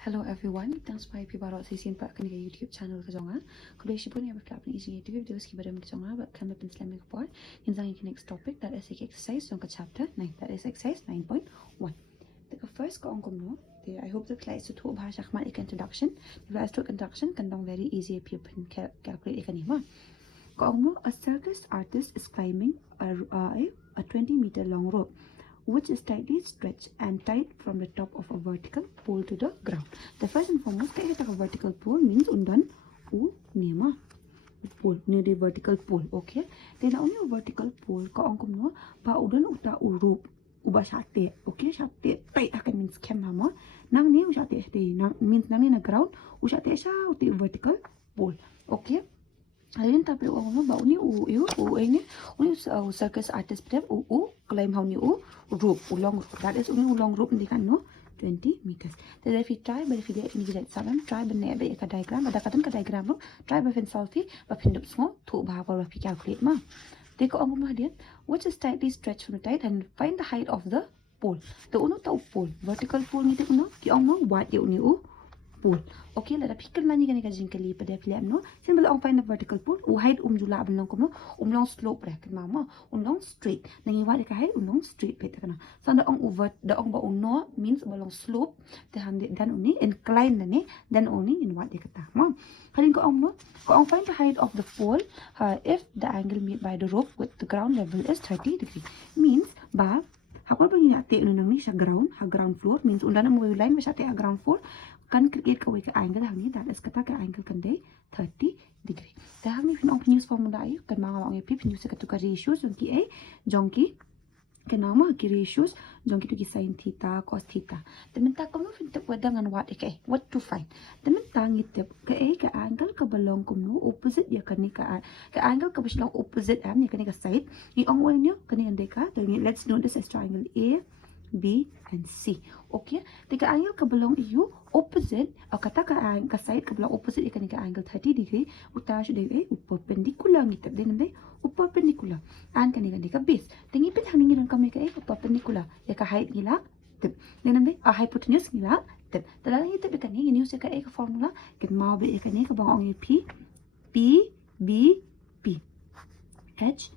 Hello everyone, thanks for baru sesian pak kini YouTube channel ke jonga. Kalau isu pun yang berkelap ni isi YouTube video ski pada mereka jonga, but kami pun selamat kepor. Yang ke next topic that is exercise yang ke chapter 9, that is exercise 9.1. The first ko angkom no. I hope the class to talk bahasa khmat ikan introduction. The last talk introduction kan dong very easy if you can calculate ikan ni mah. Ko angmo a circus artist is climbing a 20-meter long rope, which is tightly stretched and tied from the top of a vertical pole to the ground. The first and foremost, a vertical pole means undan u nema pole near the vertical pole. Okay, then only a vertical pole ko angkum no pa udan uta urup uba shate. Okay, shate tight akan means kem hama nang ni ushate nang means nang ni na ground ushate sha uti vertical pole. Okay. Ayun tapi orang ba uni ini uni circus artist pede claim how ni rope long that is uni long rope ni kan no 20 meters. Then if you try but if you get ni get salam try benne be ka diagram ada katan ka diagram no try ba fin solve ba pindup smo thu ba ba fi calculate ma. Take ang mahdian which is tightly stretched from the tight and find the height of the pole. The uno ta pole vertical pole ni te uno ki ang no what you ni pole. Okay, let us pick the money gonna get kali pada film no. Simple ang find the vertical pole. Height jula abang kom no. Long slope rek mama. Long straight. Nangi wa deka height long straight peta kana. So the ang over the ang ba uno means long slope. Dan uni incline na ni. Dan uni in what deka ta. Ma. Kalin ko ang no. Ko ang find the height of the pole. If the angle made by the rope with the ground level is 30 degrees. Means ba hakol ba ate no nang ni sa ground, ha ground floor means unda na mo line ba sa ate ground floor kan create ka way ka angle hangni that is kata ka angle kan day 30 degree. Dah hangni fin ang use formula ayo kan mga ang ip use ka to ka ratios yung ki a jonki kenama ki ratios jonki to ki sin theta cos theta. Deminta ko no fin tip wadangan what ka what to find. Deminta ngitip ka a ka angle ka balong kum no opposite ya kan ni ka angle ka baslang opposite am ya kan ni ka side ni ang way niyo kan ni ka. Let's note this as triangle A B and C. Okay, tika angle kabalong iyo opposite o kata ka side kabalong opposite ikan ka angle 30 degree uta should be perpendicular ngitap din nday perpendicular and kanina ka base tingipin hangin ng kami ka perpendicular ya ka height nila tip din nday a hypotenuse nila tip talaga ngitap ikan ni use ka formula kin mabe ikan ni kabang ang P B P H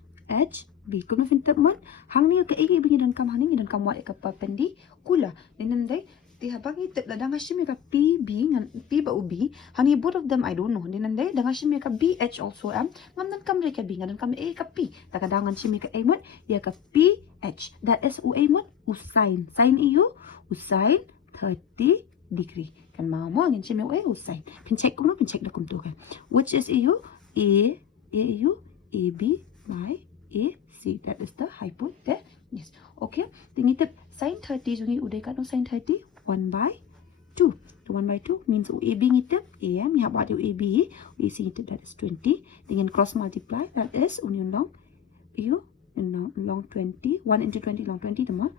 B. Kung nafintap man, hang niyo ka ibigin dan kam haning dan kam wa ka perpendicular. Then day ti habang itip da nga siya ka P B ngan P ba B, hani both of them I don't know. Then day da nga siya ka B H also am. Ngam nan kam ka B ngan kam A ka P. Takadangan siya ka A man ya ka P H. That is u A man usain. Sin iyo usain 30 degree. Kan mamo ngin siya A usain. Kan check ko no kan check da kum to kan. Which is iyo A iyo AB by A C. That is the hypotenuse. Okay. Then itip sin 30 jungi uday ka no sin 30 1 by 2. The 1 by 2 means AB ngitip AM ya what AB AC ngitip that is 20. Then cross multiply that is union long you long 20 1 into 20 long 20 tama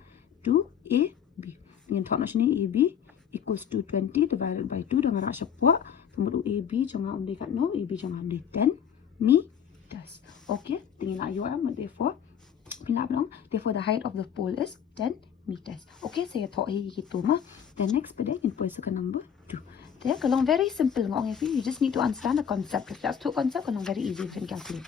2 AB. Then thought na ni AB equals to 20 divided by 2 dengan rasya puak kemudian AB jangan unday kat no AB jangan unday 10 meters. Okay, tingin na ayo am therefore the height of the pole is 10 meters. Okay, saya thought gitu ma. The next pada in point number 2. There kalong very simple ngong if you just need to understand the concept. If that's two concept kalong very easy you can calculate.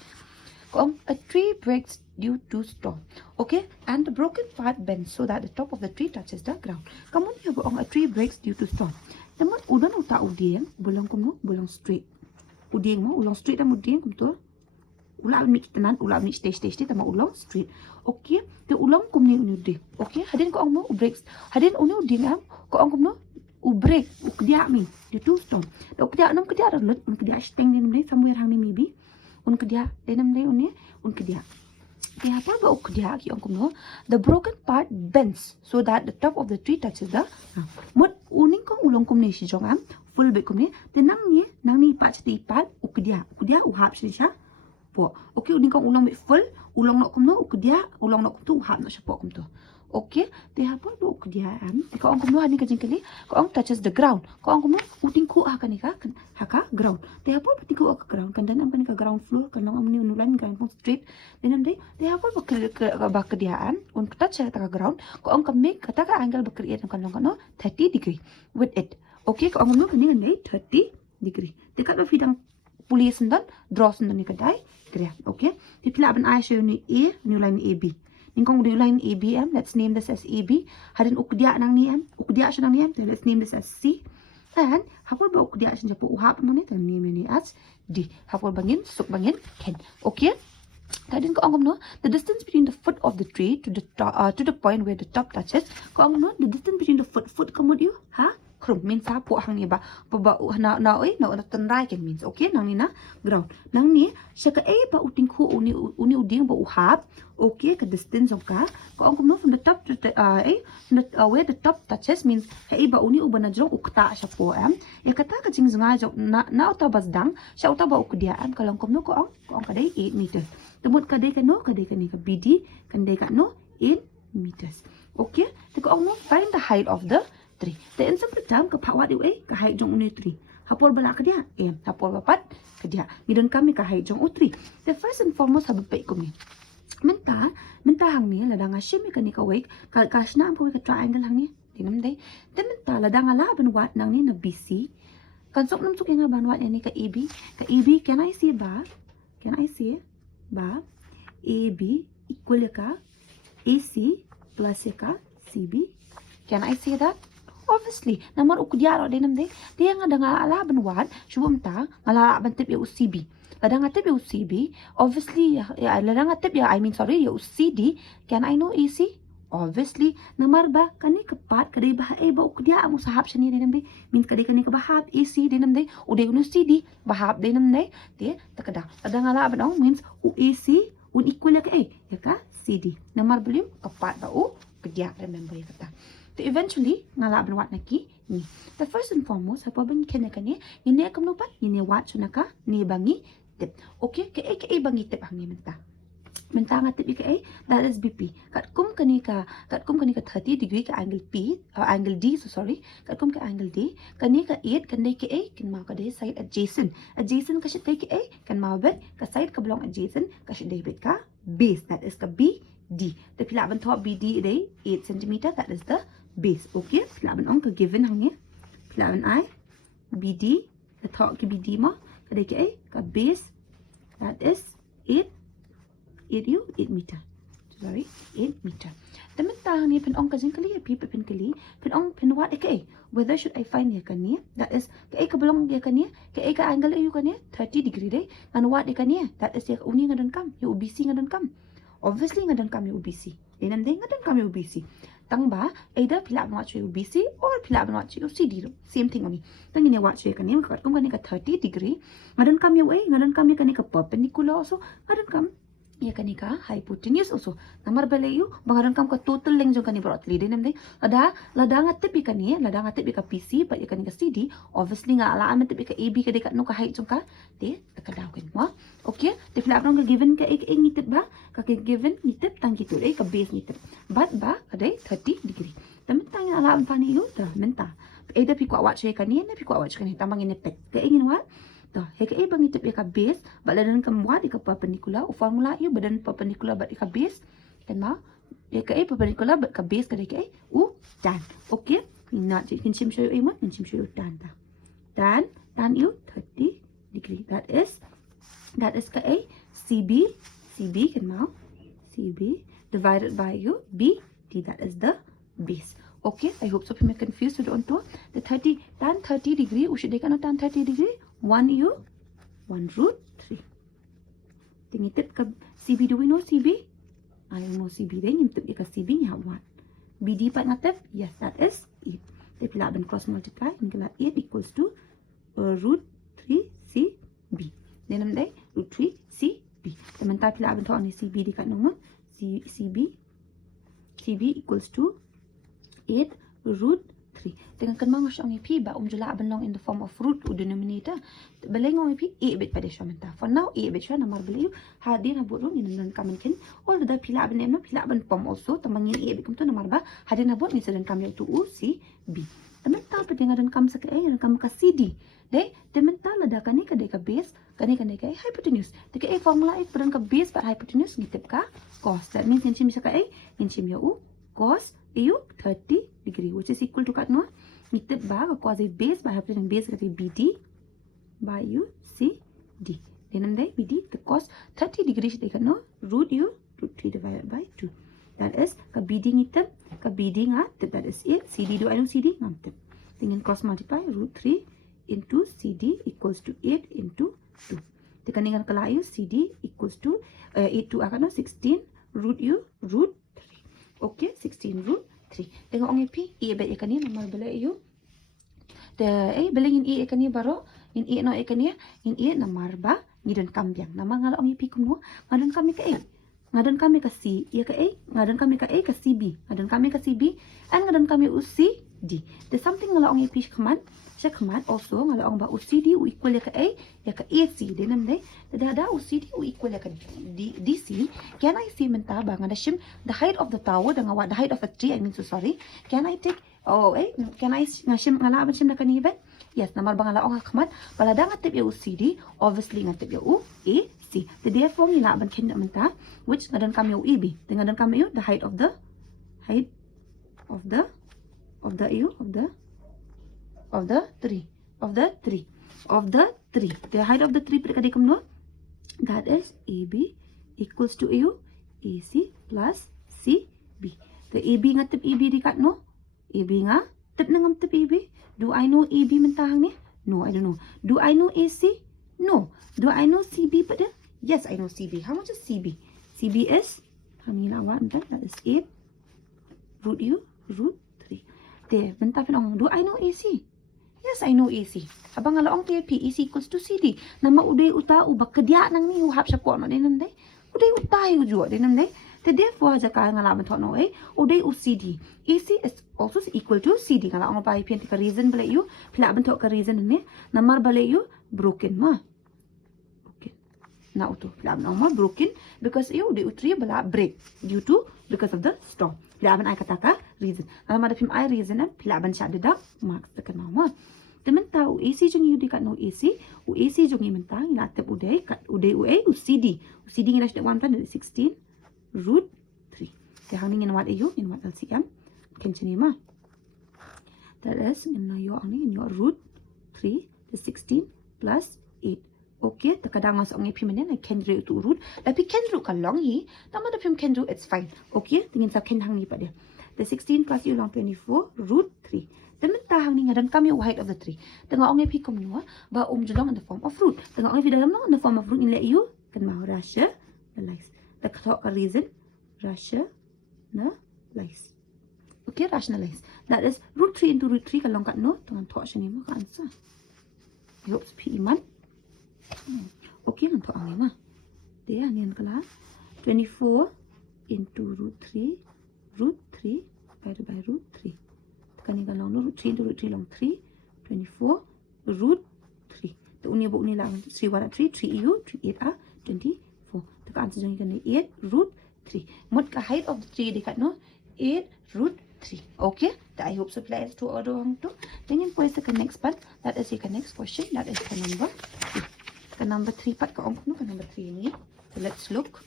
Kung a tree breaks due to storm. Okay, and the broken part bends so that the top of the tree touches the ground. Kamu ni a tree breaks due to storm. Namun udan uta udieng bulang kumu bulang straight. Udieng mo ulang straight dan udieng kum tu. Ulang mix tenan ulang mix stage tama ulang straight. Okay, the ulang kum ni undi. Okay, hadin ko ang mo breaks. Hadin uni uding am ko ang kum no break ukdia mi due to storm. Da ukdia nam kedia ralut un kedia steng ni namle somewhere hang ni maybe un kedia denam le uni un kedia. Kaya apa ba ukdia ki ang kum no the broken part bends so that the top of the tree touches the mot uning ko ulang kum ni si jong am full be kum ni tenang ni pa chati pat ukdia uhap siya po. Okay, uning kong ulang with full, ulang nak kum no ukdia, ulang nak kum tu uhap nak siapa kum tu. Okay, they have what ukdia am. Kau ang kum no hani kajing kali, kau ang touches the ground. Kau ang kum no uting ku haka ni ka ground. They have what uting ku ka ground. Kan dan am kan ka ground floor, kan lang am ni unulan ground floor straight. Then am they have what bakadiaan un touch ka ground. Kau ang ka make kata ka angle bakriat kan lang no 30 degree with it. Okay, ko angom no kani ngandai 30 degree. Dekat ba fidang puli sendan draw sendan ni kadai. Kaya, okay. Di pila ban I show ni A, new line AB. Ningkong new line AB let's name this as AB. Hadin ukdia nang ni ukdia siya nang ni let's name this as C. And hapol ba ukdia siya po uhap mo ni name ni as D. Hapol bangin suk bangin ken. Okay. Kadin ko angom no the distance between the foot of the tree to the point where the top touches. Ko angom no the distance between the foot kamod you ha krum means ha po hang ni ba ba na tanrai can means okay nang ni na ground nang ni siya ka ba uting ko uni uding ba uhap okay ka distance ka ko angom no from the top to the where the top touches means ba uni uban na jong ukta siya po ya kata ka jing zunga jong na uta basdang siya uta ba ukdia kalang kom no ko ang kadai 8 meters. Temut kadai ka no kadai ka ni ka BD kadai ka no in meters. Okay, tiko ang find the height of the tree. The in simple term ka pawat you ka height jong uni tree. Hapor bala ka dia hapor bapat ka dia. Midon kami ka height jong tree. The first and foremost habay ko mi. Menta hang ni ladang shimi ka ni ka wake ka na ko ka triangle hang ni. Dinam day. Menta ladang laban wat nang ni na BC. Kansok nam suk nga ban wat ni ka AB. Ka AB can I see ba? Can I see ba AB equal ka AC plus ka CB? Can I see that? Obviously, namar ukudya ro dinam de. Dia nga danga alaban wat, shubum ta ngalaban tip ya CB. Ladang tip ya CB. Obviously, ladang tip ya ya CD. Can I know AC? Obviously, namar ba kani kapat kadai ba ba ukudya amo sahab siya ni dinam de. Means kadai kani ka bahab AC dinam de. Uday uno CD bahab dinam de. De takada. Ladang alaban ong means AC un equal ka ya ka CD. Namar belim kapat ba ukudya remember ya kata. So eventually ngalaban wat naki ni. The first and foremost apa bang kene kani ini akam lupat ini wat sunaka ni bangi tip. Okay ka bangi tip hang ni menta. Menta nga tip ka that is BP. Kat kum kani ka 30 degree ka angle P angle D sorry. Kat kum ka angle D kani ka 8 kanday ka kan ma ka day side adjacent. Adjacent ka siya ka kan ma bet ka side ka belong adjacent ka siya day bet ka base that is ka BD. The pilaban to BD day 8 cm that is the base. Okay, pilaban ong ka given hang ni. Pilaban I BD the top ki BD mo kadai ka base that is 8 meter. Sorry, 8 meter. Temen tang ni pen ong ka jing kali pen kali pen ong pen wat whether should I find ya kan ni that is ka belong ya kan ni ka angle you kan ni 30 degree day ngan wat kan ni that is ya uni ngadan kam you UBC ngadan kam obviously ngadan kam you UBC dinam ding ngadan kam you UBC tang ba either pila wat you UBC or pila wat you CD same thing only tang ni wat you kan ni ka kum kan ni ka 30 degree ngadan kam you ngadan kam ya kan ni ka perpendicular also ngadan kam ya kanika hypotenuse also namar balayu bangaran kam ka total length jong kani broadly dinam de lada nga tip ka PC but ya kanika CD obviously nga ala tip ka AB ka de ka no ka height jong ka de takadaw ken mo okay de fla ka given ka ngitip ba ka given ngitip tang gitu ka base ngitip but ba kadai 30 degree tamen tang ala pa ni yu da menta either pikwa watch kani na pikwa watch kani tamang inepek ka ingin what heka bang itip ka base baladan ka muat ka perpendicular o formula you badan perpendicular bat ka base kan ma heka perpendicular bat ka base ka tan okay not you can show you what can show you tan you 30 degree that is ka CB kan ma CB divided by you BD that is the base. Okay, I hope so if you're confused with onto the 30 tan 30 degree we should take no tan 30 degree 1 root 3. Tingitip ka CB. Do we know CB? I know CB. Then yung tip ka CB niya 1. BD pa ngatip? Yes, that is 8. Tip laban cross multiply. Yung 8 equals to root 3 CB. Then ang day root 3 CB. Teman-teman laban to ang CB di ka nung CB equals to 8 root 3. Dengan kan mga siyang ipi ba jula aban long in the form of root o denominator. Balay ngong ipi bit pa de siya menta. For now bit siya na marbalayo hadin habot ron inan kaman kin all the pila aban emno pila aban pom also tamangin bit kumto na marba hadin habot ni sadan kam to C B. Tamenta pa dengan dan kam sa ka dan kam ka CD. De tamenta lada kani ka de ka base kani ka hypotenuse. De ka formula padan ka base pa hypotenuse ngitip ka cos. That means kinchim sa ka kinchim ya cos 30 degree which is equal to kat no ngitip ba ka quasi base ba hapli ng base ka BD by you CD. Then day BD the cos 30 degrees they no root 3 divided by 2. That is ka BD ngitip ka BD ngatip, that is it. CD do I know CD ngatip. Dengan cross multiply root 3 into CD equals to 8 into 2. Tekan dengan kelayu CD equals to 8 to akan 16 root 3. Okay, 16 root 3. Tengok ang AP, i-bet ikan ni nomor bala you. Beling in ikan ni baro, in no ikan ni, in nomor ba, ngidon kambiang. Nama ngala ang AP kuno, ngadon kami ka A. Ngadon kami ka C, iya ka A, ngadon kami ka A ka CB. Ngadon kami ka CB, and ngadon kami UC D. There's something ngala ang AP command. Siya command also ngala ang ba UCD u equal ya ka A, ya ka AC. Dinam day, dada UCD u equal ya ka DC. Can I see menta ba ngada shim the height of the tower dengan what the height of a tree, I mean so sorry. Can I take can I ngashim ngala aban shim na kanibet? Yes, namar ba ngala ang command bala da ngatip ya UCD, obviously ngatip ya AC. Therefore ngila aban kin menta which ngadan kami UEB. Dengan ngadan kami the height of the tree. The height of the tree no? That is AB equals to AC plus CB. The AB ngatip AB dikat no? AB nga tip na ngatip AB. Do I know AB mentahang ni? No, I don't know. Do I know AC? No. Do I know CB pada? Yes, I know CB. How much is CB? CB is that is 8 root 3. There, benta pinong. Do I know AC? Yes, I know AC. Abang ngalaong TP, AC equals to CD. Nama uday uta ubak kedya nang ni uhap siya po no din nanday. Uday utay ujua din nanday. Therefore, jaka ngalaman to no uday UCD. AC is also equal to CD. Ngalaong pa ipian ka reason bala you, pila ban to ka reason ni. Namar bala you broken ma. Okay. Na uto, pila ban ma broken because you uday utri bala break due to because of the storm. Pila ban ay kataka reason. Namar da pim ay reason na pila ban siya dedak marks ka ma. Temen tahu AC jung you dekat no AC, AC jung yang mentang ilatip uday kat uday UCD. UCD ngilas dak 1 dari 16 root 3. Kaya hang ni wat ayu, ni wat LCM. Kencani ma. That is in your ni in your root 3 to 16 plus 8. Okay, terkadang masuk ngi pimen ni kendru tu root, tapi kendru kan long hi, nama da pim kendru it's fine. Okay, tingin sa ken hang ni pada. The 16 plus you long 24 root 3. Temen tahang ni ngadan kami height of the tree. Tengok orang pi kom nuwa ba julong in the form of root. Tengok orang pi dalam no in the form of root in let you kan mau rationalize. The thought a reason rationalize. Okay, rationalize. That is root 3 into root 3 kalau kat no dengan thought sini mah answer. I hope pi iman. Okay, kan thought ang mah. Dia ni an kala 24 into root 3 divided by root 3. Kanikan long root 3 into root 3 long 3 24 root 3. The unia book ni lang 3 1 3 3 EU 3 8 24. The answer jang ikan 8 root 3. Mod ka height of the tree dekat no 8 root 3. Okay, that I hope so applies to order hang tu. Then pues the next part, that is the next question, that is the number 3. The number 3 part ka ong no ka number 3 ni. So let's look.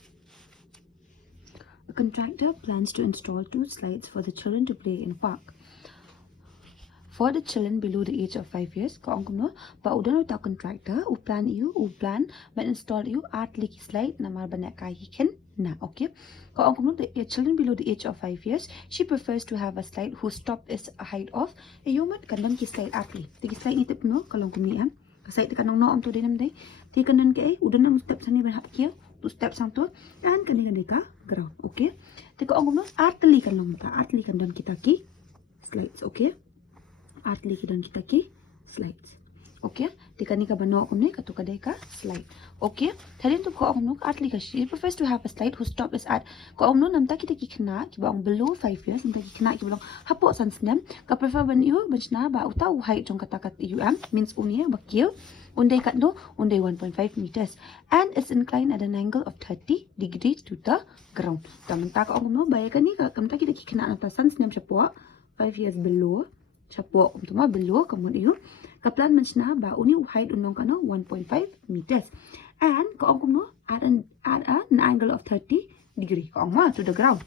A contractor plans to install 2 slides for the children to play in park. For the children below the age of 5 years, kaong kuno ba udan uta contractor plan ban install you art liki slide namar banak kai ken na. Okay, kaong kuno the children below the age of 5 years, she prefers to have a slide whose top is a height of yumat kandam ki slide atli. Tigi slide ni tip no kalong kumi am ka slide kanong no am to dinam dai. Ti kandan ke udan ang step sani ban hap kia tu step sang tu dan kandikan deka ground. Okay, ti kaong kuno atli kanong ta atli kandam kita ki slides. Okay, atli kidan kita ki slides. Okay, tika ni ka bano ako ni katu kadai ka slide. Okay, thalin tu ko ako no atli ka she prefers to have a slide whose top is at ko ako no namta kita ki kena ki bang below 5 years namta ki kena ki belong hapo san snem ka prefer ban you benchna ba uta height jong kata kat means unia bakil undai kat no undai 1.5 meters and is inclined at an angle of 30 degrees to the ground. Tamta ka ako no bayakan ni ka kamta kita ki kena namta san snem chapo 5 years below chapo umtuma below kamun iyo kaplan menchna ba uni height unong kano 1.5 meters and kaong no at an angle of 30 degree kaong ma to the ground.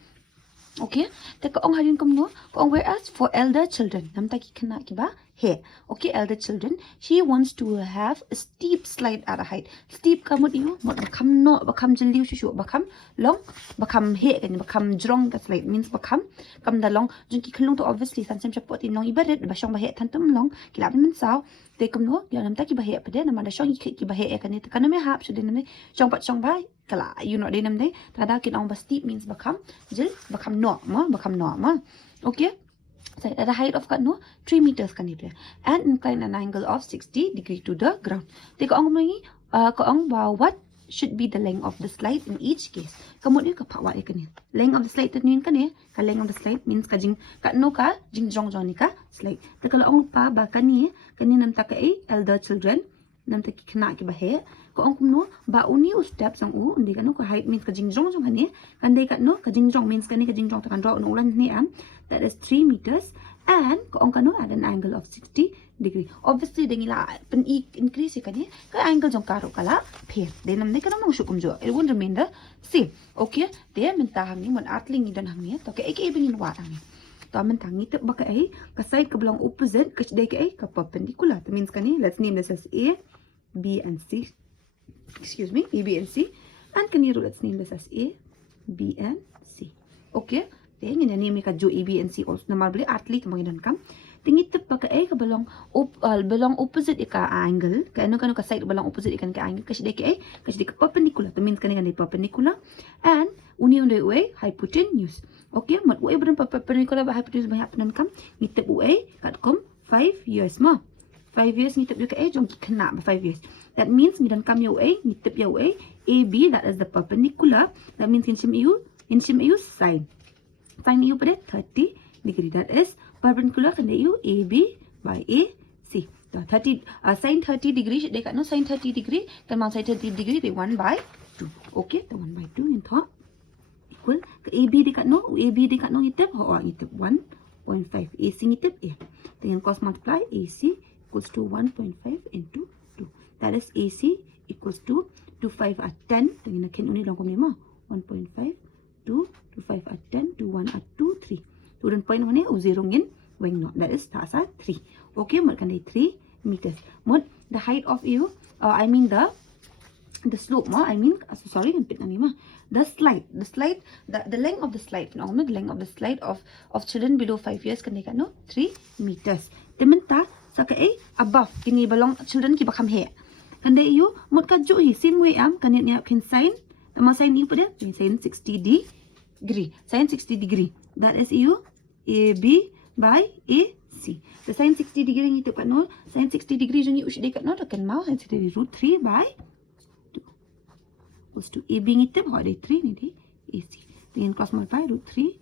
Okay, the kaong halin kom no, kaong whereas for elder children, nam ta ki kana ki ba he. Okay, elder children, she wants to have a steep slide at a height. Steep kamut you, but bakam no, bakam jeliu shu, bakam long, bakam he kan, bakam jrong ka slide means bakam kam da long. Jun ki klung to obviously san sem chapot in long ibadet ba shong ba he tantum long, kilap min sao. Te kom no, ya nam ta ki ba he pade, nam da shong ki ba he kan ni kan me hap shu din ne, shong pat shong ba kala you know dinam de tada kin ong ba steep means bakam jil bakam normal okay so at a height of no 3 meters kan ni and incline an angle of 60 degree to the ground te ko ong ngi ko ong ba what should be the length of the slide in each case kemudian ka pawa kan length of the slide tin kan ka length of the slide means ka jing ka no ka jing jong jong ni ka slide te kalau ong pa ba kan ni nam ta ka elder children nam ta ki khna ki ba he ko ong kum no ba uni u step sang u ndi kan no ko height means ka jing jong jong hani kan dei ka no ka jing jong means kan ni ka jing jong ta kan ro no ulan ni am that is 3 meters and ko ong kan no at an angle of 60 degree obviously dengi la pen increase kan ni ka angle jong karo kala phe de nam ne kan no shu kum jo it won't remain the same okay de min ta hang ni mon atling ni don hang ni to ke ek bingin wa hang ni to min tang ni te ba ka ai ka side ka belong opposite ka de ka ai ka perpendicular that means kan ni let's name this as a b and c excuse me, A, B, and C. And can you let's name this as A, B, and C. Okay. Then in the name ka jo A, B, and C also naman bali athlete mo ginan kam. Tingit tip pa ka ka belong belong opposite ka angle. Ka ano ka side belong opposite ka angle kasi de ka perpendicular. That means kanina perpendicular and uni way hypotenuse. Okay, mat way beran perpendicular ba hypotenuse ba happen kam. Ngitip way kat kom 5 years mo. 5 years ngitip yo ka jong kena ba 5 years. That means ngidan kam yo ngitip yo AB that is the perpendicular. That means in shim you sine. Sine you pada 30 degree. That is perpendicular kan you AB by AC. So 30 sine 30 degree they kat no sine 30 degree kan mau sine 30 degree they 1 by 2. Okay, the 1 by 2 in thought equal ke AB dekat no ngitip ngitip 1.5 AC ngitip A. Dengan cross multiply AC equals to 1.5 into 2. That is AC equals to 5 at 10. Dengan kin uni long kom 1.5 to 5 at 10 to 1 at 2 3. Turun point mana u0 ngin wing no. That is tasa 3. Okay, makan dari 3 meters. Mod the height of you I mean the slope sorry the length of the slide the length of the slide of children below 5 years kan no 3 meters. Tementa saka above kini belong children ki bakam he. Kan dai you mot ka ju hi sin way am kan ni kin sign tama sign you pada sin 60 degree. Sin 60 degree. That is you AB by AC. The sin 60 degree ni tu kan no sin 60 degree jeng you ush dekat no kan mau sin 60 root 3 by 2 equals to AB ngitip ho ada 3 ni di AC. Dengan cross multiply root 3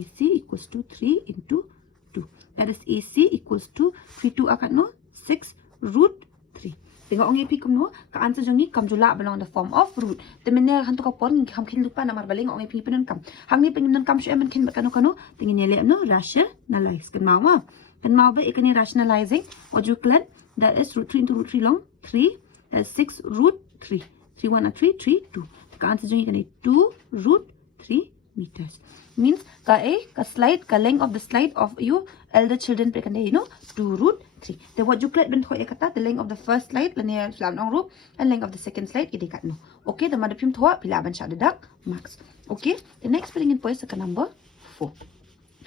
AC equals to 3 into 2. That is AC equals to 3 2 akan no 6 root 3. Tengok orang AP kum no ka answer jong ni kam jula belong the form of root. Temene hantu ka pon kam kin lupa namar baling orang AP penon kam. Hang ni pengen kam syu man kin bakano kano tingin nele no rationalize kan mau kan mau ba ikani rationalizing what you can that is root 3 into root 3 long 3 that's 6 root 3 3 1 3 3 2. Ka answer jong ni 2 root 3 meters. Means ka slide ka length of the slide of you elder children pe kan you know 2 root 3. Then what you ben ko kata the length of the first slide lani flam nong ru and length of the second slide ide kat no. Okay, the mother pim thoa pila ban sha dedak marks. Okay, the next filling in point is number 4.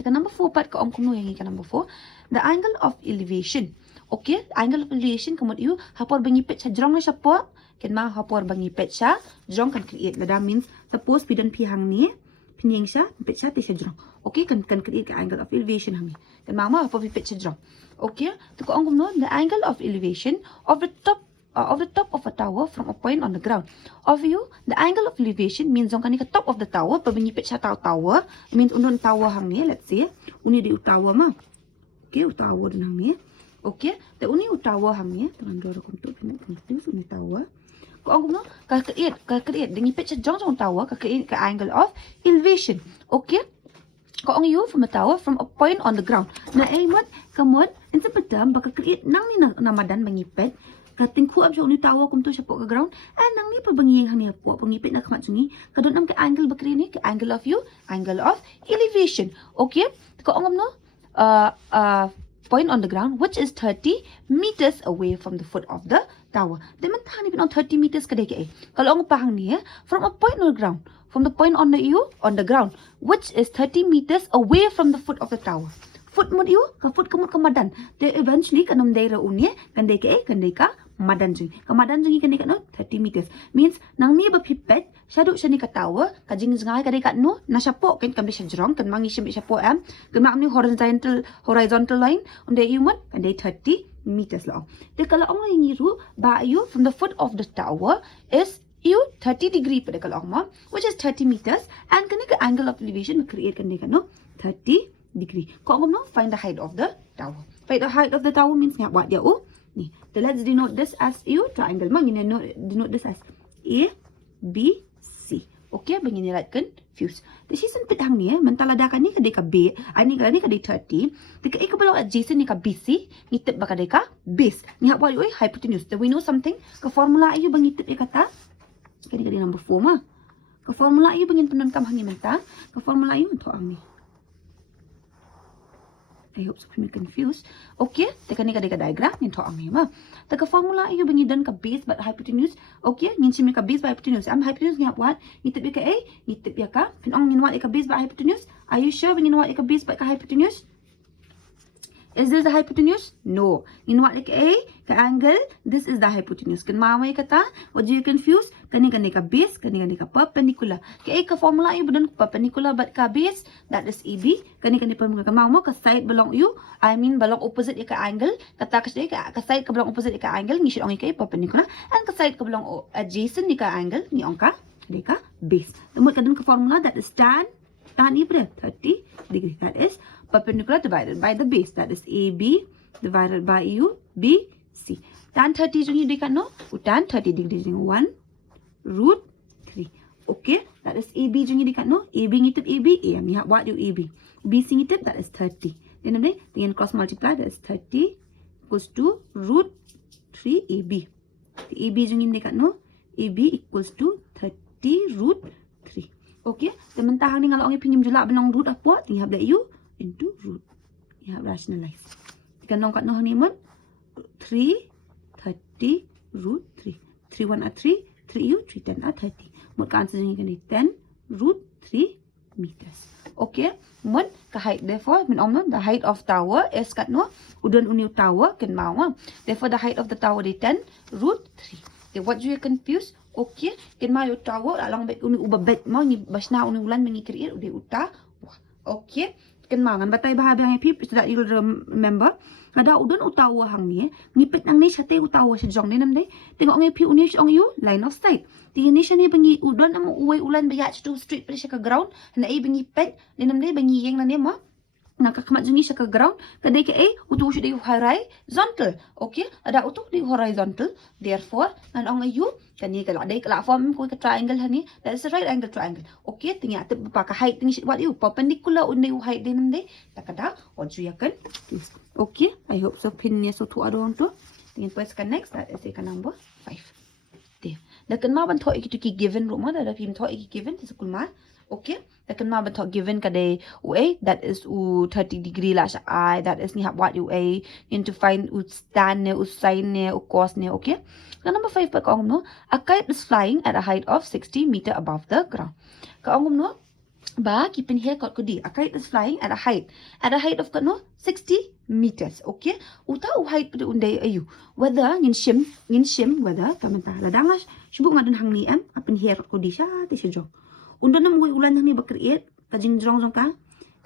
The number 4 part ka ong kuno yang ka number 4 the angle of elevation. Okay, angle of elevation kamot you hapor bangipet sa jrong na siya po ken ma hapor bangipet siya jrong kan create that means suppose pidan pi hang ni pinyeng siya pit siya ti siya jrong. Okay, kan create ka angle of elevation hang ni kan ma hapor pit siya jrong. Okay, to ko ang no the angle of elevation of the top of a tower from a point on the ground. Of you, the angle of elevation means on kanika top of the tower, pabingipit siya tower, means unon tower hang ni, let's say, uni di tower ma. Okay, tower din hang ni. Okay, the uni tower hang ni, tangan dua kom tu confuse uni tower. Ko ang no ka create dingipit siya jong tower, ka create ka angle of elevation. Okay? Ko ang you from a tower from a point on the ground. Na ay mat kamot in sa patam baka create nang ni namadan mangipet. Kating kuab siya uni tawa kum to siya po ka ground. Nang ni pabangiyang haniya po pangipit na kamat sungi. Kadon am ka angle ba kini ka angle of you, angle of elevation. Okay? Ko ang no point on the ground which is 30 meters away from the foot of the tower. Then man tahani on 30 meters kadai ka Kalau ang pahang ni from a point on the ground, from the point on the ground which is 30 meters away from the foot of the tower. Foot mo you ka foot kamot kamadan. Then eventually kanam daira unya kandai ka madan jung. Kamadan jung kandai ka no 30 meters. Means nang ni ba pipet shadow siya ni ka tower kajing zngay kadai ka no na siya po kan siya jrong kan mangi siya po kan maam ni horizontal line unde human kandai 30 meters long. Then kalau ang ngiru ba you from the foot of the tower is you 30 degree pada kalau ang which is 30 meters and kani ka angle of elevation create kandai ka no 30 degree. Kau no find the height of the tower. Find the height of the tower means nga what dia ni. So let's denote this as you triangle. Mang ini denote this as A B C. Okay, begini right confuse. This is sempit hang ni mentaladakan ni kadai ka B, ani kadai 30. Tika ikabalau adjacent ni ka BC, ngitip ba kadai ka base. Ni hak what hypotenuse. So we know something. Ka formula ayu bangitip kata kadai number 4 mah. Ka formula ayu bangin penon kam hangi menta. Ka formula ayu untuk ang ni. I hope so you confused. Okay, teka ni ka diagram ni to ang ma. Teka formula iyo bangidan ka base but hypotenuse. Okay, ngin simi ka base by hypotenuse. Am hypotenuse nga what? Ngitip ka A, ngitip ya ka. Pinong nginwa ka base by hypotenuse. Are you sure nginwa ka base by ka hypotenuse? Is this the hypotenuse? No. Nginwa ka A, ka angle, this is the hypotenuse. Kan mamay kata, what do you confuse? Kani ka base, kani ka perpendicular. Ka A ka formula iyo budan perpendicular but ka base, that is AB. Kani perpendicular ka ka side belong you, I mean belong opposite ka angle. Kata ka side ka belong opposite ka angle, ni siya ka perpendicular and ka side ka belong adjacent ni ka angle, ni ka ka base. Tumot ka dun ka formula that is tan iyo 30 degree. That is perpendicular divided by the base, that is AB divided by U BC. Tan 30 jung hindi ka no? Tan 30 degree jung 1 root 3. Okay, that is AB jung hindi ka no? AB ngitip AB AM ni what you AB. BC ngitip that is 30. Then dengan cross multiply that is 30 equals to root 3 AB. AB jung hindi ka no? AB equals to 30 root 3. Okay, teman-tahang ni kalau orang pinjam jelak benang root apa? Tinggal bela you into root. You have rationalize. Ikan nong kat noh ni mon 3 30 root 3. 3 1 are 3, 3 u 3 10 are 30. Mod ka answer ni kan 10 root 3 meters. Okay, mon ka height therefore min om the height of tower is kat no udon uni tower kan mau. Therefore the height of the tower is 10 root 3. Okay, what do you confuse? Okay, kan mau tower alang bet uni ubah bet mau ni basna uni ulan mengi create udi uta. Okay, kan mangan batay bahabi ang pip so that you'll remember. Kada udon utawa hang ni ngipit nang ni sate utawa si jong ni namday. Tengok ang pi uni ong you line of sight. Tingin ni siya ni bangi udon ang uway ulan bayat to street pa siya ka ground na ay bangi pet ni namday bangi yang na ni mo. Nakakamat jungi siya ka ground kadai ka utu siya di horizontal. Okay, ada utu di horizontal. Therefore an ang you kani kala dai kala form ko ka triangle hani, that is a right angle triangle. Okay, tingin atip pa ka height tingi what you perpendicular unde height din namday takada oju yakan. Okay, I hope so pin niya so tu adon to. Tingin press ka next, that is ka number 5. There. Dakan ma ban tho iki given rumah da pim tho iki given sa kulma. Okay, dakan ma ban tho given ka dai UA, that is u 30 degree la sa I, that is ni what UA into find u stand ne u sin ne u cos ne. Okay, number 5 pa kaong no, a kite is flying at a height of 60 meter above the ground. Kaong no ba kipin here kat kudi, a kite is flying at a height of no 60 meters. Okay, uta u height pada undai ayu whether ngin shim whether kamanta ladang sibuk ngadun hang ni apin here kat kudi sha ti sejong undon nam ulan hang ni ba create kajing jong ka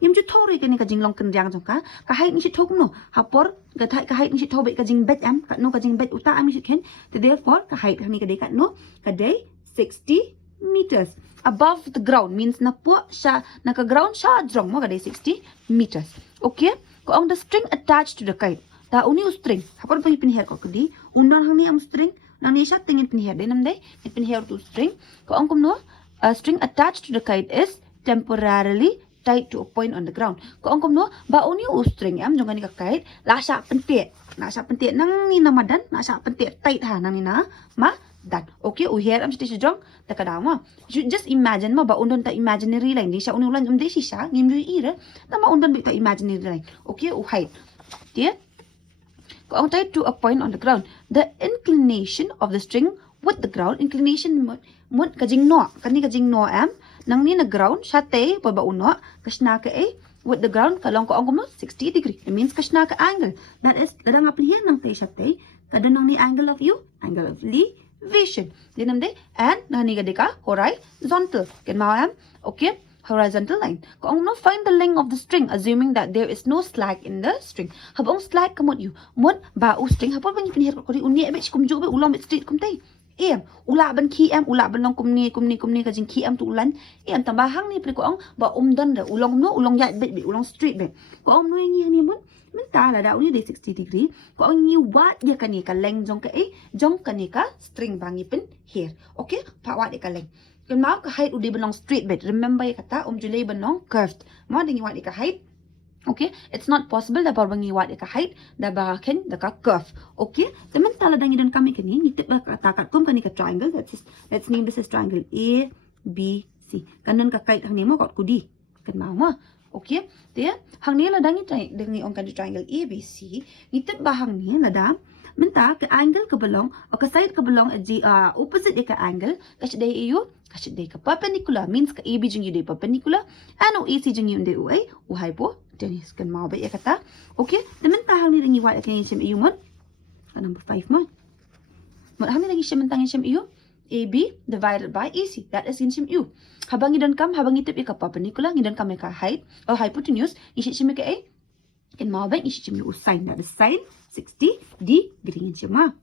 yim ju thori ka ni kajing long kan jang jong ka height ni si thok no hapor ka height ni si thobe kajing bet kat no kajing bet uta am si ken. Therefore ka height hang ni kadai kat no kadai 60 meters above the ground, means na po siya naka ground siya jong mo kadai 60 meters. Okay, ko ang the string attached to the kite ta uni u string hapon pa pinher ko kadi undon hang ni am string nang ni siya tingin pinher din namday pinher to string ko ang kumno a string attached to the kite is temporarily tied to a point on the ground. Ko ang kumno ba uni string am jong ni ka kait la sha pentit. Na sha pentit nang ni na madan, na sha pentit tight ha nang ni na ma dan. Okay, here am stage jong ta kadama. Just imagine ma ba undon ta imaginary line di sha uni ulan um de si sha ngim ju ira ta ma undon bi ta imaginary line. Okay, height. Dia ko ang tied to a point on the ground. The inclination of the string with the ground, inclination mut kajing no, kani kajing no am nang ni na ground shate pa ba uno kasna ka with the ground kalong ko ang kumo 60 degree. It means kasna ka angle. That is kadang apil here nang tay shate kadang nang ni angle of you, angle of elevation. Dinam de and nani gadika horizontal. Ken ma am okay. Horizontal line. Ko ang no find the length of the string assuming that there is no slack in the string. Habang slack kamot you. Mon ba u string hapa bang pinihir ko ri uni be kumju be ulang be straight kum tay. Ula ban ki ula ban long kumni kajing ki tu ulan. Tambahang ni ko ang ba dan da ulong no ulong ya be ulong straight be. Ko ang no ngi ni mon minta la da uni de 60 degree. Ko ang ni wat dia kani ka length jong ka jong kani ka string bangi pen here. Okay? Pa wat ka length. Kan mau ke height udah benong straight bed. Remember ya kata julai benong curved. Mau dengan wat ka height. Okay, it's not possible da barbangi wat ka height da bahaken da ka curve. Okay, teman tala dangi dan kami kini ni tip kata kat kum kani ka triangle. Let's name this as triangle A B C. Kanan ka kait hang ni mo kat kudi. Kan mau ma. Okay, dia hang ni la dangi on kan triangle A B C. Ni tip bahang ni la da minta ke angle ke belong or ke side ke belong opposite ke angle kasi day iyo kasi day ka perpendicular means ke AB jeng you day perpendicular and AC jeng you day uai hypotenuse kan mau ba ya kata okay temen tahang ni ringi wat kan sim iyo mon number 5 mon hang ni ringi sim tang sim iyo AB divided by AC that is in sim iyo habang idon kam habang itip ka perpendicular idon kam ka height or hypotenuse isi sim ka kan mau ba isi sim you sin that is sin 60 degree cuma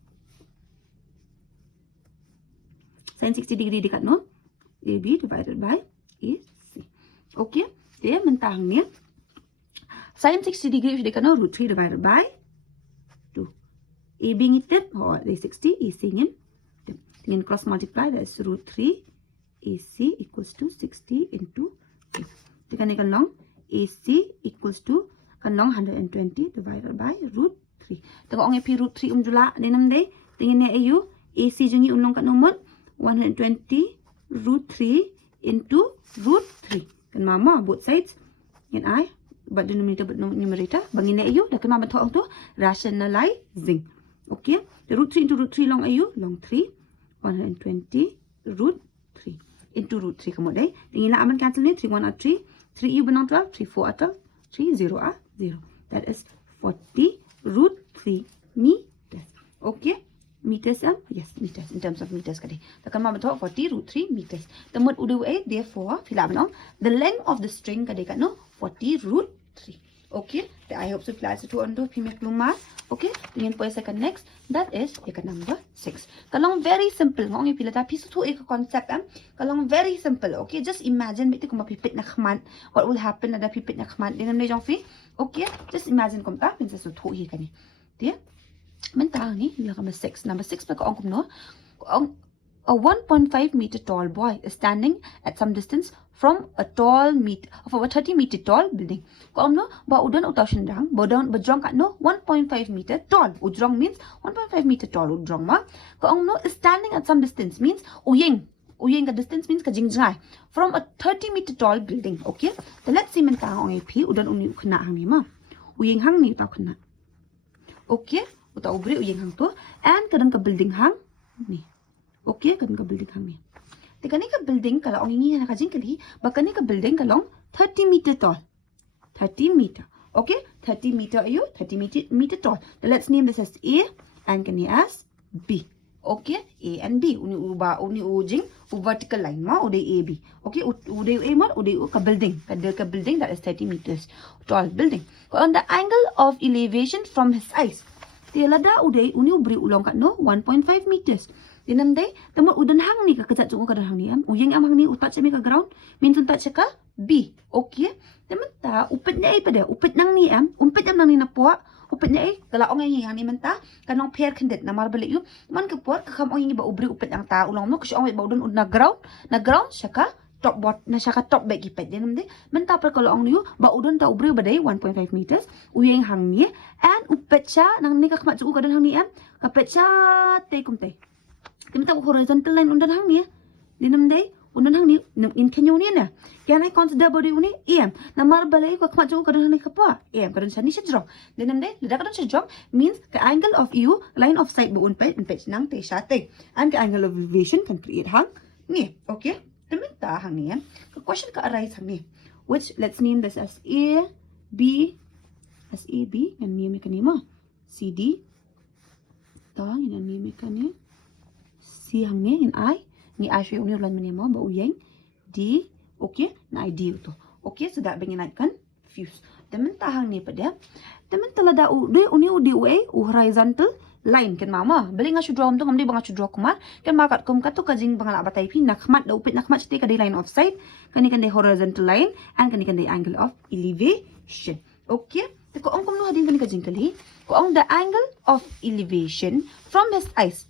sin 60 degree dekat no AB divided by AC. Okay, dia mentang ni sin 60 degree dekat no root 3 divided by 2. AB ngitip the 60 AC ngin dengan cross multiply that is root 3 AC equals to 60 into 2. Tekan long AC equals to kan long 120 divided by root 3. Tengok ang pi root 3 jula dinam day. Tingin ni ayu AC jengi ulong kat nomor 120 root 3 into root 3. Kan mama both sides. Yan ay but denominator but numerator bangin ni ayu dah kan mama thong tu rationalizing. Okay? The root 3 into root 3 long ayu long 3 120 root 3 into root 3 kamu day. Tingin la aman cancel ni 3 1 are 3 3 u benang 12 3 4 are 12 3 0 are 0. That is 40 root 3 meters. Okay? Meters yes, meters in terms of meters kadi. Takkan mama talk 40 root 3 meters. Temut udah therefore fila benong the length of the string kadi kan no 40 root 3. Okay? I hope so fila itu untuk pimek lumar. Okay? Dengan poin second next that is ikan number 6. Kalau very simple ngong pila tapi itu ek concept Kalau very simple. Okay? Just imagine bitte kung mapipit na khaman what will happen ada pipit na khaman dinam ni jong fi. Okay, just imagine kung ta pinsa so thu hi kani. Dia mentang ni number 6 pa ko ang no. A 1.5 meter tall boy is standing at some distance from a 30 meter tall building. Ko ang no ba udan utaw sindang bajong ka no 1.5 meter tall. Udrong means 1.5 meter tall udrong ma. Ko ang no is standing at some distance means uyeng ka distance means kajingjay from a 30 meter tall building. Okay, then let's see mentang ang AP udan uni ukna hang ni ma uyeng hang ni utaw kena. Okay, utaw ubri uyeng hang to and kadang ka building hang ni. Okay, kadang ka building hang ni. Tikani ka building kalau ang ingi na kajing kali bakani ka building kalong 30 meter tall. 30 meter. Okay, 30 meter ayu 30 meter tall. Then let's name this as A and kani as B. Okay, A and B. Uni ujing vertical line ma udah A B. Okay, udah A ma udah ka building. Ka building that is 30 meters tall building. On the angle of elevation from his eyes. Tiada udah uni ubri ulong kat no 1.5 meters. Dinam day temut udan hang ni ka kejat cung ka hang ni uyeng hang ni utat cemi ka ground min tuntat ceka B. Okay, temen ta upet ni pada upet nang ni umpet nang ni na po. Upet ni kalau orang yang ni menta kanong pair kandet na marbalik yu man ke puat ka kam orang ba ubri upet ang ta ulong no kasi orang ba udon na ground siya ka top back ipet dia namde menta per kalau ong niu ba udon ta ubre badai 1.5 meters uyeng hang ni and upetcha nang ni ka khmat chu ka dan hang ni am ka petcha te kum te menta horizontal line undan hang ni dia namde undan hang ni in kenyo ni na can I consider body uni em namar balai ka khmat chu ka dan hang ni ka pa em ka dan sani shajrong dia namde lida ka dan shajrong means the angle of you line of sight bu unpet nang te sha te and the angle of elevation can create hang ni okay Tementa hang ni the question ka arise hang ni which let's name this as A B and name ka ni mo C D to in name ka ni C hang ni in I ni I show ni ulan mo ba uyeng D okay na I D to okay so that bengin kan fuse tementa hang ni pada tementa lada u de uni u di way u horizontal line kan mama beli nga draw tu ngamdi bang draw kumar kan makat kum katu kajing bang la batai pi nak khmat da upit nak khmat chete ka line of sight kan de horizontal line and kan de angle of elevation okay ko ong kum no hadin kan kajing kali ko ong the angle of elevation from his eyes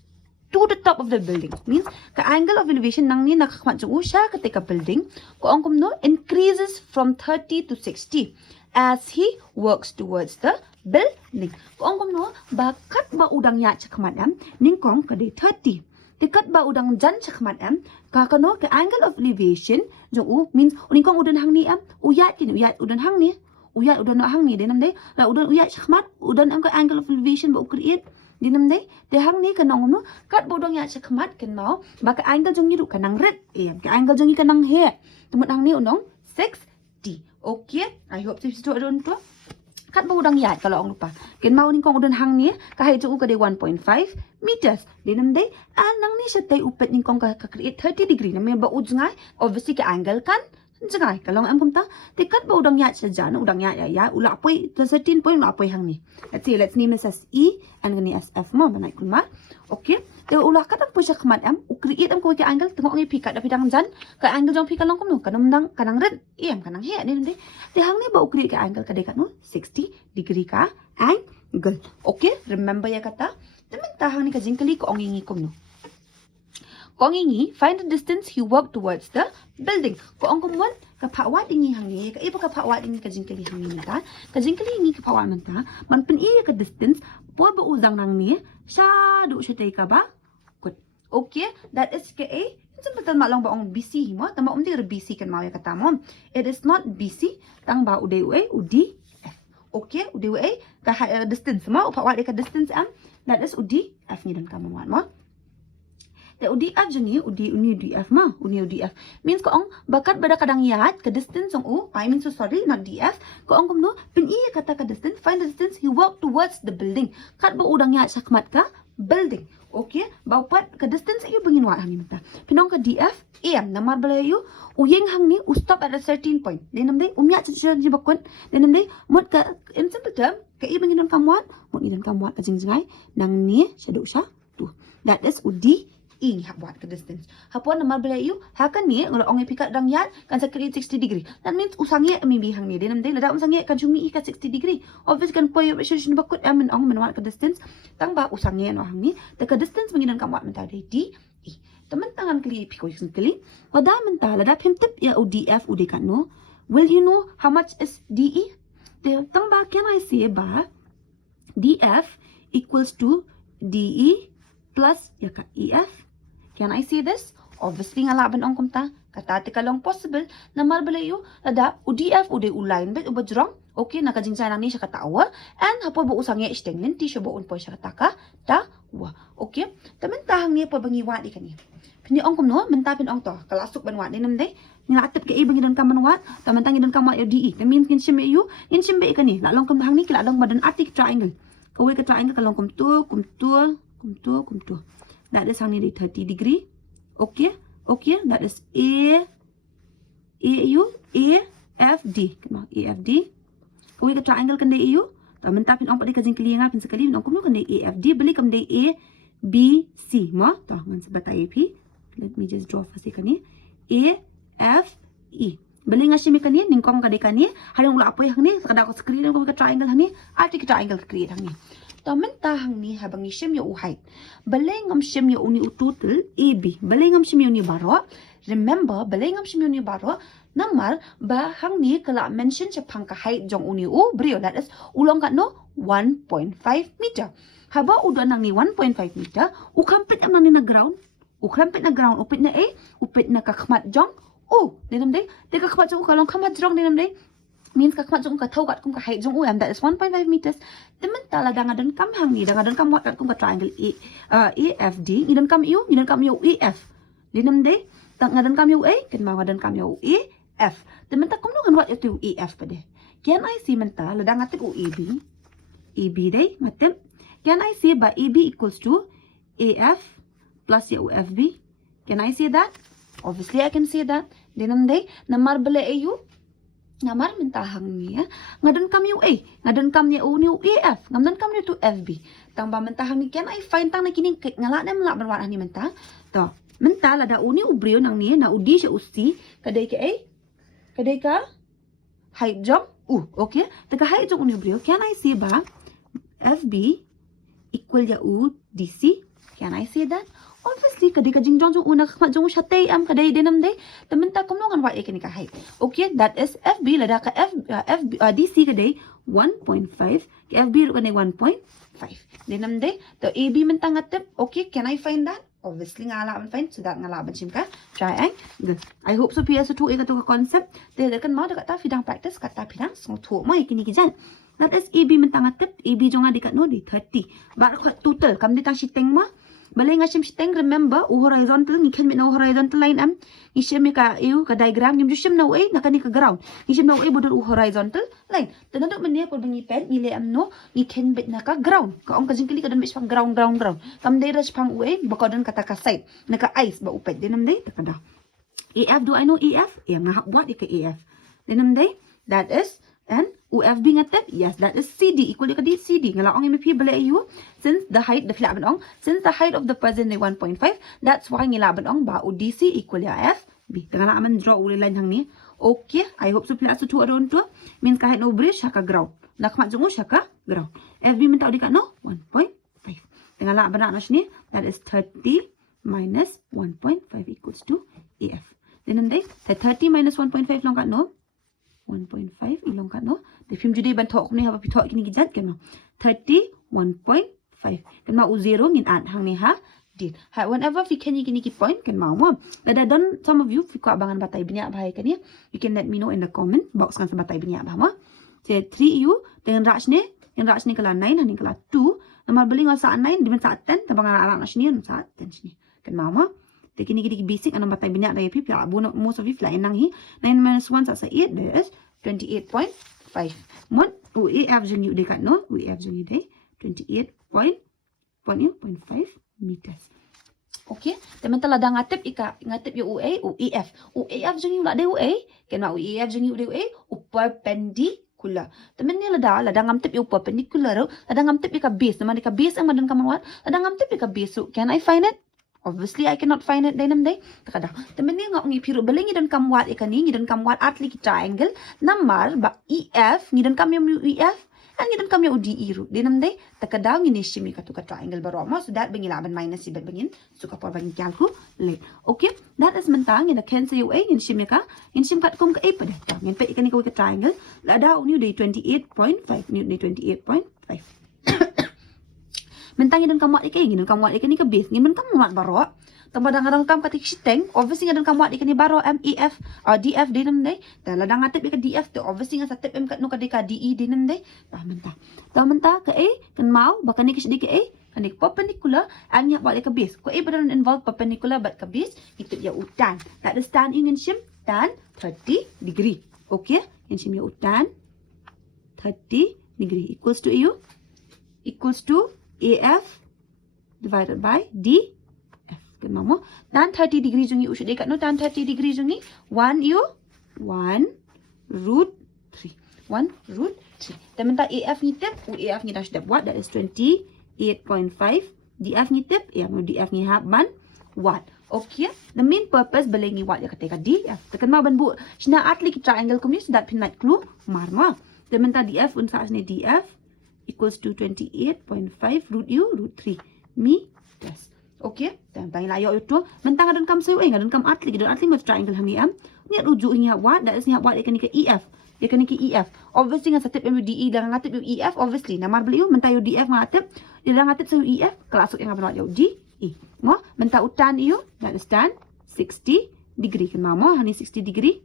to the top of the building means the angle of elevation nang ni nak khmat chu sha ka te ka building ko ong kum no increases from 30 to 60 as he works towards the building. Kung kum no bakat ba udang ya chakmat am ning kong ka de 30. Tikat ba udang jan chakmat am ka kano ka angle of elevation jo u means ning kong udan hang ni am uyat udan hang ni uyat udan no hang ni de nam de la udan uyat chakmat udan am ka angle of elevation ba u create di nam de hang ni kanong no kat ba udang ya chakmat kan mau ba ka angle jong ni ru kanang red ka angle jong ni kanang he tumut hang ni unong 60. Okay, I hope this is adon to. Kat ba udang yat kalau ong lupa. Ken mau ning kong udon hang ni ka hai chu ka de 1.5 meters. Dinam de anang ni siya tay upet ning kong ka create 30 degree na may ba udngai obviously ka angle kan jangai kalau am kumta te kat ba udang yat siya jan udang yat ya ula poi 13 point ula poi hang ni. Let's name this as E and gani as F mo banai kulma. Okay. Te ula kat ang po siya kmat am u create am ko ka angle tengok ngi pikat da pidang jan ka angle jong pikat long kom no kanang red em kanang he ni de te hang ni ba u create ka angle ka de kat no 60 degree ka angle okay remember ya kata temen hang ni ka jingkali ko ongi kom no ko ongi find the distance he walk towards the building ko ong kom ka phawat ingi hang ni ka iba ka phawat ingi ka jingkali hang ni ta ka jingkali ingi ka phawat man ta man pen i ka distance po ba uzang nang ni Shadu siya ka ba? Good. Okay, that is ka A. Simple tan malong ba ong BC mo? Tama umdi BC kan mao ya kata mo. It is not BC. Tang ba uday A, udi F. Okay, udi A ka distance mo. Upa wa ka distance am. That is udi F ni dan kamu mo. The udi F jeni udi F ma. Udi F means ko ong bakat bada kadang yat ka distance ong u. I mean so sorry not DF. Ko ong kumno pin iya kata ka distance find the distance he walk towards the building. Kat ba udang yat sakmat ka building. Okay, baupat ka distance iyo bangin wa hangin ta. Pinong ka DF AM namar balayo uyeng hang ni u stop at a certain point. Denam day umya cha ji bakon. Denam day mot ka in simple term ka i bangin kamwat mot ni dan kamwat ka jingjai nang ni sya tu. That is udi ing buat ke distance. Hapuan namar balayo hakan ni ngolo ong pikat dang yat kan sa create 60 degree. That means usangye maybe hang ni denam day lada usangye kan cumi ka 60 degree. Obvious kan poy solution bakut amen ong menwat ke distance tang ba usangye no hang ni the ka distance menginan kamwat menta day D E. Teman tangan kali piko yung kali. Wada menta lada pimtip ya UDF udi kan no. Will you know how much is DE? Tang ba can I say ba DF equals to DE plus ya ka EF. Can I say this? Obviously nga laban ang kumta. Katati ka lang possible na marbalayo lada UDF uday ulain bet ubajrong. Okay, nakajingsa lang ni siya katawa. And hapo ba usang ya istenglen ti siya ba unpo siya kataka tawa. Okay? Tamantahang niya pa bangiwa di kani. Pini ong kumno mentapin ong to. Kalasok banwa di namday. Ngatip ka ibang idan kamanwat. Tamantang idan kamwa yo DE. That means kin siya yu. Kin siya ba ikani. Lalong kumtahang ni kilalong madan atik triangle. Kawai ka triangle kalong kumtu. That is hang ni 30 degree. Okay, that is A F D. Kena A F D. Kau ikat triangle kan dia EU. Taman tapin ang padi kajing kelinga pin sekali min angkum kan dia A F D beli kam dia A B C. Ma, tah ngan sebat IP. Let me just draw fasi kan ni. A F E. Beli ngasih mi kan ni ningkong ka kan ni. Halang ula apa yang ni sekadar ko screen ko ikat triangle hang ni. Arti ka triangle create hang ni. Taman tahang ni habang isim yo uhait. Balay ngam sim yo uni total AB. Balay ngam sim yo ni baro. remember balay ngam shim uni baro namar ba hang ni kala mention chapang ka height jong uni brio, that is ulong kat no 1.5 meter. Haba udo nang ni 1.5 meter ukampit am nang ni na ground, ukampit na ground upit na upit na kakmat jong dinam day de kakmat jong kalong kamat jong dinam day means kakmat jong ka thau kat kum ka height jong that is 1.5 meters. Temen tala dangadan kam hang ni dangadan kam wat kat kum ka triangle AFD ngidan kam EF dinam day ngadan kam ken ma ngadan kam EF. Temen ta kum no ngan wat itu EF pade. Can I see menta ladang atik AB day matem. Can I say by AB equals to AF plus FB? Can I say that? Obviously I can say that. Dinam day namar bala AU namar mentahang ni ngadan kam ngadan kam ni AF ngadan kam ni tu FB tang ba mentahang ni can I find tang na kini ngala na mala berwarna ni mentah to mentah la da uni ubrio nang ni na udi sya usti kadai ka height jong okay taka height jong uni ubrio can I say ba FB equal ya DC? Can I say that? Obviously kadai ka jingjong jong una kakmat jong syatay am kadai denam day temen ta kumnongan wa ikani ka height. Okay, that is FB lada ka DC kadai 1.5 ka FB ru kanai 1.5 denam day to AB mentang ngatep. Okay, can I find that? Obviously ngala man find so that ngala man chim ka triangle. I hope so PS2 ka tu concept de kan mau dekat ta fidang practice kata fidang so tu mai kini kijan. That is AB mentang ngatep AB jong dekat no di 30 ba total kam di ta shiteng ma balay nga shiteng remember horizontal ni kan no horizontal line am ni shim ka ka diagram ni shim na way nakani ka ground ni shim na way bodol horizontal line tanado man niya por bangi pen ni le am no ni kan bit na ka ground ka ong ka jingkili ka dan bis pang ground kam day rush pang way baka dan kata ka side naka ice ba upet dinam day takada AF. Do I know AF? Nga what ka AF dinam day that is and UFB ngatep, yes, that is CD equal to CD. Ngala ong MP bala ayu since the height of the person is 1.5, that's why ngilaban ong ba DC equal to FB. Ngala aman draw uli line hang ni. Okay, I hope so plus 2 around 2 means kahit no bridge haka ground. Nakmat jungo haka ground. FB minta di ka no 1.5. Ngala bana nas ni that is 30 minus 1.5 equals to AF. Then and 30 minus 1.5 long kat no 1.5 ilong kat no the film judi ban thok ni ha pithok kini gijat kan 30 1.5 kan ma u 0 ngin at hang ni ha dit ha whenever fi kini ki point kan ma mo ada don some of you fi ko abangan batai binyak bahai kan ya you can let me know in the comment box kan sa batai binyak bah ma se 3 u dengan raj ni kala 9 hani kala 2 nama beli ngal sa 9 dimen sa 10 tabangan anak nas ni sa 10 ni kan ma mo the kini basic anong batay binyak dai pi pia most of you fly nang hi 9 minus 1 sa 8 there is 28.5 mon UAF jeng yu dekat no UAF jeng yu dai 28.5 meters. Okay, teman telah dah ngatip yu UAF jeng yu la dai UA kan ma UAF jeng yu dai UA perpendicular. Teman ni lada ngamtip yu perpendicular lada ngamtip ika base nama dika base ang madan kaman wat lada ngamtip ika base so can I find it? Obviously, I cannot find it dinam day. Takada. Temen ni ngak ngipiru beling ngidan kamwat ikani ngidan kamwat atli ki triangle namar ba EF ngidan kam yung EF and ngidan kam yung DE ru. Dinam day. Takada nginishimi ka tu ka triangle baroma so that bengilaban minus ibet bengin suka por bengin calculate. Okay? That is mentang ngina cancel yung A nginishimi ka nginishim kat kum ka A pada. Ngin pe ikani ka triangle lada uni day 28.5 ni 28.5. Mentang ngidan kamwat ikani ka base ngidan kamwat baro tambah dangadang kam katik shiteng obviously ngidan kamwat ikani baro MEF or DF dinam day dan ladang ngatip ika DF to obviously nga sa tip M kat no kadika DE dinam day menta ka A kan mau bakani ka sedikit A kanik perpendicular and nya balik ka base ko A beran involve perpendicular but ka base itu ya utan that is tan ingin shim tan 30 degree okay ingin shim ya utan 30 degree equals to AF divided by DF. Kan mamo? Tan 30 degree jungi usah dekat no tan 30 degree jungi 1 root 3. 1 root 3. Dan minta AF ni tip, AF ni dah step what that is 28.5. DF ni tip, DF ni half ban what. Okay, the main purpose belengi what ya ketika DF. Tekan ma ban bu sina atli ki triangle kumni sudah pinat clue marma. Dan minta DF unsa ni DF equals to 28.5 root 3 meters. Okay, Tang la yo itu mentang adan kam sayu adan kam atli gidan atli mat triangle hang ni am. Ni rujuk ni what that is ni what ikan EF. Ikan EF. Obviously ngan satip DE dan ngatip EF obviously. Namar beliau mentang DF ngatip. Dia ngatip sayu EF kelasuk yang apa yo DE. Mo mentang utan iyo that is tan 60 degree kan mama hani 60 degree.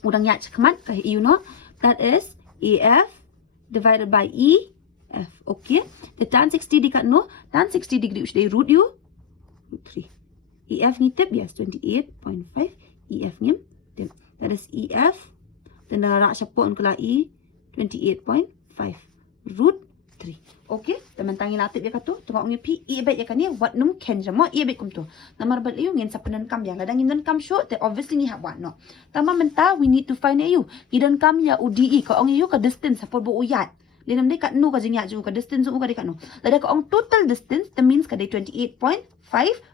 Udang yak cekmat kah you know that is EF divided by EF. Okay. The tan 60 dekat no tan 60 degree which they root you root 3. EF ni tip yes 28.5 EF ni tip. That is EF dan rak syapon kala E 28.5 root 3. Okay. Teman tangi latip dia kata tengok ni P E baik ya kan ni what num ken jama E baik kum tu. Namar bal you ngin sapenan kam yang ladang ngin kam show that obviously ni have what no. Tama menta we need to find you. Ngidon kam ya UDE ko ong you ka distance sapor bo uyat. Lenam dai kat nu ka jing ya ju ka distance u ka dai kat nu. Lada ka ong total distance that means ka dai 28.5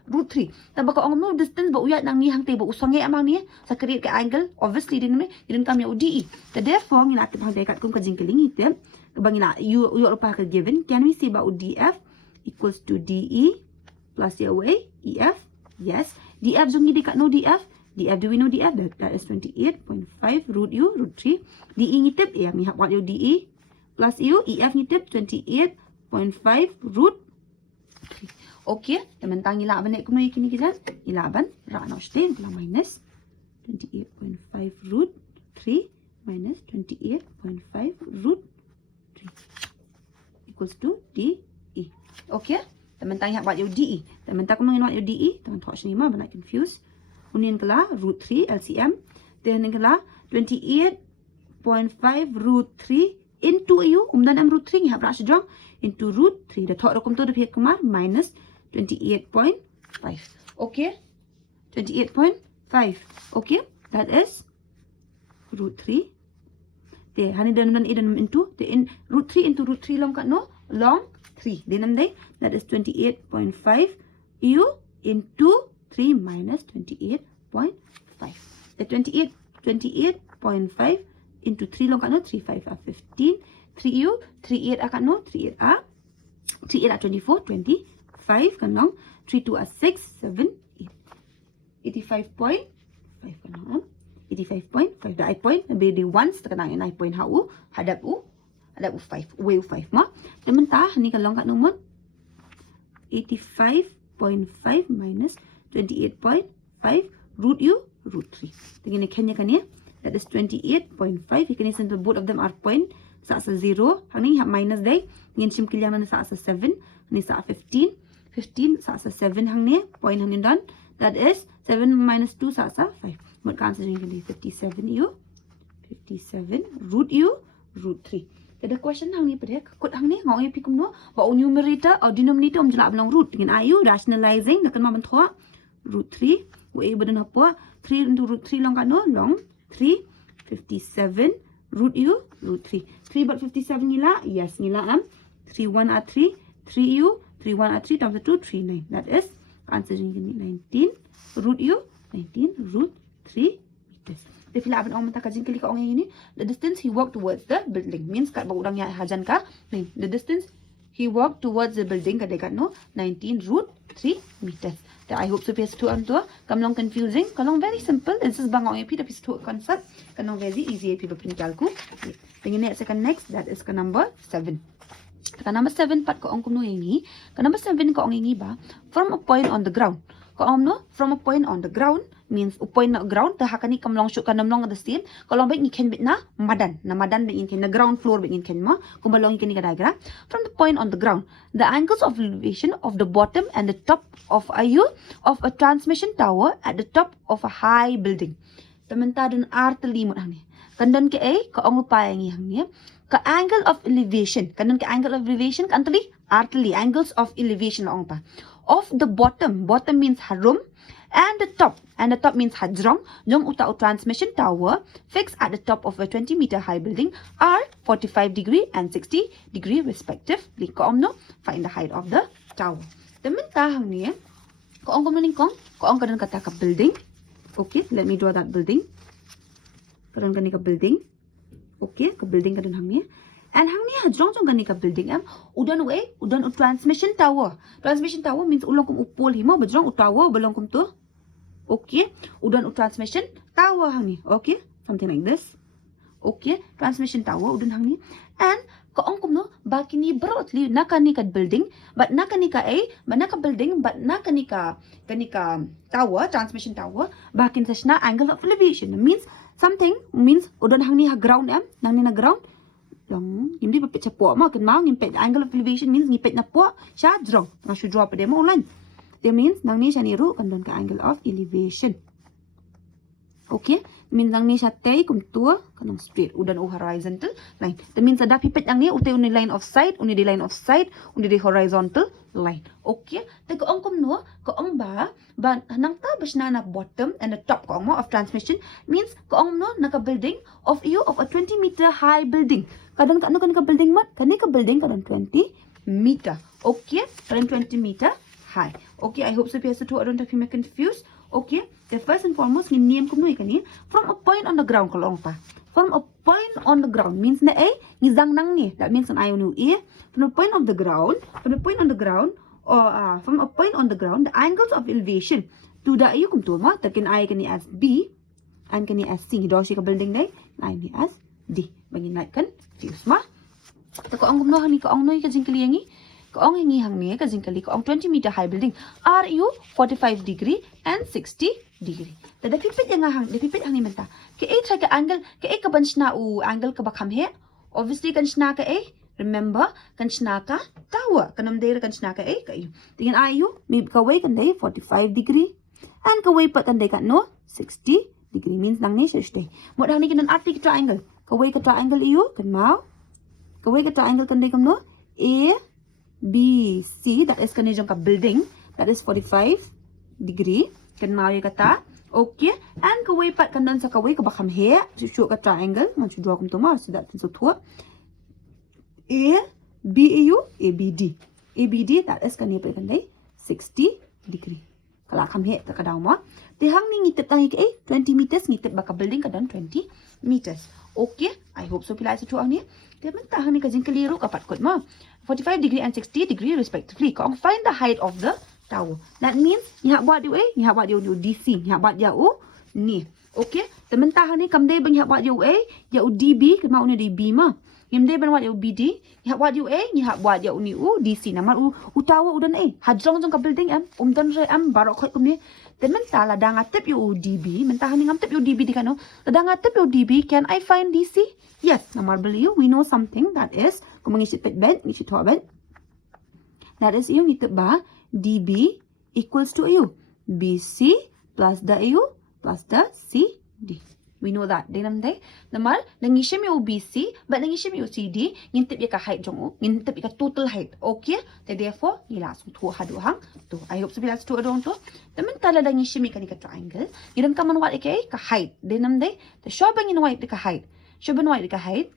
root 3. Taba ka ong nu distance bo uyat nang ni hang te bo usong e amang ni sa create ka angle obviously din ni ngidon kam ya UDE. Therefore ngin atip hang dai kat kum ka jing keling item. Bangina you lupa ke given can we see about DF equals to DE plus your way EF yes DF jung ni dekat no DF do we know DF that is 28.5 root u root 3 DE ngitip ya mi what you DE plus u EF ngitip 28.5 root 3 okay teman tang ila ban ek kini kijan ila ban ra no ste minus 28.5 root 3 minus 28.5 root 3 equals to DE. Okay? Teman tanya buat you DE. Teman tak kemungkinan buat you DE. Teman tak sini mah banyak confuse. Union kala root 3 LCM. Then kala 28.5 root 3 into you. Dan am root 3 ni habrak sejong into root 3. The thought rokum tu dah pihak kemar minus 28.5. Okay? 28.5. Okay? That is root 3. Okay, hani dan into the in root 3 into root 3 long kat no long 3. Then that is 28.5 u into 3 minus 28.5. The 28.5 into 3 long kat no 3 5 are 15. 3 u 3 8 akan no 3 8 are 24 25 kan long 3 2 are 6 7 8 85.5 kan long 85.5 the I point be the ones tekan ang I point how hadap u 5 way 5 ma dementah ni kalau kat nomor 85.5 minus 28.5 root u root 3 tingin ni kenya kan ya that is 28.5 you can listen to both of them are point sa 0 hang ni minus day ngin sim kilyang na sa 7 ni sa 15 sa 7 hang ni point hang ni dan that is 7 minus 2 sa 5 Mat answer yang kali 57 u 57 root u root 3. Kada question hang ni pada kod hang ni ngau pikum no ba numerator or denominator om jela belong root dengan ayu rationalizing nak kena bentuk root 3 we badan apa 3 into root 3 long kan no long 3 57 root u root 3 3 but 57 ngila yes ngila am 3 1 are 3 3 u 3 1 are 3 times 2 3 9 that is answer yang kali 19 root u 19 root 3 meters. Dia fila abang orang mentak kajin kali ka orang ini. The distance he walked towards the building means kat bau orang yang hajan ka. The distance he walked towards the building kat dekat no 19 root 3 meters. I hope so piece to antua. Kamlong confusing. Kalong very simple. This is bang orang tapi piece to concept. Kanong very easy pi berpinjalku. Tingin ni second next that is ka number 7. Ka number 7 pat ko ong kumno ini. Ka number 7 ko ong ini ba from a point on the ground. Ko ong no from a point on the ground means upoy na ground ta hakani kamlong shoot kanamlong the same kalau baik ni ken bit na madan begin ken na ground floor begin ken ma kumbalong ken ni diagram from the point on the ground the angles of elevation of the bottom and the top of a transmission tower at the top of a high building tamenta dan arteli mo ni kandan ke ka ong upay ang yang ka angle of elevation kandan ka angle of elevation kantali arteli angles of elevation ong pa of the bottom means harum and the top means hajrong jong uta transmission tower fixed at the top of a 20-meter high building are 45 degree and 60 degree respectively ko no find the height of the tower temen tahang ni ko ong ni ko ong kadan kata ka building okay let me draw that building kadan ka building okay ka building kadan hang ni And hang ni hajrong jong gani ka building udan u transmission tower. Transmission tower means ulong kum upol himo bajrong u tower belong kum tu. Okay, udan u transmission tower hang ni. Okay, something like this. Okay, transmission tower udan hang ni. And kaong kum no bakini broadly nakani ka building but nakani ka but naka building but nakani ka tower, transmission tower bakin sa shna angle of elevation means something means udan hang ni ha ground nang ni na ground long hindi pa pitcha po mo kin mau ngimpet angle of elevation means ngipet na po siya drong nga should drop de mo ulan. That means nang ni siya niru kandon ka angle of elevation. Okay, means nang ni siya tay kum tua kanang straight udan o horizontal line. That means ada pipet ang ni utay uni line of sight, uni di line of sight, uni di horizontal line. Okay, te kaong kum no kaong ba nang tabas na na bottom and the top kaong mo of transmission means kaong no naka building of you of a 20-meter high building. Kadang ano kan ka building mat? Kani ka building kadang 20 meter. Okay, kadang 20 meter high. Okay, I hope so piasa tu I don't have you make confused. Okay, the first and foremost ni name kum no ikani from a point on the ground kalong pa. From a point on the ground means na ni zang nang ni. That means an I nu from a point on the ground, or from a point on the ground the angles of elevation to the ayu kum tu ma takin I kani as B and kani as C. Do ka building dai I ni as D. Bagi naik kan fuse ma. Ta ko ang no hani ko ang noi ka jingkali yangi. Ko ang hingi hang ni ka jingkali ko ang 20 meter high building RU 45 degree and 60 degree. Ta da pipit yang hang ni menta. Ke try ka angle ke ka ban shna u angle ka bakam he. Obviously kan shna ka remember kan shna ka tower kanam dai kan shna ka ka yu. Tingin ayu mi ka way kan dai 45 degree and ka way pa kan dai ka no 60 degree means nang ni stay. Mo dang ni kinan arti ka triangle. Kaway ka triangle iyo kan mau. Kaway ka triangle kan dai kam no A B C that is kan jong ka building that is 45 degree kan mau ya kata. Okay, and kaway pat kan dan sa kaway ka bakam he show ka triangle man should draw kum to ma so that so thua A B EU A B D that is kan pa kan dai 60 degree. Kala kam he ta ka daw mo. Tihang ni ngitip tangi ka 20 meters ngitip baka building ka dan 20 meters. Okay, I hope so pila sa tuang ni. Dia mentah ni kajing keliru kapat kot mo. 45 degree and 60 degree respectively. Kau find the height of the tower. That means ni hak buat dia ni hak buat dia DC, ni hak buat dia ni. Okay, dia mentah ni kam dai bang hak buat dia ya DB ke mau ni DB ma. Yam dai ban buat dia BD, ni hak buat dia ni hak buat dia ni DC nama tower udan hajrong jong ka building dan re barok khoi kum ni. Then mentah la dang atip you DB, mentah ni ngam tip you DB di kano. La dang atip you DB, can I find DC? Yes, na marble you we know something that is kung mangisi pet bed, ngisi to bed. That is you ngitip ba DB equals to you BC plus the U plus the CD. We know that. Dinam day. Namal nangishim you BC but nangishim you CD ngintip ya ka height jong ngintip ya ka total height. Okay? Therefore nila so tu hadu hang tu. I hope so bila tu adong tu. Tamen tala nangishim ka ni ka triangle. Gidan ka man wat ka height. Dinam day. The shobang in white ka height. Shobang white ka height.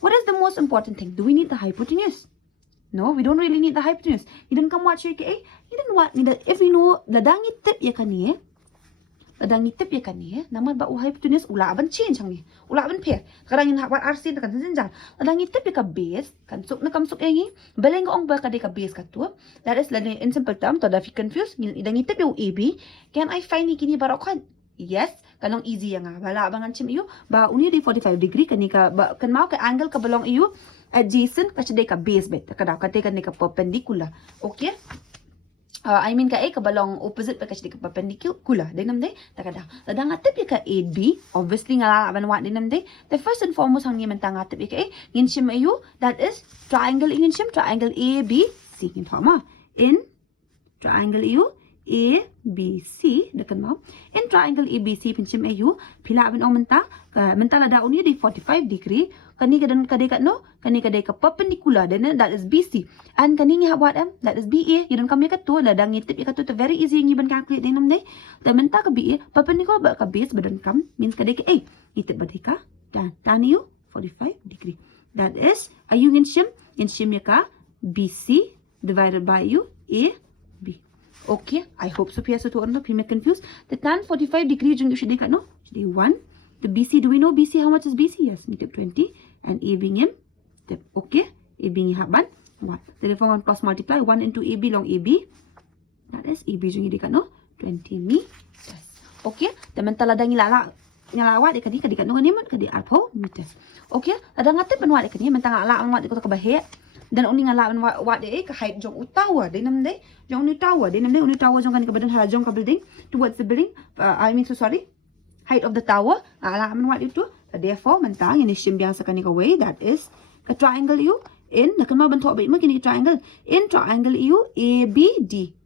What is the most important thing? Do we need the hypotenuse? No, we don't really need the hypotenuse. Gidan ka wat ka gidan wat ni if we know ladang itip ya ka ni Ladang ngitip ya kan ni naman ba hypotenuse ula ban change hang ni ula ban pair kadang in hak RC kan senjang ladang ngitip ya ka base kan suk na kamsuk engi beleng ko ong ba ka de ka base ka tu that is ladang in simple term to da fi confuse ladang ngitip yung AB can I find ni kini barok kan yes kanong easy yang bala bangan chim iyo ba uni di 45 degree kan ni ka kan mau ka angle ka belong iyo adjacent ka de ka base bet ka daw ka te kan ni ka perpendicular okay I mean ka kabalong opposite pa kasi di ka perpendicular. Dinam day takada. Ladang atip ka AB obviously nga lalaban wa dinam day. The first and foremost hang niman tang atip ka ngin shim ayu that is triangle ngin shim triangle ABC ngin thama in triangle ayu ABC dekan mo in triangle ABC pinchim ayu pila ben menta lada uni di 45 degree kani kadan kadai no kani kadai ka perpendicular then that is BC and kani ni buat that is BA gidan kami ka tu ladang ngitip ka tu very easy ngi ban calculate dinam dai dan menta ka BA perpendicular ba ka base badan kam means kadai ka ngitip badai ka dan you 45 degree that is ayu ngin shim ya ka BC divided by you AB. Okay, I hope so piasa tu orang make confused. The tan 45 degree jung you should no should 1 to BC. Do we know BC how much is BC? Yes, ngitip 20 and A being tip. Okay? AB ngi haban 1. Therefore, 1 plus multiply 1 into AB long AB. That is AB jungi dekat no 20 meters. Okay? Dan mentala dah ngilawat dekat ni kadikat no ni man kadi arpo meters. Okay? Ada ngatip ban wat dekat ni mentang ala wat dekat ka bahek. Dan uni ngala wat de ka height jong utawa de nam de jong ni tower de nam de uni tower jong kan ka badan hala jong ka building towards the building. I mean so sorry. Height of the tower ala man wat itu. Therefore mentang ini shim biasa kan ka way that is ka triangle you in nak ma bentuk baik ma kini triangle in triangle you ABD.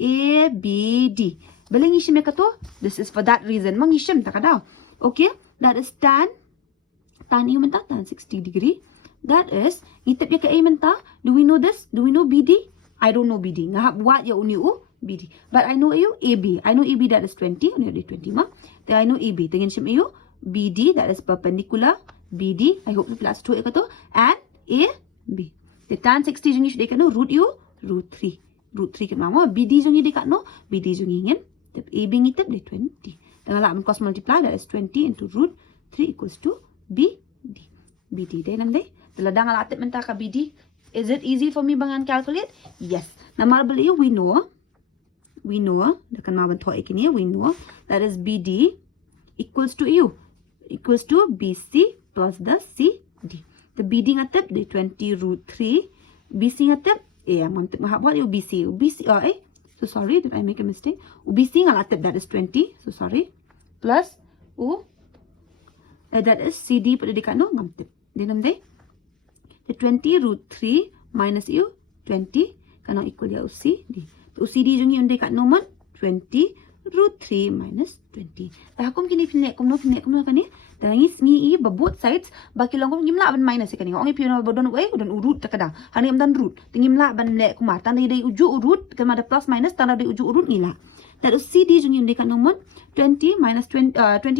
ABD. Bila ngishim ka to, this is for that reason. Mangishim tak ada. Okay? That is tan you mentang tan 60 degree. That is, ngitip ya ke A mentang. Do we know this? Do we know BD? I don't know BD. Ngahap buat ya uni BD. But I know you AB. I know AB that is 20. Uni ada 20 ma. Then I know AB. Tengin shim you BD that is perpendicular. BD. I hope you plus 2 ka to. And AB. The tan 60 jungi sudah no root you root 3. Root 3 ke mama. BD jungi dekat no. BD jungi ngin. AB ngitip de 20. Dengan lah cross multiply that is 20 into root 3 equals to BD. BD de nam de. Teladang ala atip mentah ka BD. Is it easy for me bangan calculate? Yes. Now marble you we know. Dekan ma bentuk ikini we know that is BD equals to you. Equals to BC plus the CD. The BD ngatip de 20 root 3. BC ngatip mantip ngahap buat you BC. So sorry, did I make a mistake? BC ngalatip that is 20. So sorry. Plus that is CD pada dekat no mantip. Dinam de. The 20 root 3 minus you 20 kana equal ya CD. Tu CD jungi unde kat no man 20 root 3 minus 20. Dah akum kini pinek kum no kani. Dah ngi both sides baki long kum ngimla ban minus kani. Ong piano bodon way udan urut takada. Hani amdan root. Tingimla ban le kum tan dai uju urut kan ada plus minus tan dai uju urut ngila. That is CD jungi unde kat no man 20 minus 20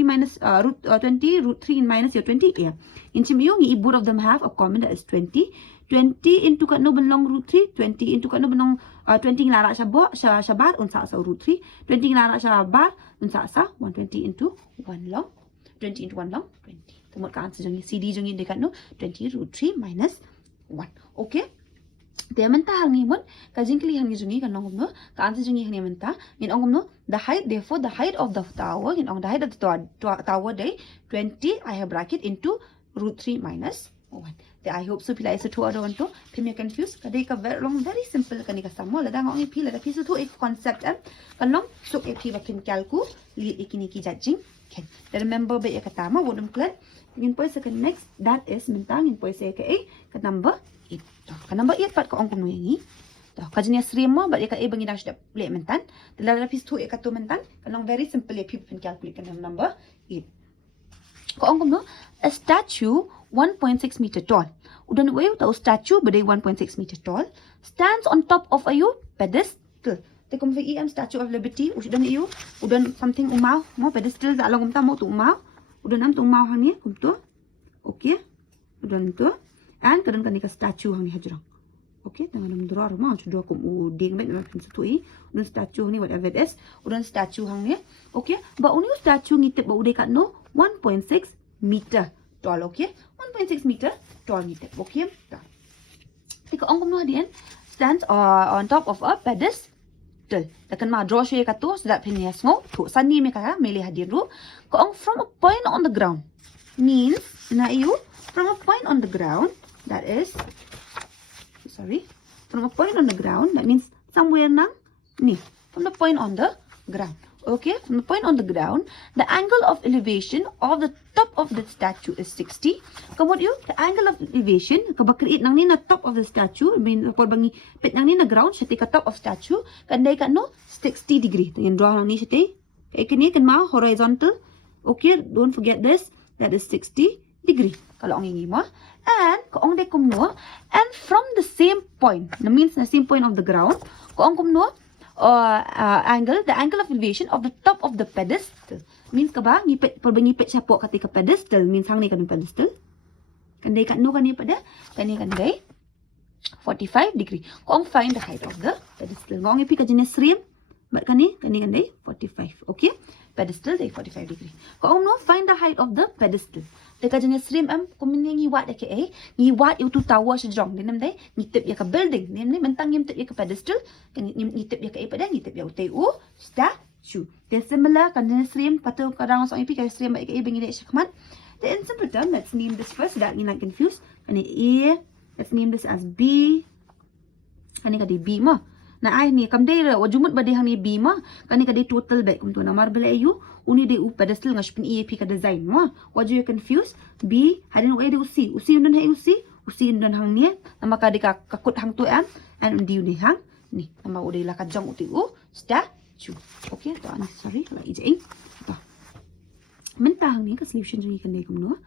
minus root 20 root 3 in minus your 20 yeah. In chimiyo ngi both of them have a common that is 20. 20 into kat no belong root 3, 20 into kat no belong 20 nglara shabar unsa sa root 3, 20 nglara shabar unsa sa 120 into 1 long 20 into 1 long 20. Tumot ka answer jungi CD jungi dekat no 20 root 3 minus 1. Okay? Dia mentah hang ni mon kajing kli hang ni jungi kan ongom no ka answer jungi hang ni mentah ngin ongom no the height therefore the height of the tower ngin ong the height of the tower day 20 I have bracket into root 3 minus 1. I hope so pila isa 2 ada untuk pimya confused kadai ka very long very simple kani ka samo la dang ong pila da piso tu ek concept kanong sok ek pi bakin calcu li ikini ki judging okay remember be ek tama wodum clear ngin po sa next that is mentang ngin po sa ka ka number 8 ka number 8 pat ka ong kuno yangi to ka jenis remo ba ek ka bangi dash da play mentan la piso tu ek tu mentan kanong very simple ek pi bakin calculate kan number 8 ka ong kuno a statue 1.6 meter tall. Udan way tau statue berdaya 1.6 meter tall stands on top of a pedestal. Tekum fi Statue of Liberty udan udan something umau mo pedestal za long ta mo tu umau udan am tu umau hang ni kum tu. Okay. Udan tu and kadan kan ka statue hang ni hajrang. Okay, tangan nam dura rumah chudo kum uding bet na pin satui udan statue ni whatever it is udan statue hang ni. Okay, ba uni statue ngitip ba udai kat no 1.6 meter tall. Okay, 1.6 meter tall meter. Okay, tika ong kumno dian stands on top of a pedestal. Takan ma draw shoy kato sedap pinias ngo tu sani me kaka meli hadir ru ko ong from a point on the ground means na you from a point on the ground that is from a point on the ground that means somewhere nang ni from the point on the ground. Okay, from the point on the ground, the angle of elevation of the top of the statue is 60. Kemudian you, the angle of elevation, kabakrit nang ni na top of the statue, mean por bangi pit nang ni na ground, siya ka top of statue, kanday ka no 60 degree. Tingin draw nang ni siya kay kini kan ma horizontal. Okay, don't forget this. That is 60 degree. Kalau ang ingi mo. And kaong de kumno, and from the same point, that means the same point of the ground, kaong kumno angle, the angle of elevation of the top of the pedestal means kaba ngipit perbengipit siya po ketika pedestal means hang ni kan pedestal kanday kan no kani pada kani kanday 45 degree kong find the height of the pedestal ngong ipi ka jenis rim but kani kandai 45. Okay, pedestal day 45 degree. Kau no find the height of the pedestal. Dekat jenis stream kumini ngiwat deke ngiwat itu tower sejong dinam dai ngitip ya ke building ni mentang ngitip ya ke pedestal ngitip ya ke pada ngitip ya utai statue. Then similar kan jenis stream patu kadang orang ipi kan stream baik ke bengi dek syakman. Then in simple term, let's name this first so that you're not confused. Kani A, let's name this as B. Kani kadi B ma. Na ai ni kam dai wajumut bade hang ni B ma. Kani kadi total baik kum tu namar bela ayu. Uni de u pedestal ngashpin EAP ka design ma. Waju you confused? B hadin u de usi. Usi undon hai usi. Usi undon hang ni. Nama kadi ka kakut hang tu and undi uni hang ni. Nama u de la ka jong uti u statue. Okay, to an sorry la ijeng. To. Mentah hang ni ka solution jung ikan dai kum no.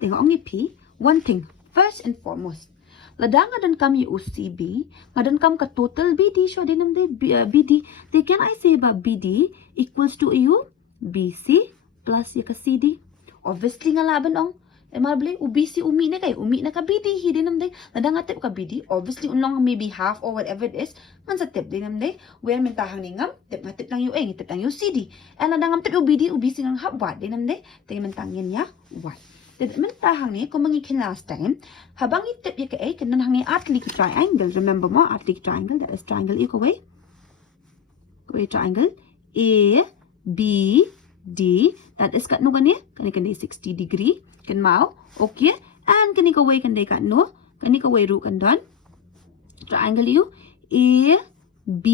Tengok ang ni P. One thing, first and foremost. Ladang ngadan kam yu CB, ngadan kam ka total BD so dinam de BD. Then can I say about BD equals to you BC plus ya ka CD. Obviously nga laban ong. Emable BC umi na ka BD hi dinam de. Ladang atip ka BD, obviously unong maybe half or whatever it is. Man sa tip dinam de. Where mentahang ningam, tip ngatip lang yu tip lang yu CD. And ladang tip yu BD BC ng habwat dinam de. Tingin mentangin ya what. Mentahang ni kung mangikin last time, habang itip ya ka kanan hang ni atli ka triangle. Remember mo, atli ka triangle, that is triangle iko way. Triangle A, B, D, that is kat no kani 60 degree. Kan mau, okay. And kani ka way kani kat no, kani ka way ru kan don. Triangle you A, B,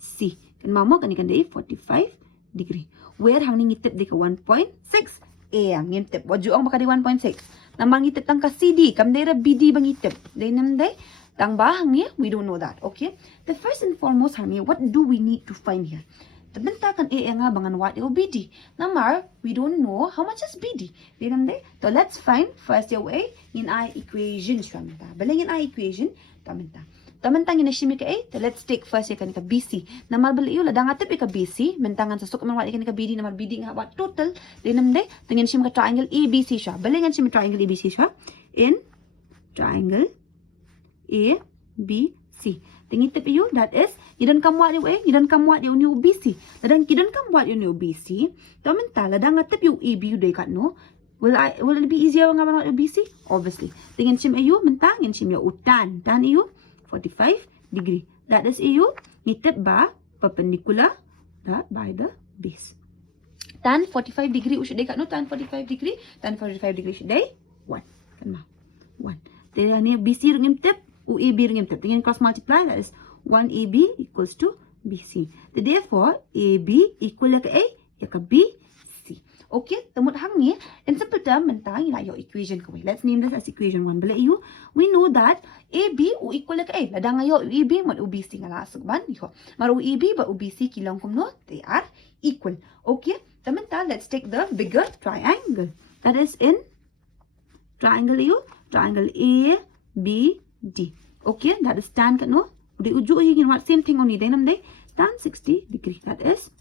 C. Kan mau mo kani 45 degree. Where hang ni ngitip di ka 1.6 AM ngitip waju ang baka di 1.6 namang ngitip tang ka CD kam dera BD bang ngitip day nam day tang bahang ni we don't know that. Okay, the first and foremost hang what do we need to find here? Tabenta kan A nga bangan what o BD namar we don't know how much is BD day nam day. So let's find first your way in I equation shwamta baling in I equation Tamantang ina shimi ka let's take first ya kan ka BC. Namal bali yu ladang atip ka BC, mentangan sa suk man wat ka BD namal BD nga wat total. Dinam de tingin shim ka triangle ABC siya. Balingan shim triangle ABC siya. In triangle ABC. Tingin tip yu that is idan kam wat yu idan kam wat yu ni BC. Ladang idan kam wat yu ni BC. Tamanta ladang atip yu AB yu de kat no. Will it be easier nga man wat yu BC? Obviously. Tingin shim ayu mentangin shim yu utan. Tan yu 45 degree. That is EU ngitip ba perpendicular that by the base. Tan 45 degree usud dekat no tan 45 degree. Tan 45 degree usud day 1. Kan ma 1. Then ni BC ring ngitip UAB ring ngitip. Dengan cross multiply that is 1 AB equals to BC. Therefore AB equal ya ke A ya ke B. Okay, temut hang ni in simple term mentang ila your equation ko. Let's name this as equation 1. Bala you we know that AB u equal to A. Ladang ayo AB mat UBC ngala sugban yo. Maru AB ba UBC kilang kum no they are equal. Okay, tementa let's take the bigger triangle. That is in triangle you triangle A B D. Okay, that is tan kan no. Di uju hingin what same thing only denam day tan 60 degree. That is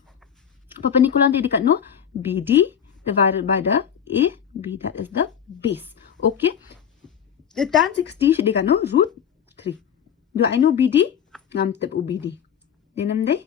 perpendicular di dekat no BD divided by the AB, that is the base. Okay, the tan 60 should be no root 3. Do I know BD? Ngam tip UBD. Dinam day.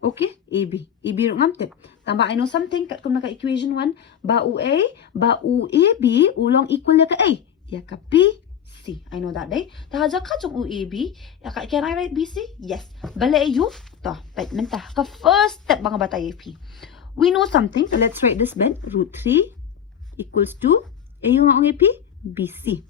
Okay, AB ngam tip. Tambah I know something kat kum naka equation 1 ba UA ba UAB ulong equal ya ka A ya ka BC. I know that day. Tahaja ka jung UAB ya ka can I write BC? Yes. Bala ayu to pet menta ka first step mga batay AP. We know something, so let's write this bit. Root 3 equals to yung nga AP BC.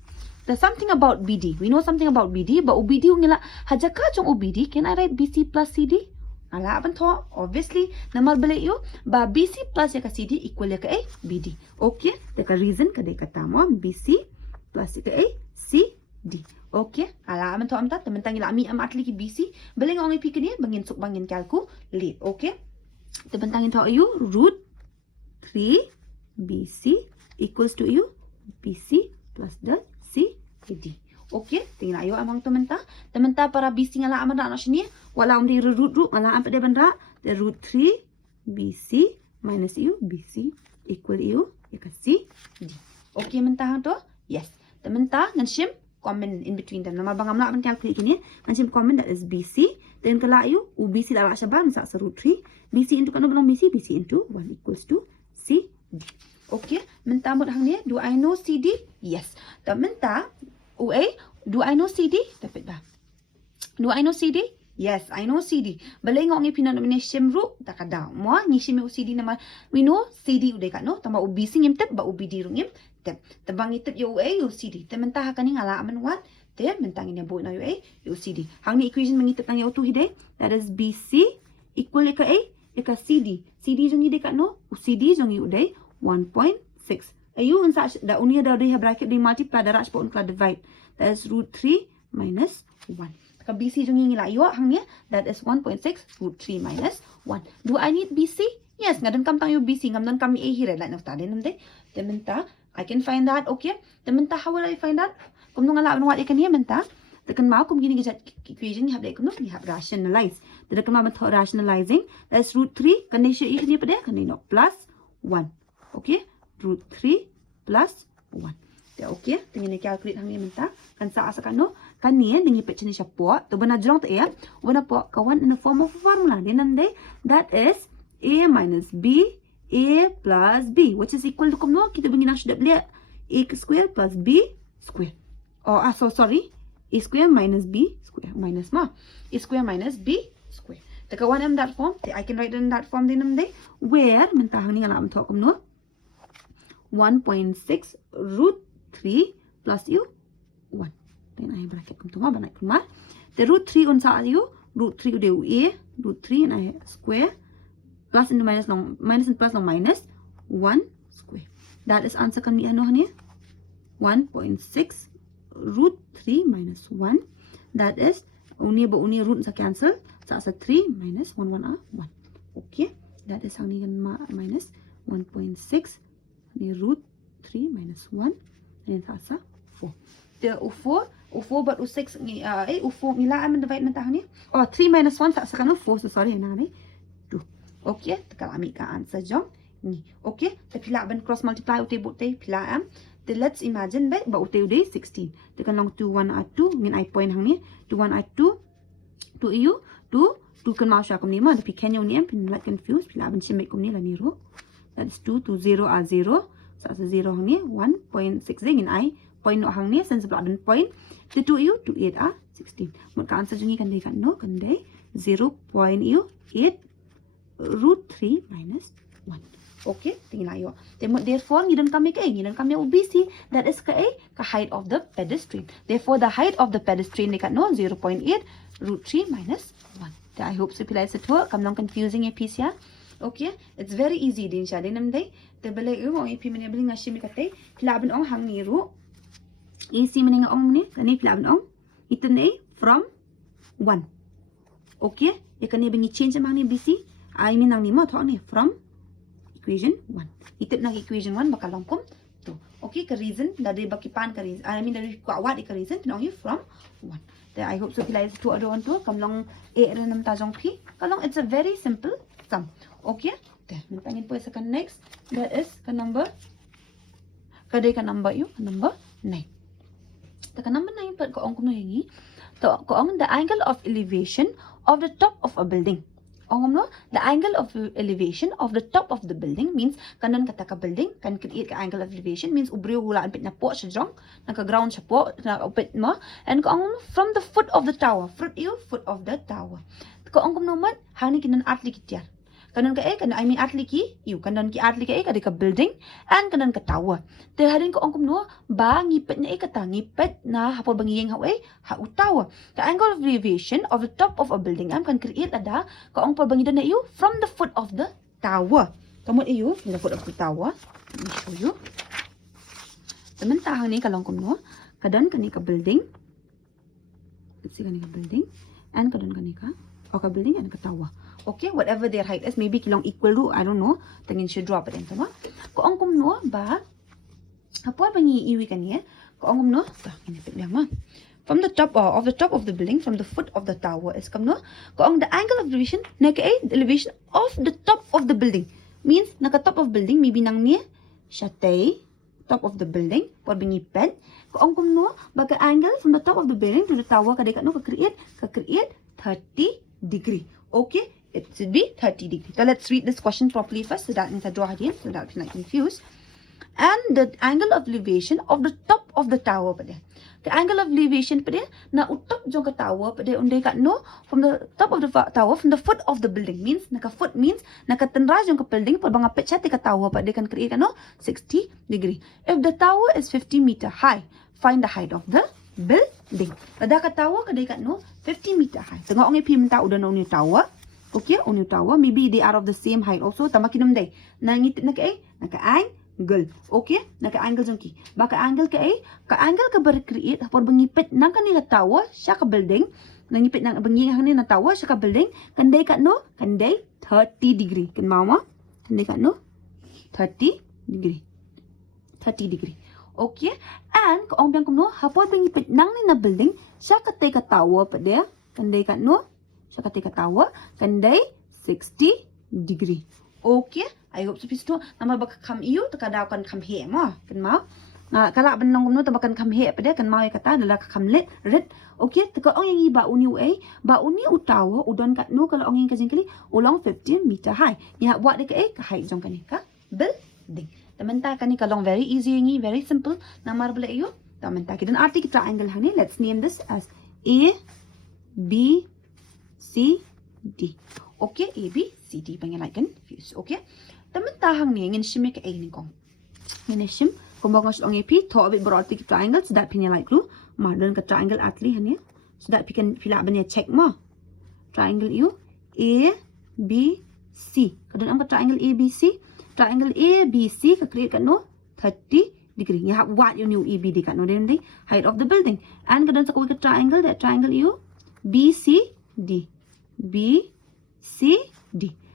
There's something about BD. We know something about BD, but UBD yung nila haja ka jung UBD. Can I write BC plus CD? Ala ban to obviously namal balik yo ba BC plus ya ka CD equal ya ka A BD. Okay, the reason ka de katamo BC plus ya ka A CD. Okay, ala man to amta temantang ila ami am atli ki BC. Balik ang AP kini bangin suk bangin calculate. Okay. Tebentangin tahu you root 3 BC equals to you BC plus the CD. Okay, tinggal ayo amang tementa para BC ngala aman dak nak sini wala di root ngala am pada benda the root 3 BC minus you BC equal you ya kasi D. Okay mentah tu? Yes. Tementa ngan shim common in between them. Nama bangam nak calculate ini ngan shim common that is BC Then kala you BC dah shaban sa root 3. BC into kano belong BC into 1 equals to C. Okay, menta mo hang ni, do I know CD? Yes. Ta menta UA, do I know CD? Dapat ba? Do I know CD? Yes, I know CD. Balay nga ang ipinanomination root, takada mo, ngishim yung CD naman. We know CD uday ka, no? Tama ubisi ngim tip, ba ubidi rung ngim tip. Tabang itip yung UA, yung CD. Tamenta ha kaning alaman what? Te, mentangin niya buo na UA, yung CD. Hang ni equation mangitip ng yung 2 hiday, that is BC equal ika A, ika CD. CD yung hiday ka, no? CD yung uday, 1.6. Ayu unsa da unia da day bracket day multiply da rash po unkla divide. That is root 3 minus 1. Ka BC jung ngila ayu hang niya, that is 1.6 root 3 minus 1. Do I need BC? Yes, ngadon kam tang yu BC ngamdon kami A here like nafta din namde. Tementa I can find that, okay? Tementa how will I find that? Kum nung ala what ikan niya menta. Tekan mau kum gini gajat equation ni hab dai kum no ni hab rationalize. Tekan mau method rationalizing, that is root 3 condition I ni pada kanino plus 1. Okay? Root 3 plus 1. Okay, tingin ni calculate hang ni menta. Kan sa asa kano? Kani dingi pet ni siya po. To bana jrong to ya. Wana po kawan in the form of a formula. Dinande that is A minus B A plus B, which is equal to kumno kita bagi nang sudah beli A square plus B square. Oh, so sorry. A square minus B square minus ma. A square minus B square. The kawan in that form. I can write it in that form dinande where menta hang ni ngala am to kumno 1.6 root 3 plus u 1. Then I bracket kum tuma banai kuma. The root 3 unsa u root 3 ude a root 3 and I square plus into minus long minus and plus long minus 1 square. That is answer kan mi ano hani 1.6 root 3 minus 1. That is uni root sa cancel sa 3 minus 1 1 1. Okay, that is how ni kan minus 1.6 ni root 3 minus 1 and then sa 4. The U4 but U6 U4 nilaan man divide man ta ni. Oh 3 minus 1 sa kanu 4 so sorry na ni 2. Okay, takal ami ka answer jong ni. Okay, ta pila ban cross multiply uti buti pila am. Then let's imagine ba uti uday 16. Tekan long 2 1 at 2 ngin I point hang ni 2 1 at 2 2 eu 2 kan mau sya kum ni ma tapi kan yo ni am pin like confused pila ban chimik kum ni la ni ro. That's 2 to 0 are 0. So as 0 hang ni 1.6 ding in I point no hang ni since blood point the 2 u to 8 are 16. Mut ka answer jungi kan dei kan no kan dei 0.8 root 3 minus 1. Okay, tingnan ayo. Therefore ngidan kami UBC that is ka height of the pedestrian. Therefore the height of the pedestrian ni kan no 0.8 root 3 minus 1. I hope so pila sa to kam long confusing e piece ya. Okay, it's very easy din siya. Din namday, te balay mo ipi man bali nga shimi katay. Pilaban ong hang niru. Easy man nga ong ni, kani pilaban ong. Ito na from 1. Okay, e kani bingi change mang ni BC. I mean nang ni mo to ni from equation 1. Ito na equation 1 baka langkom to. Okay, ka reason dadi bakipan ka reason. I mean dadi kwawat ka reason tinong you from 1. I hope so pila is to adon to kam long a ranam ta jong p. Kalong it's a very simple sum. Okay, then tangin po sa kan next, that is kan number kadai kan number you number 9. The number 9 but ko ong kuno hingi to ko ong the angle of elevation of the top of a building. Ong no the angle of elevation of the top of the building means kanon kata ka building kan create ka angle of elevation means ubrio hulaan pit na po siya jong naka ground siya po na upit mo and ko ong from the foot of the tower foot of the tower ko ong kuno man hani kinan atli kityar kanon ka kan I mean atli ki you kanon ki atli ka kada ka building and kanon ka tower te harin ko ongkom no ba ngipet na kata ngipet na hapo bangiyeng hawe ha tower the angle of elevation of the top of a building am kan create ada ka ong pabangida na you from the foot of the tower kamot you from the foot of the tower let me show you teman tahang ni kalongkom no kadon kani ka building let's see kani ka building and kadon kani ka ka building and ka tower. Okay, whatever their height is, maybe kilong equal to, I don't know, tangin siya drop it into, no? Ko ang kumno ba, hapwa ba ni iwi kaniya? Ko ang kumno, inipit lang ma. From the top of the building, from the foot of the tower is kumno, ko ang the angle of elevation, naka the elevation of the top of the building. Means, naka top of building, maybe nang niya, shatay, top of the building, por bingipet. Ko ang kumno, baga angle from the top of the building to the tower, kadai ka no, ka-create 30 degree. Okay, it should be 30 degree. So let's read this question properly first. So that means I draw again, so that you're not confused. And the angle of elevation of the top of the tower pada. The angle of elevation pada na utop jong ka tower pada unde kat no from the top of the tower, from the foot of the building means naka foot means naka tenra jong ka building per banga pechat ka tower pada kan create no 60 degree. If the tower is 50 meter high, find the height of the building. Pada ka tower kadai kat no 50 meter high. Tengok ngi pi minta udah no new tower. Okay, on new tower maybe they are of the same height also. Tamakinum dai. Na ngit naka angle. Okay, naka angle jong ki. Baka angle ka angle ka ber-create por bangipit nang kanila tower siya ka building. Nangipit nang banging na tower siya ka building. Kanday ka no, kanday 30 degree. Kan mama? Kanday ka no 30 degree. 30 degree. Okay, and kung biang kuno hapon bangipit nang ni na building siya ka take ka tower pa dia. Kanday ka no, siya ka take ka tower. Kanday 60 degree. Okay, I hope so please to nama baka kam iyo takadaw kan kam he mo kan mau kala benong no tabakan kam he pada kan mau kata adalah kam lit red. Okay, taka ong yang ba uni ba uni utawa udon kat no kalau ong yang kajing kali ulang 15 meter high ya buat dekat ka height jong kan ka building tamenta kan ni kalong very easy ni very simple nama bela iyo tamenta ki dan arti ki triangle hani. Let's name this as A B C D. Okay, A B C D panggil like confuse. Okay, teman tahang ni ingin shim ke ni kong. Ingin shim kung bangos ong AP to bit berarti ke triangle so that pinya like lu madon ke triangle atli hani so that pikan pila banya check mo triangle you A B C kadon ang triangle A B C ka create kan no 30 degree. You have what you new A B D kan no then the height of the building and kadon sa ko ke triangle that triangle you B C D.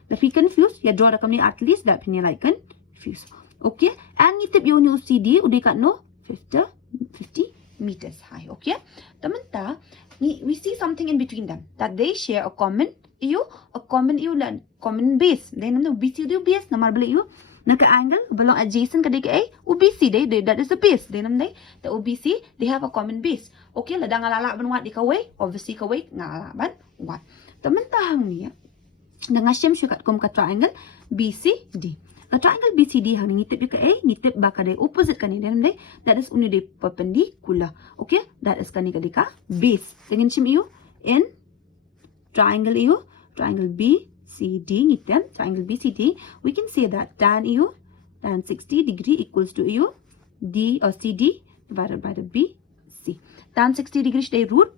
If you confused, ya draw rakam ni at least that pinya like confused. Okay, and ngitip yung new CD udah kat no 50 meters high. Okay, tamanta we see something in between them that they share a common dan common base. Then namanya BC base namar beli you naka angle belong adjacent kadai ke UBC that is the base. Then namanya the OBC they have a common base. Okay, ladang alala ban wat di kawai obviously kawai ngala ban wat. Tamantahang niya nangasyam syukat kum ka triangle BCD. Ka triangle BCD hang ngitip ka ngitip ba kadai opposite kani dan namanya that is uni de perpendicular. Okay, that is kani kadai ka base. Dengan sim iyo in triangle BCD ngitem triangle BCD we can say that tan 60 degree equals to D or CD divided by the BC. Tan 60 degree stay root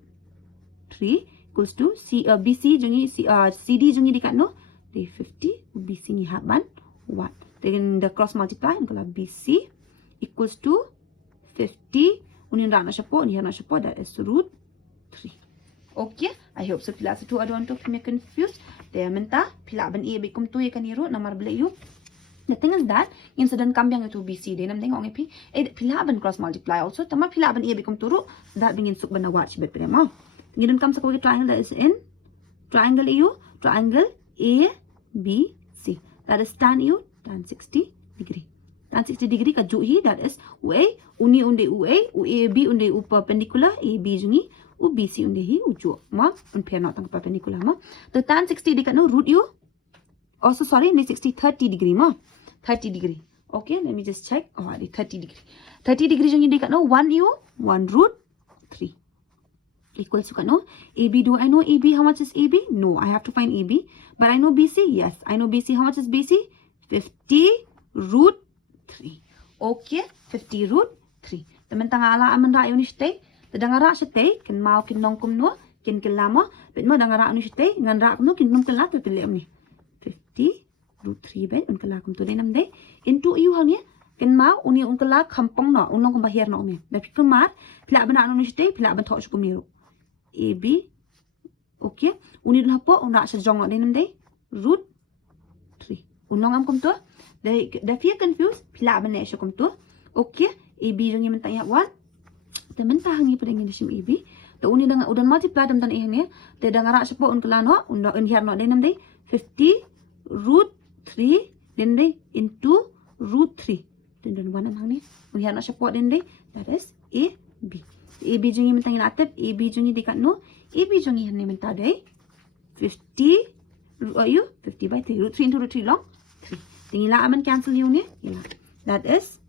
3 equals to BC jungi CD jungi dekat no di 50 BC ni haban 1. Then the cross multiply kalau BC equals to 50 unin nak siapa ni nak siapa that is root 3. Okay, I hope so pila satu ada untuk me confused. Dia minta pila ban A bikum tu ya kan root namar bela you. The thing is that incident kambing itu BC dia nam tengok ngi pila ban cross multiply also tama pila ban A bikum tu root that bingin suk ban watch bet pada mau. Ngidun kam sa ko triangle that is in triangle A B C that is tan 60 degree. Tan 60 degree ka juhi that is UA uni unde UA UAB unde perpendicular AB jungi UBC unde hi ujo ma unfair not tang perpendicular ma. The tan 60 dekat no root you also sorry ni 30 degree ma 30 degree. Okay, let me just check. Oh, ada 30 degree. 30 degree jungi dekat no 1 root 3 equals to no AB. Do I know AB? How much is AB? No, I have to find AB. But I know BC. Yes, I know BC. How much is BC? 50 root 3. Okay, 50 root 3. Teman ala aman ra yun stay. Tadangara siya tay kin mau kin nong kum no kin kilama bet mo dangara anu siya tay ngan ra no kin nong kala to pili amni 50 root 3 bet un kala kum to denam day into you hang ya kin mau uni un kala kampong no unong kum bahir no me da pikun mat pila bana anu siya tay pila ban thok kum ni AB. Okay, uni dun hapo un ra siya jong no denam day root 3 unong am kum to da fear confused pila ban na siya kum to. Okay, AB jong yang mentang ya what tementah hangi pada ngin sim AB to uni dengan udan multiply dam tan ihne te dangara sepo un kelano unda in here no denam dei 50 root 3 den dei into root 3 den wanam hang ni un here no sepo den dei that is AB jungi mentang ila atep AB jungi dekat no AB jungi hne menta dei 50 50 by 3. Root 3 into root 3 long 3. Then ila aman cancel you ni. Ila. That is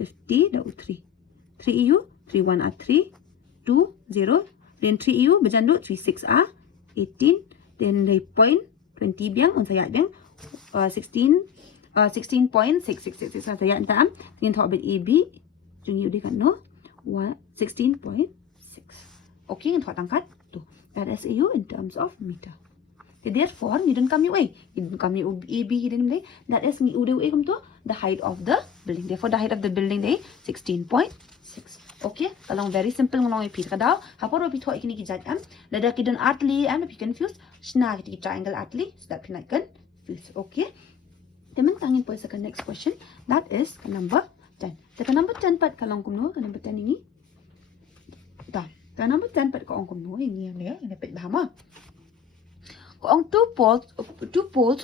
50 double 3. 3 EU 3 1 are 3 2 0. Then 3 EU berjandu 3 6 are 18. Then the point 20 biang on saya biang 16.666 is saya entam. Then thought bit AB jung you dekat no 16.6. Okay, and thought angkat tu. That is AU in terms of meter. Therefore, you don't come away. You don't come AB hidden day. That is the height of the building. Therefore, the height of the building day 16.6. Okay, kalau very simple ngomong repeat kada. Hapor repeat ho ikini ki jat am. Lada ki don atli am if you confused. Shna ki triangle atli so that pin confused. Okay. Teman tangin po sa next question. That is number 10. The number 10 part kalong kumno ka number 10 ini. Da. The number 10 part ko ang kumno ini am ya. Ini pet bahama. Kung two poles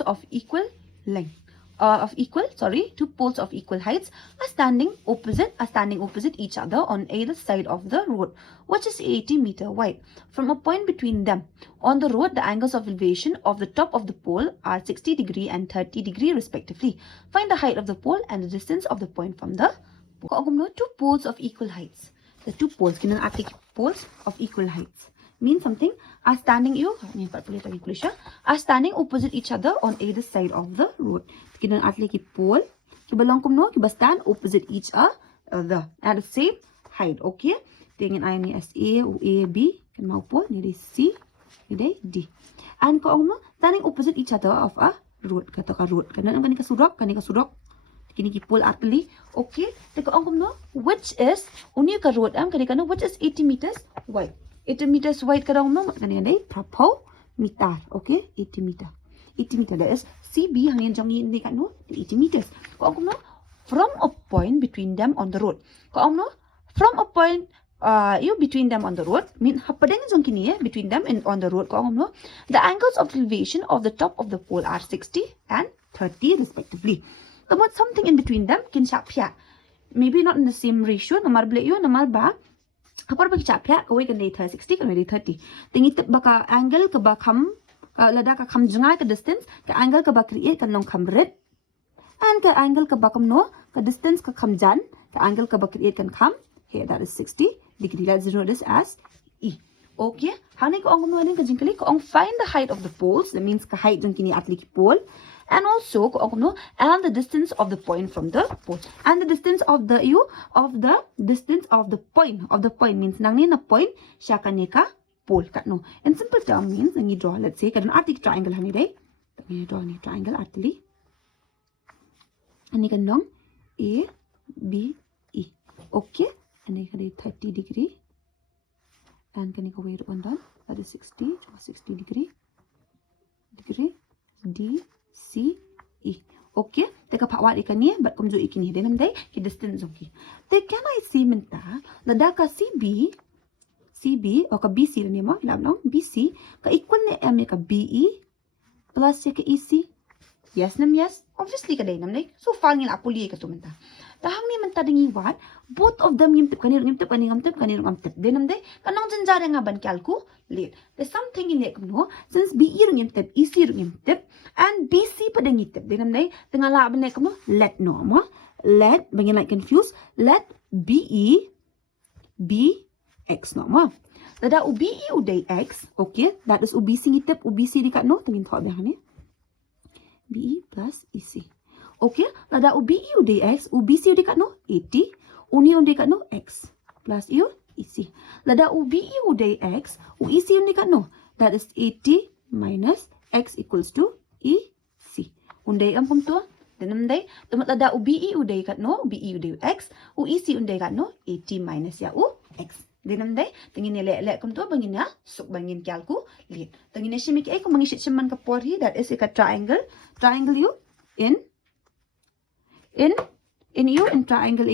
of equal length two poles of equal heights are standing opposite each other on either side of the road, which is 80 meter wide. From a point between them on the road, the angles of elevation of the top of the pole are 60 degree and 30 degree respectively. Find the height of the pole and the distance of the point from the pole. Kung two poles of equal heights. The two poles, poles of equal heights. Means something are standing are standing opposite each other on either side of the road. Kita atli ki pole ki belong kumno ki stand opposite each other at the same height. Okay, tingin ay ni SA o AB kan mau po ni C ni D. And ko standing opposite each other of a road kata ka road kana ang ka sudok kini ki pole atli. Okay, teko ang kumno which is uni ka road am kani kana which is 80 meters wide. 80 meters wide kadang mo kani dai prapo meter. Okay, 80 meter. 80 meter that is CB hangin jong ni kat no 80 meters. Ko ang no from a point between them on the road. Ko ang no from a point between them on the road mean hapadeng jong kini between them and on the road. Ko ang no the angles of elevation of the top of the pole are 60 and 30 respectively. So what something in between them kin sapya. Maybe not in the same ratio. Nomor beli yo nomor ba apa bagi capya kau ikan day 60 kan day 30 tinggi tep baka angle ke bakam lada ka kam jungai ke distance ke angle ke bak create kan long kam red and ke angle ke bakam no ke distance ke kam jan ke angle ke bak create kan kam here that is 60 degree. Let's know this as E. Okay, hani ko ang nuanin ka jingkali ko ang find the height of the poles. That means ka height jang kini atli ki pole. And also and the distance of the point from the pole and the distance of the distance of the point means nang ni na point siya kaneka pole kat no. In simple term means nang draw let's say kan arti triangle hani dai nang draw ni triangle atli ani kan dong A B E. Okay, ani kan 30 degree and kan ko way on down that is 60 degree D C E. Okay, teka pakwa ikan ni but kumjo ikin ni denam dai ki distance okay. Te can I see menta lada ka CB o ka BC ni mo ilam no BC ka equal ni M ka BE plus ka EC. Yes nam yes obviously ka dai nam dai so far ngil apuli ka to menta. Tahang ni menta dingi wat both of them ngimtip ngimtip denam dai kanong janjare nga ban calculate. There's something in it no since BE ngimtip EC ngimtip and BC pada ngitip denam dai tengah la ban mo let no mo let bangin like confused let BE BX no mo lada UBE uday X. Okay, that is UBC ngitip UBC dekat no tengin thok dah ni BE plus EC. Okay, lada UBE uday X UBC dekat no 80 uni dekat no X plus EC. Lada UBE uday X UEC dekat no that is 80 minus X equals to EC. Unday ang punto denam dai tumat lada UBE uday kat no BE uday X UEC unday kat no 80 minus ya X. Denam dai tengin le kumto bangin ya suk bangin calculate tengin shimik ay kung mangisit siman ka porhi that is a triangle you in triangle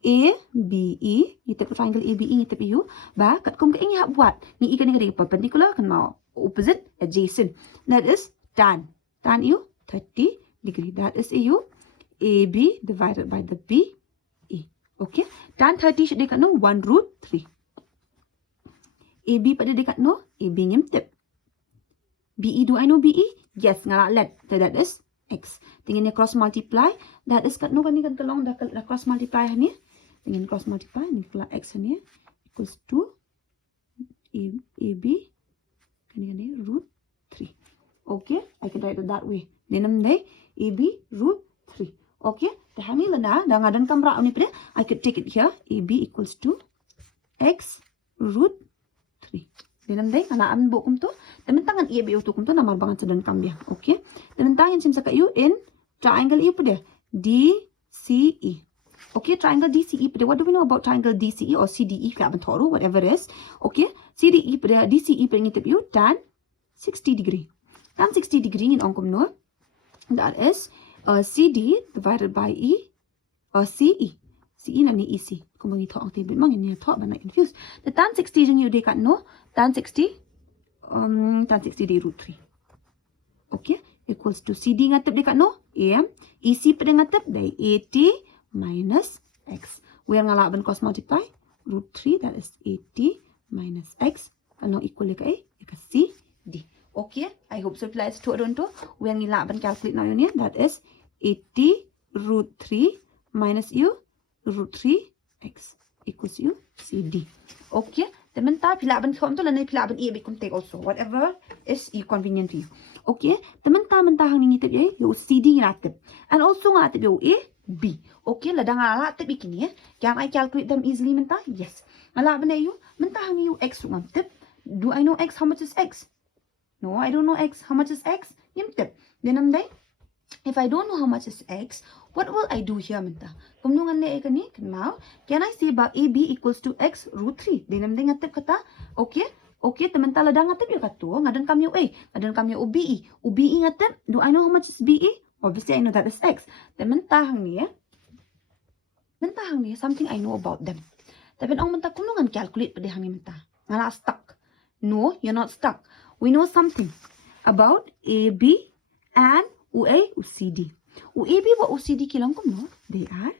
ABE ngitip triangle ABE ngitip EU ba kat kum ka ingi buat ni ikan ni perpendicular kan mau opposite adjacent that is tan EU 30 degree that is EU AB divided by the BE. Okay, tan 30 should dekat no 1 root 3 AB pada dekat no AB ngimtip BE, do I know BE? Yes, ngala let. So that is X. Tingin niya cross multiply. That is kat no kani kan kalong da cross multiply hani. Tingin cross multiply ni pula X hani equals to AB kani root 3. Okay, I can write it that way. Dinam day AB root 3. Okay, the hani lana da ngadan kamra ni pada. I could take it here. AB equals to X root 3. Dinam day kana am bukum to. Tementangan AB utukum to namar bangan sedan kambia. Okay, tementangan sim saka you in triangle you pada DCE. Okay, triangle DCE pada. What do we know about triangle DCE or CDE? Kelaban thoru, whatever it is. Okay, CDE pada DCE pada ngitip you tan 60 degree. Tan 60 degree in ongkom no. That is CD divided by CE. CE na ni EC. Kung mangi thok ang tibit mang ini thok ba na confused. The tan 60 jeng you de kat no. Tan 60 de root 3. Okay, equals to CD ngatip de kat no. AM EC pada ngatip dari 80 minus X. We are ngalak ben cross multiply root 3, that is 80 minus X. Ano equal ke A? Ke C D. Okay, I hope so. Let's to adonto. We are ngalak ben calculate now union. That is 80 root 3 minus U root 3 X equals U C D. Okay, teman-teman pilak ben khom tu lanai pilak ben A bikum take also. Whatever is convenient to you. Okay, teman-teman hang ni ngitip ye you C D ngatip. And also ngatip you A B. Okay, ladang ala tip ikini ya. Can I calculate them easily mentah? Yes. Ala benda you mentah hang you X ngam tip. Do I know X? How much is X? No, I don't know X. How much is X? Yim tip. Then am day. If I don't know how much is X, what will I do here mentah? Kumnungan le ikani kan mau. Can I say about AB equals to X root 3? Then am day ngatip kata. Okay. Okay, teman-teman ladang ngatip you kata. Ngadan kami A. Ngadan kami OBE. OBE ngatip. Do I know how much is BE? Obviously, I know that is X. Then mentahang ni something I know about them. Tapi ang mentah kulungan calculate pada hang ni mentah. Ngala stuck. No, you're not stuck. We know something about AB and UA, UCD. UAB wa UCD kilang kum no? They are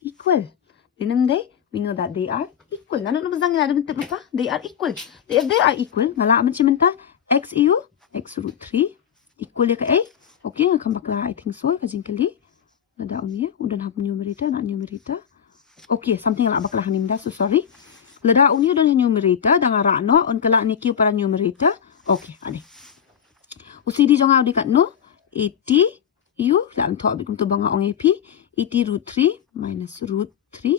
equal. Dinam day, we know that they are equal. Nano na bazang ngala mentah apa? They are equal. If they are equal, ngala macam mentah X EU, X root 3 equal ya ke A. Okay, akan bakal I think so. Kajing kali. Nada unia. Udah nak numerator, nak numerator. Okay, something like bakal hanim dah. So sorry. Lada unia udah numerator. Dengan rakno. On kelak ni Q para numerator. Okay, ane. UCD jangan dekat no. 80 U. Dalam thok bikum tu bangga ong AP. 80 root 3 minus root 3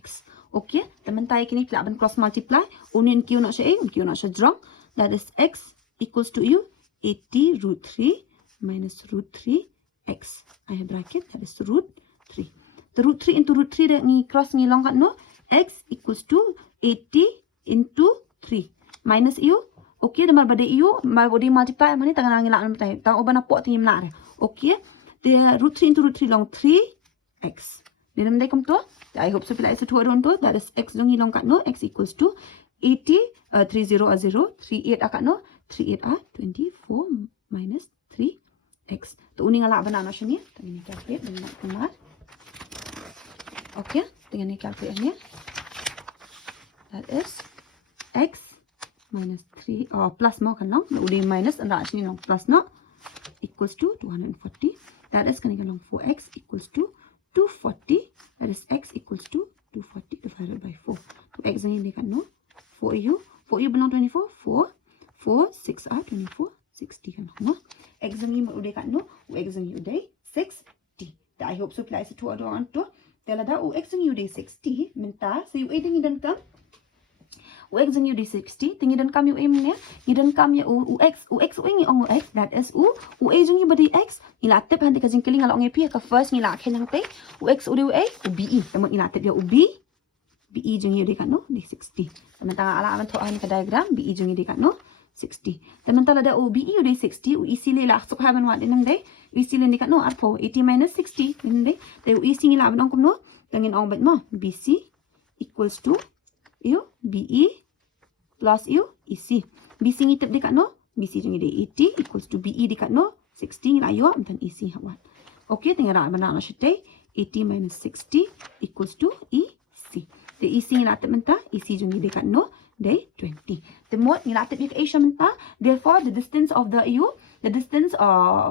X. Okay, teman-teman kini pelak ben cross multiply. Unia Q nak siya A. Q nak siya drong. That is X equals to U. 80 root 3 minus root 3 X. I have bracket, that is root 3. The root 3 into root 3 that ni cross ni long kat no. X equals to 80 into 3. Minus U. Okay, demar pada U. Mar body multiply. Mana tangan angin lak nampak. Tang oban apok tinggi menak. Okay. The root 3 into root 3 long 3X. Dia nampak kum tu. I hope so. Bila isa tu adon tu. That is X long long kat no. X equals to 80. 30 a 0. 38 akat no. 38 a 24 minus 3. X. Tu uning ala banana sini. Tengah ni calculate dengan kumar. Okay. Tengah ni calculate ni. That is X minus 3 plus mau kan long. Udah minus anda sini long plus no equals to 240. That is kan long 4x equals to 240. That is x equals to 240 divided by 4. So x ni kan no 4u. 4u belong 24. 4 6 are 24. 60 kan no. X ni udah kan no. X ni udah 60. I hope so. Place to other on to. Tela da x ni udah 60. Minta so you eating dan kam. X ni udah 60. Tinggi dan kam you aim ni. Dan kam ya ux ni ong x. That is a jung ni beri x. Ilatip hanti kajing keling ala ong pi ka first ni la khen hang pe. Ux udah be. Tamo ilatip ya be. Be jung ni udah kan no. Di 60. Sementara ala aman to han ka diagram be jung ni udah kan no. 60. Teman-teman ada OBE udah 60. UEC le lah sok haban wat dinam dai. UEC le dekat no arpo 80 minus 60 dinam dai. Dai UEC ni lah ban ongkom no. Dengan ong bat mo BC equals to U BE plus U EC. BC ngitip dekat no. BC jeng dai 80 equals to BE dekat no 60 lah yo dan EC wat. Okay, tengah rak bana nak syai 80 minus 60 equals to EC. The EC ni lah teman-teman. EC jeng dekat no day 20. The more nilatip yung Asia menta, therefore the distance of the distance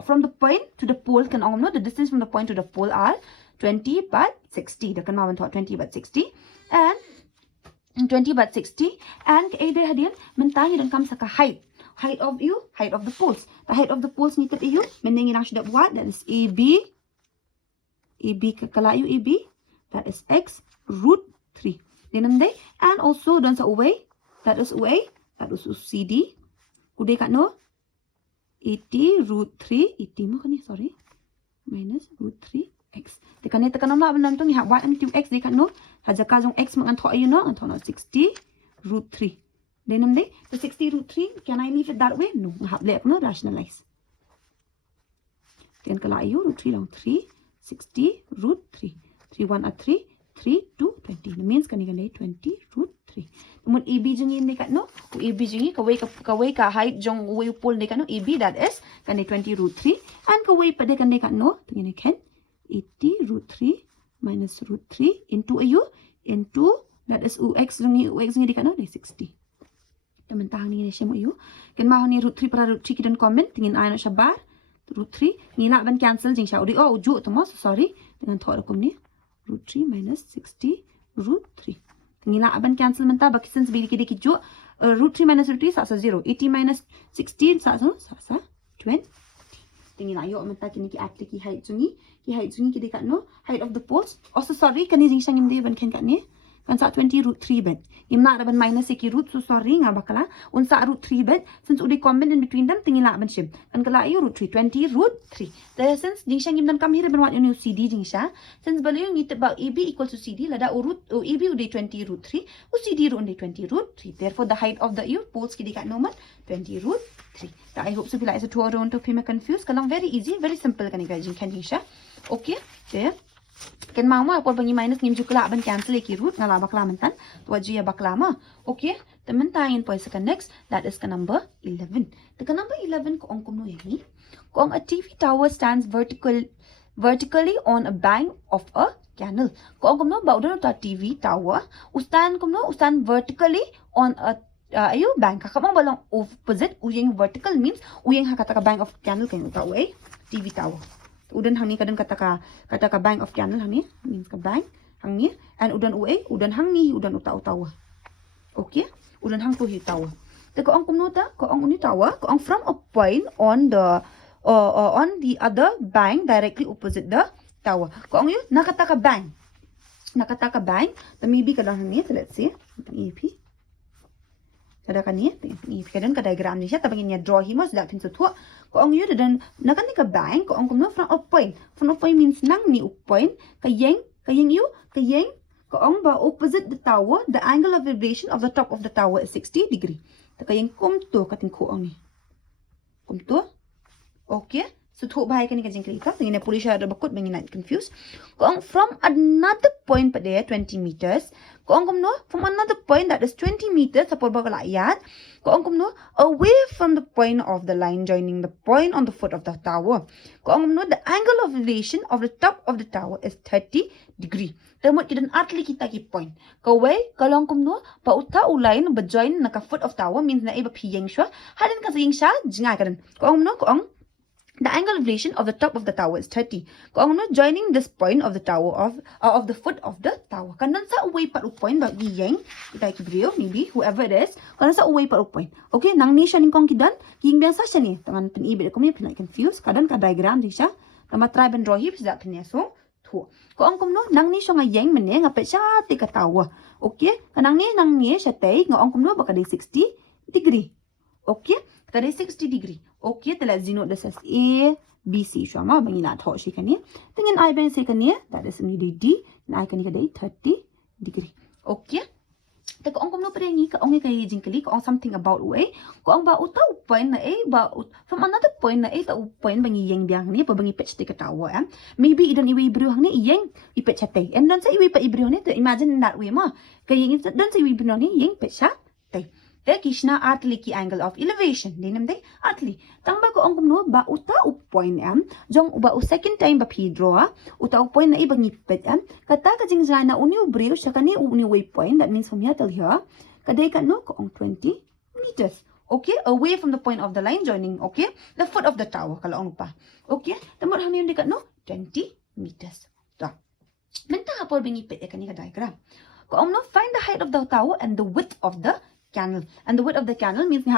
from the point to the pole kan ang no, the distance from the point to the pole are 20 but 60. The kan mawan 20 but 60 and 20 but 60 and kay hadin menta dan kam sa ka height of the poles. The height of the poles ni kat meningin ang sudah buat, that is AB kalayo AB, that is x root 3. Then and also dan sa away, that is CD. Kude kat no 80 root 3 80 mo kani sorry minus root 3 x. Tekan tekan na benar tu ni hak y into x dekat no. Haja ka jong x mang anto ayo no 60 root 3. Then the 60 root 3, can I leave it that way? No, I have no rationalize. Then kala ayo root 3 long 3 60 root 3. 3 1 at 3 3 2 20. That means kani 20 root 3. Namun AB jeng ini dekat no. AB jeng kawai ka height jong way pole dekat no. AB that is kani 20 root 3 and kawai pada kan dekat no. Tengene kan 80 root 3 minus root 3 into ayo into that is ux jeng dekat no 60. Mentah ni siya mo iyo. Kan maho ni root 3 para root 3 kidan comment tingin ay na siya bar. Root 3 ngila ban cancel jing siya. Udi uju to mo sorry. Dengan thok akum ni root 3 minus 60 root 3. Ngila ban cancel mentah baki since bili kidi kiju root 3 minus root 3 sa 0. 80 minus 16 sa 20. Tingin ayo mentah kini ki atli ki height jungi kidi kat no height of the poles. Also sorry kan ni jing siya ngim ban kan kat ni. Kan sa 20 root 3 ben. Imna ada ban minus ki root so sorry nga bakala. Un sa root 3 ben since udi comment in between them tingin la ban shim. Kan kala ayo root 3 20 root 3. Then since jing siya ngim dan kam here ban wat you CD jing siya. Since baliyo ngit ba AB equal to CD lada root AB udi 20 root 3 CD root udi 20 root 3. Therefore the height of the poles ki dekat normal 20 root 3. I hope so bila isa to don't to be confused. Kalang very easy, very simple kan guys jing kan jing siya. Okay. There. Kan mau apa bagi minus ngim jukla ban cancel ki root ngala bakla mentan tu aju ya bakla ma. Okay, teman tangin po isa next, that is ka number 11. The number 11 ko ang kumno yani. Kung a TV tower stands vertically on a bank of a canal. Kung kumno ba udan ta TV tower ustan vertically on a bank. Kakamang balang opposite uyeng vertical means uyeng hakata ka bank of canal kan utaw TV tower. Udan hang ni kadang kata ka bank of canal hang ni means ka bank hang ni and udan udan hang ni udan utawa. Okay, udan hang tu tawa. Te ko ang kumnota ko ang uni tawa ko ang from a point on the other bank directly opposite the tower. Ko ang yun nakata ka bank the maybe kadang hang ni let's see EP kada kani kadang ka diagram ni siya tapos niya draw himo sa dapat tuwa ko ang yun dan nakani ka bank ko ang kumno from a point means nang ni point kayeng ko ang ba opposite the tower the angle of elevation of the top of the tower is 60 degree ta kayeng kumto kating ko ang ni kumto okay so thok bahai kani kajing klika ngina puli siya ada bakut mangina confused ko ang from another point pa there 20 meters ko ang kumno from another point that is 20 meters sa porba kalayat ko ang kumno away from the point of the line joining the point on the foot of the tower ko ang kumno the angle of elevation of the top of the tower is 30 degree tamot kidan atli kita ki point kaway kalong kumno pa uta ulay na ba join naka foot of tower means na iba piyeng siya hadin ka saying siya jinga kadan ko ang kumno ko ang the angle of elevation of the top of the tower is 30. Kung ano joining this point of the tower of the foot of the tower. Kanan sa away pa point ba giyeng kita kibrio maybe whoever it is. Kanan sa away pa point. Okay, nang ni siya ning kong kidan, giyeng biasa siya ni. Tangan pinibig ko may pinay confuse. Kadan ka diagram di siya. Tama try ban draw hips that pinya so to. Kung kumno nang ni siya nga yeng mene nga pa siya ti ka tower. Okay? Kanang ni siya tay nga ang kumno baka 60 degree. Okay? Tadi 60 degree. Okay, telah zinut dasas A, B, C. Syama bagi nak thok shi kani. Dengan I bang say kani, that is ni D, and I kani kadai 30 degree. Okay. Tapi kung no pada ni, kung kay jingkali, kung something about way, kung ba utau point na ba from another point na ta point bangi yang biang ni, pa bangi patch ti katawa maybe idan iwi bru hang ni yang ipatch hatay. And dan sa iwi pa ibru ni, to imagine that way ma. Kay yang dan sa iwi bru ni yang patch hatay. There kishna atli ki angle of elevation. Dinam day atli. Tang ba ko ang kumno ba uta point jong ba second time ba pidro uta point na ibang ipet kata ka jing na uni ubriyo siya kani uni waypoint that means from here till here Kadai kat no ko 20 meters. Okay, away from the point of the line joining, okay, the foot of the tower kalau orang lupa. Okay, tempat kami dekat no 20 meters. Dah. Mentah apa bingipit ya kani ka diagram. Ko om no find the height of the tower and the width of the canal. And the width of the canal means ni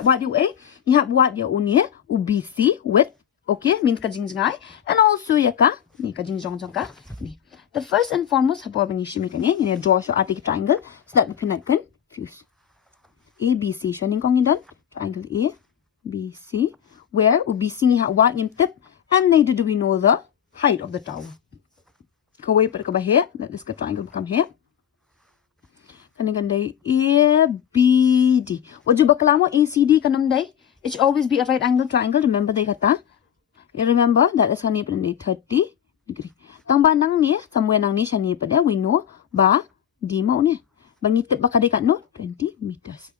what you a, ni what you unie UBC width, okay, means ka jingjai, and also ya ka ni ka jingjong ka ni. The first and foremost apa bingishimi kani, ni draw so artic triangle so that we cannot confuse. ABC. So, kong idan triangle A, B, C, where UBC ni what yung tip, and neither do we know the height of the tower. Kaway pa ka ba here? Let this triangle come here. Kaniganday A, B, D. Wajud bakla mo ACD kanam day? It should always be a right angle triangle. Remember day kata? You remember that is hani pa 30 degree. Tamba nang ni, somewhere nang ni siya ni pa we know ba di mo ni. Bangitip ba kaday kat no 20 meters.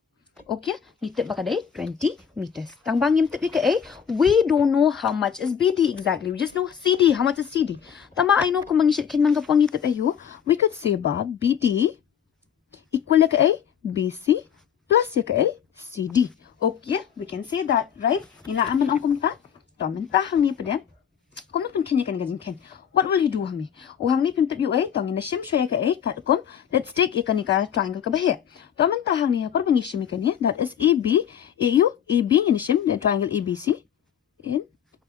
Okay, ngitip ba kaday 20 meters. Tang bang ngitip ka A, we don't know how much is BD exactly. We just know CD. How much is CD? Tama, I know kung mangisit kin mangga pang ngitip ayo, we could say ba BD equal ka A, BC plus ka A, CD. Okay, we can say that, right? Nilaan man ang kumta. Tamentahang ni pa din. Kung napin kanya kan gajin ken. What will you do hami? O hang ni pintip yu ay tong ina shim shoya ka ay kat kom. Let's take ikani ka triangle ka bahe. Taman tahang ni par bangi shim ikani, that is AB, AU, AB in shim the triangle ABC in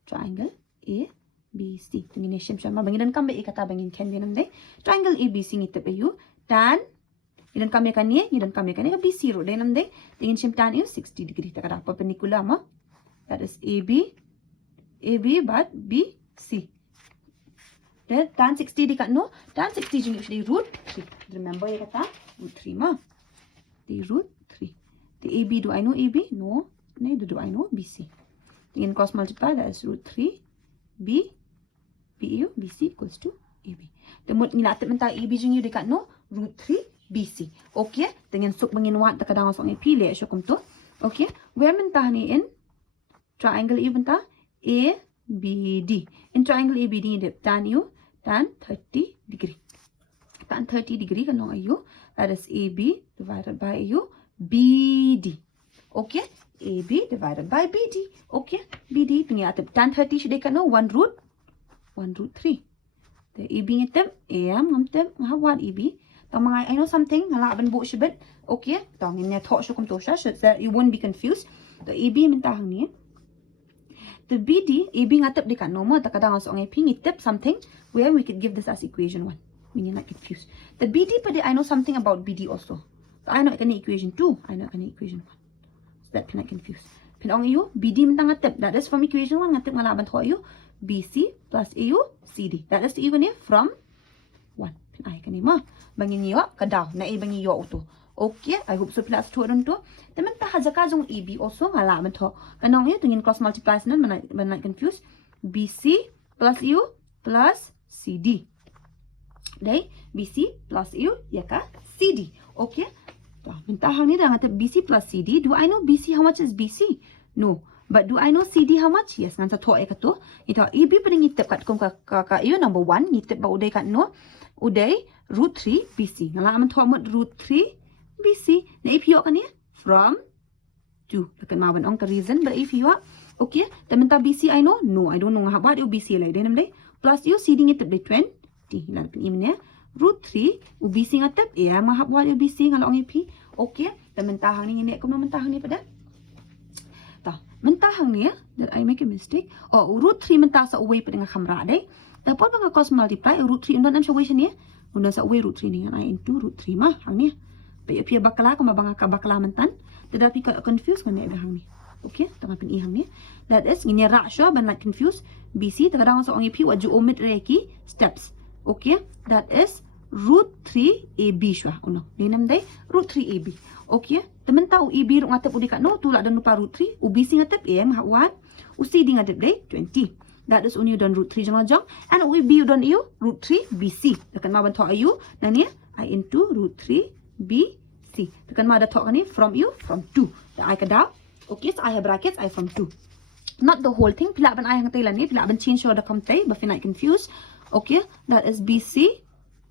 triangle ABC. Tingin shim shama bangidan kam ba ikata bangin ken binam de. Triangle ABC ngitip ayu tan idan kami kani, idan kami kani ka BC ro de nam de. Tingin shim tan ayu 60 degree ta kada perpendicular ma. That is AB but BC. Then tan 60 di kat no, tan 60 jeng actually root 3. Remember ya kata root 3 ma. The root 3. The AB, do I know AB? No. Neither do I know BC. Tingin cross multiply, that is root 3 B BU BC equals to AB. Temut nilatip mentang AB jeng yu di kat no root 3 BC. Okay, tingin suk menginwat ta kadang song pilih so kum tu. Okay, where mentah ni in triangle E mentah ABD. In triangle ABD, tan you tan 30 degree. Tan 30 degree kan ayu. That is AB divided by ayu BD. Okay, AB divided by BD. Okay, BD punya atip tan 30 sudah kan 1 root 3. The AB ngitem AM ngitem ngawat AB. Tang mga I know something ngalaban bu shibet. Okay, tang ini thok syukum tosha so that you won't be confused. The AB mentahang ni. The BD, AB ngatip dekat normal, takadang asok ngay ngitip something where we could give this as equation 1. Meaning not confused. The BD pada I know something about BD also. So I know kena equation 2, I know kena equation 1. So that cannot confuse. Pinong you, BD mentang ngatip. That is from equation 1, ngatip ngalaban thok you, BC plus AU, CD. That is the even from 1. Pinay kanima. Bangin yo, kadaw, na ibangin yo auto. Okay, I hope so plus 2 ron to. Teman ta hajaka jong AB also ngalaman to. Kanong yu tingin cross multiply nan man confuse. BC plus U plus CD. Dai BC plus U ya ka CD. Okay. To mentahang ni dah ngata BC plus CD. Do I know BC how much is BC? No. But do I know CD how much? Yes, ngan sa to ay kato. Ito AB pa ngitip kat kom ka yu number 1 ngitip ba uday kat no. Uday root 3 BC. Ngalaman to mo root 3 BC. Na if you kan from 2. Takan mawan ong ka reason. But if you okay. Tamenta BC I know? No, I don't know. What you BC like? Then day plus you CD ngitip day 20. Lalapin iman root 3. U BC ngatip. Yeah, mahap what you BC ngalong IP. Okay. Tamentahang ni hindi ko mentahang ni pada. Ta. Mentahang ni that I make a mistake. Oh, root 3 mentah sa away pada nga kamera day. Dapat ba nga cross multiply root 3 undan am siya way siya ni. Undan sa away root 3 ni nga into root 3 mah hang ni. Pia bakala kung mabanga ka bakala mantan. Tetapi ka confuse kan ni hang ni. Okay, tangapin ihang ni. That is ngini ra siya ban like confuse. BC takadang sa ong IP waju omit reki steps. Okay, that is root 3 AB siya. Uno. Dinam day root 3 AB. Okay, temen tahu AB ro ngatep udi kat no tulak dan lupa root 3. UBC ngatep AM hawat. UCD ngatep day 20. That is only done root 3 jang and UB done you root 3 BC. Tekan maban to ayu nani I into root 3 BC. Tekan ma ada talk ni from you from 2. The I kada. Okay, so I have brackets I from 2. Not the whole thing. Pila ban I hang taylan ni, pila ban change order come tay, but not confused. Okay, that is BC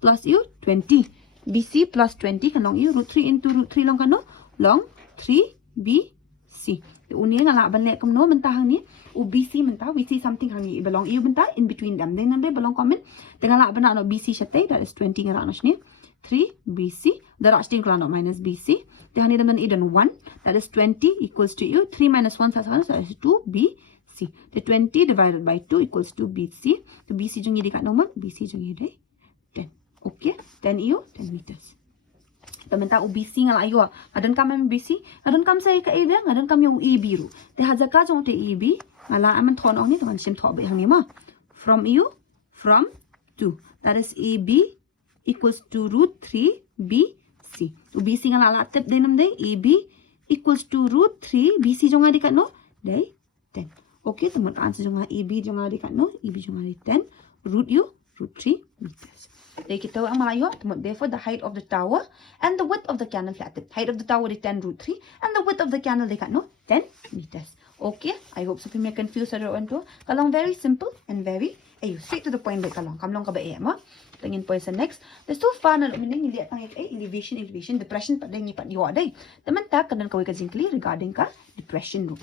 plus you 20. BC plus 20 kan long you root 3 into root 3 long kan no long 3 BC uni ngala ban lek kam no mentah hang ni u BC mentah we see something hang ni belong you mentah in between them then they belong common dengan la ban no BC shatai that is 20 ngala no ni 3 BC the rach ting no minus BC the hani dan iden 1 that is 20 equals to you 3 minus 1 that is 2 BC the 20 divided by 2 equals to BC the BC jung dekat nomor BC jung dai 10 okay 10 you 10 meters teman-teman UBC ngala ayo adan kam BC adan kam sai ka ida adan kam yung EB ru te haja ka jong te EB ngala aman thon ong ni teman sim tho be hang ni ma from you from 2 that is AB equals to root 3 BC UBC ngala la tip denam dai AB equals to root 3 BC jong adi kat no dai 10 okay teman answer jong EB jong adi kat no EB jong adi 10 root you root 3 meters Jadi kita ang malayo, therefore the height of the tower and the width of the canal flatted. Height of the tower is 10 root 3 and the width of the canal they got no 10 meters. Okay, I hope so. If you confused or into kalong very simple and very straight to the point like kalong. Kamlong ka ba ma? Tingin po sa next. There's too far na lumining niliat ang elevation depression pa ding ipat yo day. Taman ta kanan kaway ka jingkli regarding ka depression ro.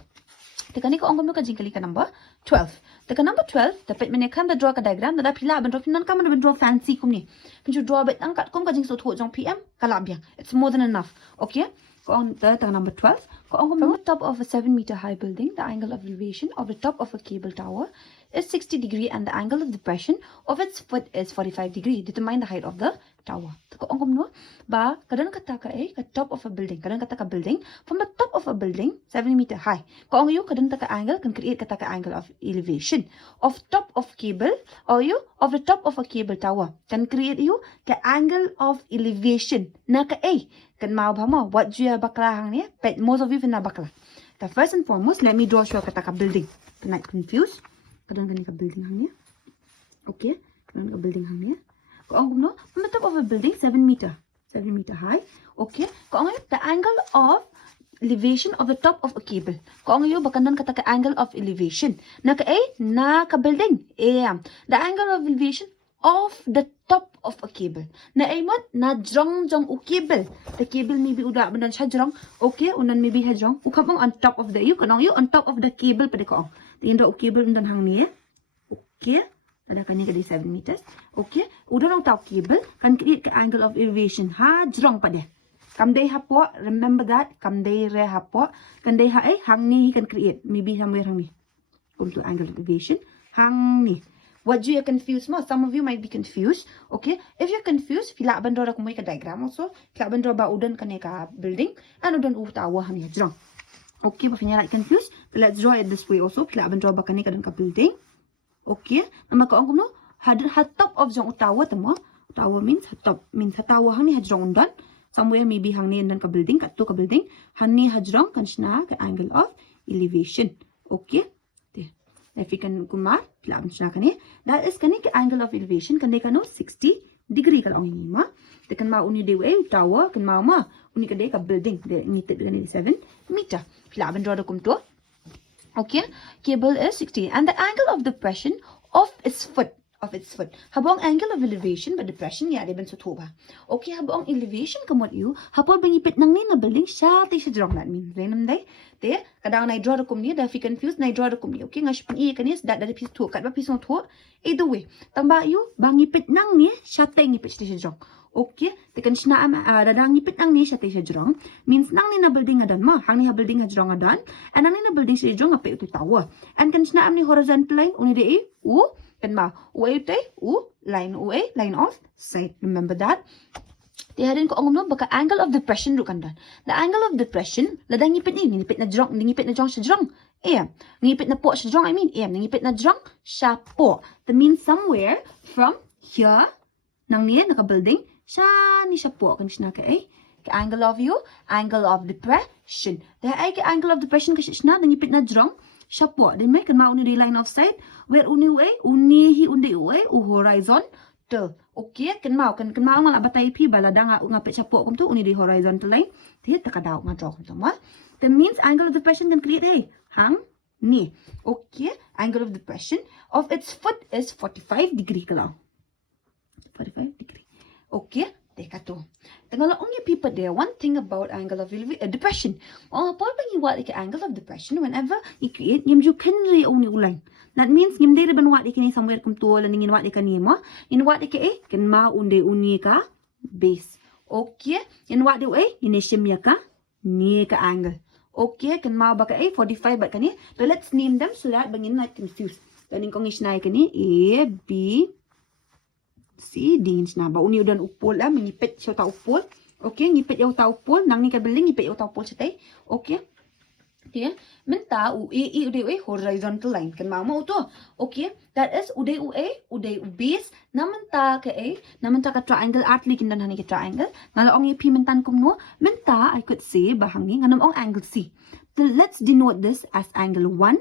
Teka ni ko ang gumno ka jingkali ka number 12. Teka number 12, dapat menekan da draw ka diagram da pila ban draw pinan ka man draw fancy kum ni. Pinju draw bet angkat kum ka jing so tho jong PM kalab yang. It's more than enough. Okay? Ko ang teka number 12. Ko ang gumno top of a 7-meter high building, the angle of elevation of the top of a cable tower is 60 degree and the angle of depression of its foot is 45 degree. Determine the height of the tower. Ko ang gumno ba kadan kata ka ka top of a building. Kadan kata ka building from the top of a building 7-meter high. Ko ang you kadan kata angle can create kata ka angle of elevation of top of cable or you of the top of a cable tower can create you ka angle of elevation na ka kan mau ba mo what you bakla hang ni but most of you na bakla. The first and foremost let me draw show kata ka building. Cannot confuse. Kadan ka building hang ni. Okay, kadan ka building hang ni. Ko ang gumno from the top of a building 7 meter high. Okay, ko ang the angle of elevation of the top of a cable. Ko ang yo bakandan kata ka angle of elevation. Na ka building. The angle of elevation of the top of a cable. Na mo na jong u cable. The cable maybe uda bandan siya jong. Okay, unan maybe ha jong. Ukapong on top of the you kanang you on top of the cable pade ko. Tindo u cable undan hang ni. Okay. Ada kanya ka 7 meters. Okay. Udah nang tau cable kan create ka angle of elevation. Ha jrong pa de. Kam day hapo. Remember that. Kam day re hapo. Kan day ha hang ni can create. Maybe somewhere hang ni. Come to angle of elevation. Hang ni. What do you confuse mo? Some of you might be confused. Okay. If you're confused, fila bandro ra kumoy ka diagram also. Fila bandro ba udan kanya ka building. And udan tawa hang ni jrong. Okay. But if you're not confused, let's draw it this way also. Fila bandro ba kanya ka building. Okay, nama ko ang kuno had top of jong utawa tamo. Utawa means top means hatawa hang ni hajrong undan. Somewhere maybe hang ni undan ka building katto ka building. Han ni hajrong kan sna ka angle of elevation. Okay. If you can kumar plan sna kani. That is kani ka angle of elevation kan de kano 60 degree ka ang ni ma. De kan ma uni de way tower kan ma uni ka de ka building de meter kan 7 meter. Plan draw da kum to. Okay, cable is 60 and the angle of depression of its foot. Habang angle of elevation but depression ya ban sa tuba. Okay, habang elevation kamot you, habang bangipit nang ni na building siya tay sa drawing that means. Renam day. Te kadang na draw da kum ni da fi confused na draw da kum ni. Okay, nga siya pang kanis that da piece 2 kat ba piece 2. Either way, tamba you bangipit nang ni siya tay ngipit sa drawing. Okay, tekan siya na dadang ngipit ang ni siya tay sa drawing means nang ni na building adan ma hang ni ha building ha drawing adan and nang ni na building sa drawing ape ito tower and kan siya ni horizontal line uni de kan ba line of sight. Remember that. Tiharin ko ang baka angle of depression ru kandan. The angle of depression ladang ngipit ni ngipit na drawing sa drawing. Ngipit na po sa drawing ngipit na drawing siya po. That means somewhere from here nang niya naka-building siya ni siya po kan siya ka angle of depression. Dahil ka angle of depression kasi siya nangipit na drawing siya po. Then may kan mauni di line of sight where unihi undi horizontal. Okay, kan mau nga batay pi balada nga ngapit siya po kum to uni di horizontal line. Tihet takadaw nga draw kum to ma. That means angle of depression can create hang ni. Okay, angle of depression of its foot is 45 degree kalau. 45 degree. Okay, kato. Tengah only people there. One thing about angle of depression. Oh, apa bagi what like angle of depression whenever you create you can re only ulang. That means ngim dia ban what ikini somewhere kum to lan ngin what ikani mo. In what ikai kan ma unde uni ka base. Okay. In what do in shim ya ka ni ka angle. Okay, kan ma ba ka 45 ba kani. So let's name them so that bangin not confused. Kaning kong isnay kani A B C D na ba uni udan upol mengipit siya ta upol. Okay, ngipit yaw ta upol nang ni ka building ngipit yaw ta upol siya tay. Okay. Okay, menta u A uday horizontal line kan ma mo to. Okay, that is uday u base namenta ka triangle atli kindan hani ka triangle. Ngala ong ip mentan kum no menta I could say bahangi nganam ong angle C. So let's denote this as angle 1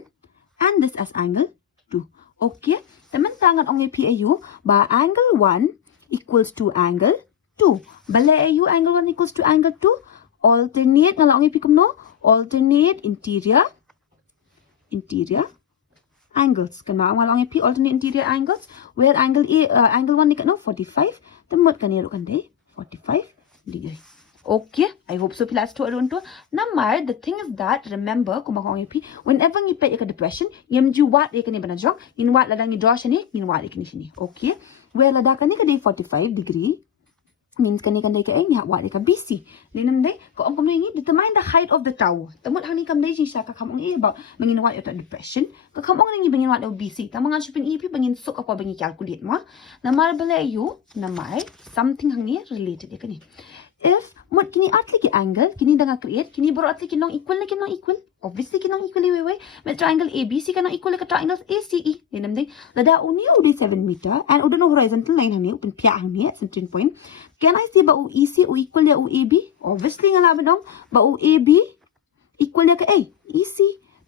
and this as angle 2. Okay, teman-teman ong APAU ba angle 1 equals to angle 2. Bala AU angle 1 equals to angle 2. Alternate ngala ong APAU no? Alternate interior angles. Kan ma ngala ong APAU alternate interior angles where angle 1 ni no 45. Temot kaniro kan day 45 degree. Okay, I hope so. Pilas to around to. Namar, the thing is that remember, kumakong ip, whenever you pay a depression, yam ju what you can even draw, in what ladang you draw shani, in what you can shani. Okay, well, ladakani ka day 45 degree means kani kan day ka ay what you can BC. Linam day, ko ang kumnay determine the height of the tower. Tamot hani kam day siya kakamong about mangin what yung depression. Kakamong nang ibangin what yung BC. Tamang nga supin ip bangin sok ako bangin calculate mo. Namar bala yu namay something hangi related kani. If mut kini atli ki angle kini danga create kini baro atli kinong equal obviously kinong equal way met triangle ABC kanong equal ka triangles ACE dinam ding lada uni uday 7 meter and udan horizontal line hani open pia hani centering point can I say ba u EC u equal ya u AB obviously nga laban dong ba u AB equal ya ka A EC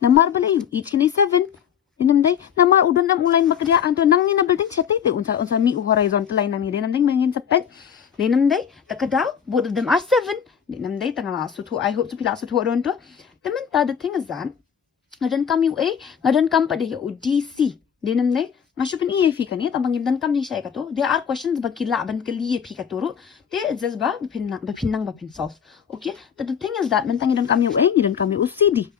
namar bala yu each kini 7 dinam ding namar udan nam line bakriya anto nang ni na building chatay te unsa mi horizontal line nami dinam ding mangin sapet Lenam day, takadaw, both of them are 7. Lenam day, tanga so to I hope to pila so to around to. The thing is that ngadan kam UA, ngadan kam pa de DC. Lenam day, ngashupin EAP kani, tabang dan kam ni siya kato. There are questions ba kilaban kali EAP katuro. Te just ba bapin solve. Okay? The thing is that mentang ngadan kam UA, ngadan kam U CD.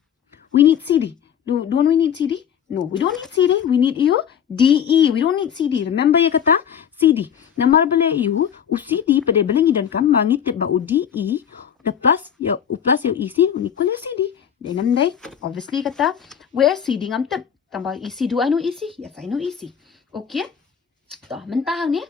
We need CD. Don't we need CD? No, we don't need CD. We need DE. We don't need CD. Remember ya kata CD. Namar bala u CD pada belengi dan kam mangitip ba DE the plus ya EC equal ya CD. Then am day obviously kata where CD ngam tip tambah EC. Do I know EC? Yes, I know EC. Okay. So, mentah ni,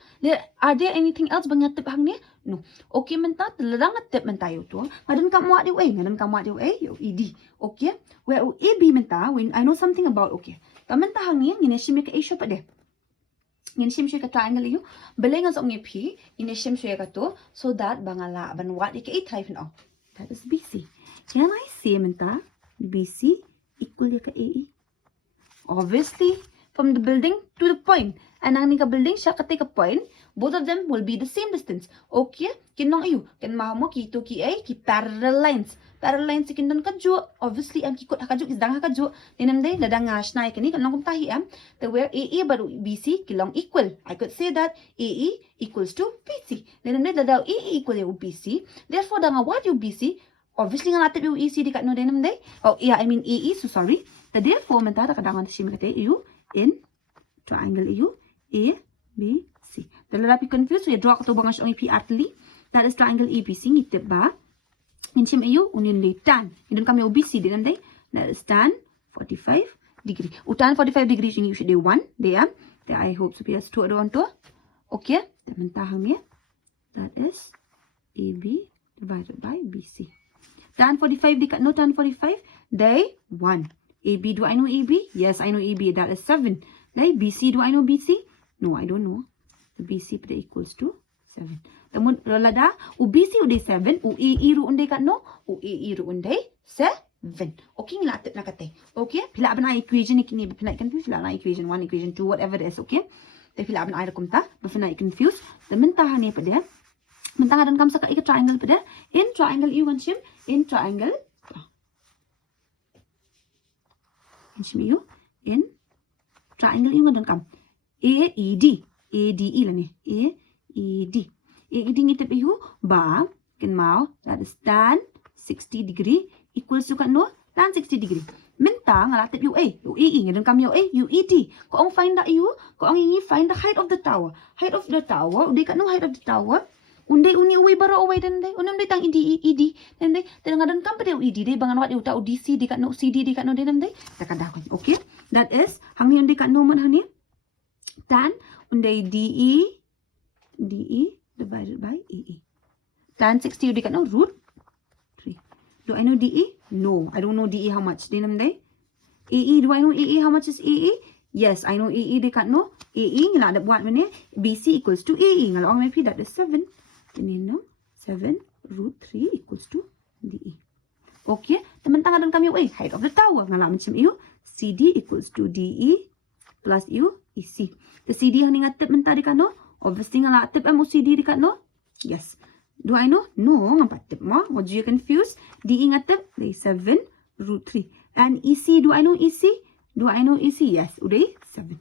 are there anything else bang tip hang ni? No. Okay, mentah teladang tip mentayo tu. Ngadan kam wat dia ngadan kam wat dia ED. Okay. Where AB mentah when I know something about okay. Mentah hang ni ngin shim ka A shop ade. Ngin shim ka triangle yu. Beleng as ong P in shim ka to so that bangala ban wat ka A type no. That is BC. Can I say mentah BC equal ka AE? Obviously, from the building to the point. And ang nika building siya katika point, both of them will be the same distance. Okay? Kinong ayu. Kan mahamo kito ki ay ki parallel lines. Parallel lines si kindon kadyo. Obviously, ang kikot hakadyo is dang hakadyo. Dinam day, ladang ngashnay kani. Kanong kumtahi the where AE baru BC kilong equal. I could say that AE equals to BC. Dinam day, ladaw AE equal yung BC. Therefore, dang what yung BC, obviously nga natip yung EC di kat no dinam day. Oh, yeah, I mean AE, so sorry. Therefore, mentara kadangan si mikate EU in triangle EU A, B, C. Dalarapi confused, so you draw ko to bangas ang IP atli. That is triangle ABC, ngitip ba? Inchim ayu, unin day tan. Hidun kami OBC, din day. That is tan 45 degree. Tan 45 degrees, yung usually day 1. Day there I hope so PS 2 around to. Okay, tamantahang niya. That is AB divided by BC. Tan 45 di no tan 45. Day 1. AB, do I know AB? Yes, I know AB. That is 7. Day BC, do I know BC? No, I don't know. The BC pada equals to 7. Namun lada u BC uday 7, u AE ru unday ka no, u AE ru unday 7. Okay, ngilatip na kate. Okay, pila ba na equation ni kini bapinay confuse pila na equation 1, equation 2, whatever it is, okay? Tay pila ba na ay kumta, bapinay confuse. Damantahan ni pada. Mentangan dan kam sa ka triangle pada. In triangle U1 shim, in triangle in triangle U1 dan kam AED. ADE lah ni. AED. ngitip iu ba kan mau that is tan 60 degree equals to kan no tan 60 degree. Mentang ngala tip u ngidang kam u ed. Ko ang find the u, ko ang ingi find the height of the tower. Height of the tower, uday kan no height of the tower. Unday uni uwi bara uwi dan day. Unam day tang ed dan day. Dan ngadan kam pa ed day bangan wat uta udc di kan no cd di kan no day dan day. Takadakon. Okay? That is hang ni unday kan no man hang ni. Tan unday de divided by ee. Tan 60 uday kan no root 3. Do I know DE? No, I don't know DE how much. Dinam day. EE, do I know EE how much is EE? Yes, I know EE dekat no. EE ngala ada buat mana? BC equals to EE. Ngala orang maybe that is 7. Ini no. 7 root 3 equals to DE. Okay, teman-teman ada kami height of the tower. Ngala macam you. CD equals to DE plus you EC. The CD yang ngatip mentah dekat no. Obviously ngala tip mo CD dekat no. Yes. Do I know? No, ngapat mo. What you confused? DE ngatip, they 7 root 3. And EC, do I know EC? Do I know EC? Yes, udah 7.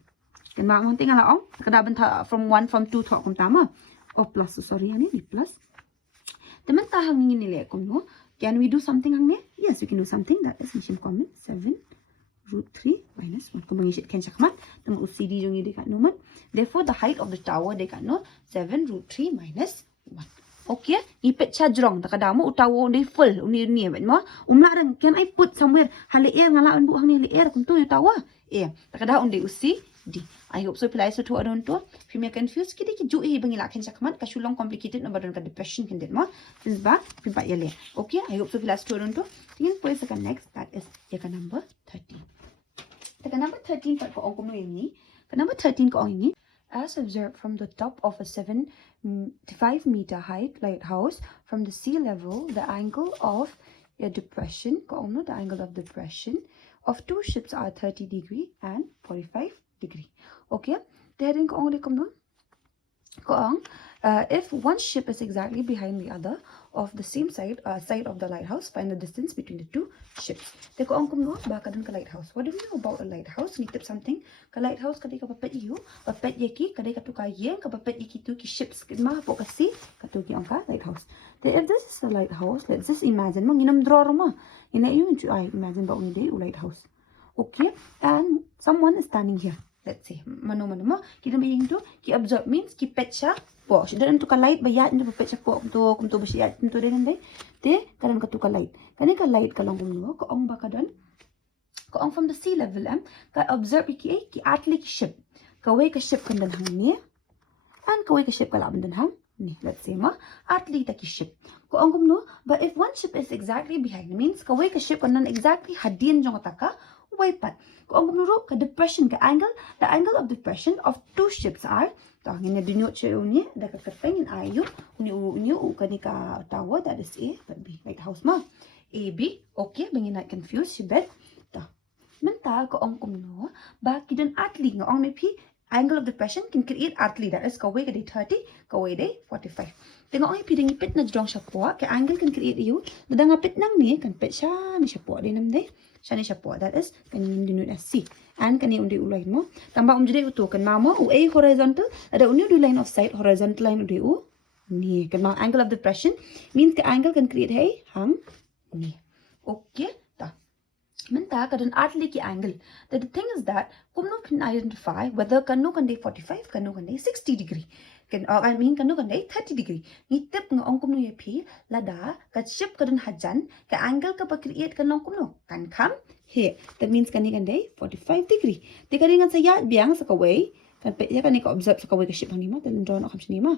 Kan mak mo tinggal ong. Kada benta from 1 from 2 thok kum tama. Oh plus, sorry hani ni plus. Teman tahang ni nilai kum no. Can we do something hang ni? Yes, we can do something. That is mission common 7 root 3 minus 1. Kung mangishit ken sakmat, tama UCD jong dekat no man. Therefore, the height of the tower dekat no 7 root 3 minus 1. Okay, ipet charge wrong. Takadamu utawo ni full uni ni bet mo. Umlarang can I put somewhere hale air ngala bu hang ni air kum tu utawa. Takada undi usi di. I hope so pilai so tu adon tu. If you confused kidi ki ju bangila ken sakmat ka shulong complicated no badon ka depression ken det mo. Since ba pimpa yale. Okay, I hope so pilai so adon tu. Tingin po isa ka next that is yaka number 13. Taka number 13 pat ko ong kum no ini. Ka number 13 ko ong ini. As observed from the top of a 75-meter height lighthouse from the sea level, the angle of a depression, the angle of depression of two ships are 30 degree and 45 degree. Okay, then if one ship is exactly behind the other of the same side of the lighthouse, find the distance between the two ships. Teko ang kumno baka dun ka lighthouse. What do we know about a lighthouse? Nitip something. Ka lighthouse kadai ka papet iyo, papet yaki kadai ka tuka yen, ka papet yaki tu ki ships kidma po kasi katuki ang ka lighthouse. Then if this is a lighthouse, let's just imagine mo ginam draw roma. Ina iyo I imagine ba uni day lighthouse. Okay, and someone is standing here. Let's say mano mo kita maying tu ki observe means ki petcha po dan tu ka light bayat ndu petcha po kum tu basiat tu den dai te karan ka tu ka light kani ka light ka long no ko ong baka don ko ong from the sea level ka observe ki atli ki ship ka way ka ship kan dan hang ni and ka way ka ship ka laban dan hang ni. Let's say ma atli ta ki ship ko ong kum no, but if one ship is exactly behind means ka way ka ship kan dan exactly hadin jong taka way pat ko ang gumnuro ka depression ka angle, the angle of depression of two ships are tangin na dinyo che unya da ka kapengin ayo uni kani ka tawa that is A but B lighthouse ma A B. Okay bangin na confuse si bet ta menta ko ang kumno ba kidan atli nga ang maybe angle of depression can create atli that is ka way ka day 30 ka way day 45. Tengok ang pidang ipit na jong siya po ka angle can create you dadang apit nang ni kan pet siya ni siya po din namday siya ni siya po that is kanin dinun as C and kani undi ulay mo tamba jede uto kan mamo u A horizontal ada uni du line of sight horizontal line undi u ni kan ma angle of depression means the angle can create hey hang ni. Okay ta menta kadan atli ki angle the thing is that kumno can identify whether kanu kan day 45 kanu kan day 60 degree kan I mean kanu kan day 30 degree ni tip nga ong kumno ye phi lada ka ship kadan hajan ka angle ka pa create kan long kumno kan kham here that means kani kan day 45 degree te kani ngan sa ya biang sa kaway kan pe ya kani ka observe sa kaway ka ship hang ni ma tan draw na kam sini ma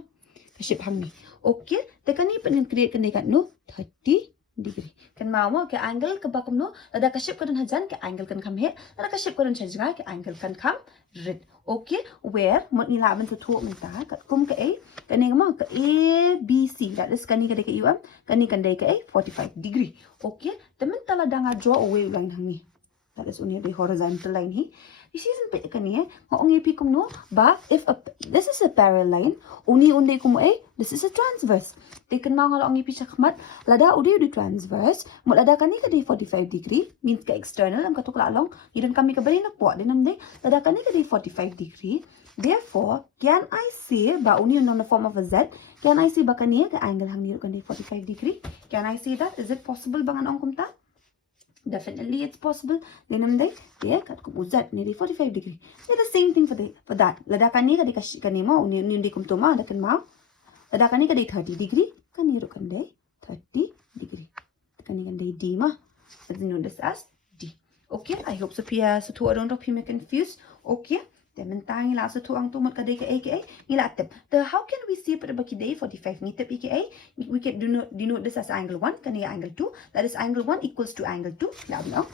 ka ship hang ni. Okay te kani pa create kan day kan no 30 degree kan mamo ke angle ke bakum no ada ka ship kan hajan ke angle kan kham he ada ka ship kan chajga ke angle kan kham red. Okay where mo ni laban sa thu menta ka kum ka A kani mo ka A B C that is kani ka de ka kani kan de ka A 45 degree. Okay temen tala danga draw away line hang ni that is only the horizontal line hi Isisin pa kani ngong AP kum no ba if this is a parallel line uni unde kum this is a transverse. Tekan mau ngala AP chakmat lada udi transverse mo lada kani ka 45 degree means ka external ang katuk lalong idan kami ka bari na po dinam de lada kani ka 45 degree. Therefore, can I say ba uni on the form of a Z? Can I say ba kani ka angle hang ni kan 45 degree? Can I say that? Is it possible bangan ong kumta? Definitely it's possible. Then there kat kum uzat ni 45 degree. Then the same thing for that. Lada kani ka kani mo uni kum to ma dakan ma. Lada kani ka 30 degree kani ro kan 30 degree. Kani kan D ma. Let's know this as D. Okay, I hope so Pia so to don't hope you make confused. Okay. Then mentang ila so to ang tumot ka ka aka ila tip. The how can we see pada baki day 45 ni tip aka we can denote this as angle 1 kani angle 2. That is angle 1 equals to angle 2. Now no.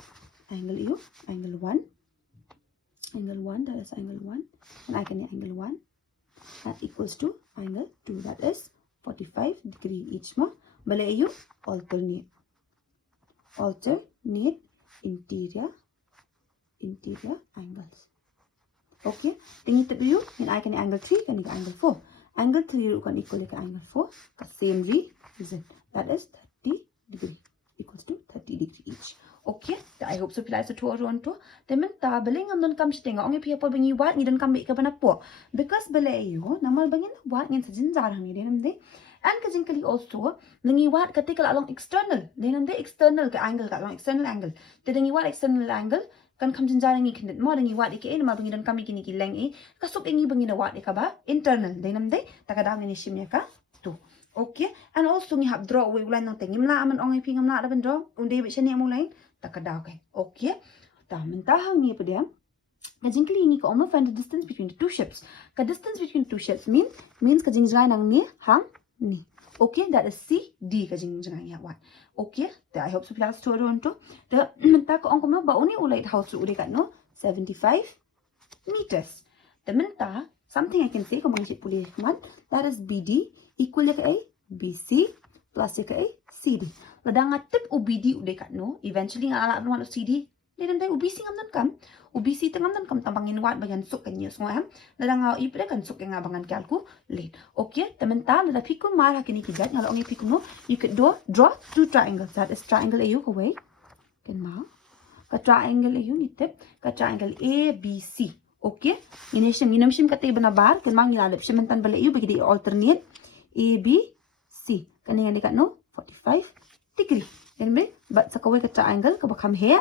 Angle 1 that is angle 1 and I can angle 1 that equals to angle 2 that is 45 degree each mo. Bale you alternate interior angles. Okay, tingin tip you and I can angle 3 can angle 4. Angle 3 can equal to angle 4. The same reason that is 30 degree equals to 30 degree each. Okay, I hope so pilai so to aron to. Temen ta beling am don kam stinga ongi pia po bangi wat ni don kam ka bana po. Because bele yo namal bangin wat ngin sa jinjar hang ni denam de. And kajingkali also lingi wat katika along external. Denam de external ka angle ka along external angle. Te lingi wat external angle kan kam jinjar ngi kindet mo lingi wat ike namal bangin don kam kini ki leng kasuk ingi bangin wat ka ba internal. Denam de takadang ni shimya ka to. Okay, and also ngi hab draw we ulan nang tengim la aman ongi pingam la daban draw unde bi shani amulai takadaw kay. Okay, tamantahang ni padam kajingkali ni ko find the distance between the two ships. Ka distance between two ships means kajingjay nang ni hang ni. Okay, that is C D kajingjay ya wat. Okay, I hope so class to aron to the menta ko ong ko ba uni ulait house uli kat no 75 meters. The menta something I can say ko mangsit puli man that is BD equal to a BC plus a CD. Ladang tip UBD udah kat no. Eventually nga ala no CD. Then day UBC ngam dan kam. UBC tengam dan kam tambangin wat bagian suk kan yus ngam. Ladang nga ipre kan suk nga bangan kalku late. Okay, temental lada piku marah kini kijat ngalo ongi piku no. You could draw two triangles. That is triangle AU away. Kan ma. Ka triangle AU ni tip ka triangle ABC. Okay, minimshim katay banabar kan mang ilalap siya mentan bala AU bagi di alternate ABC. Kani nga dekat no 45 degree. Then but sa kaway ka triangle ka bakam here.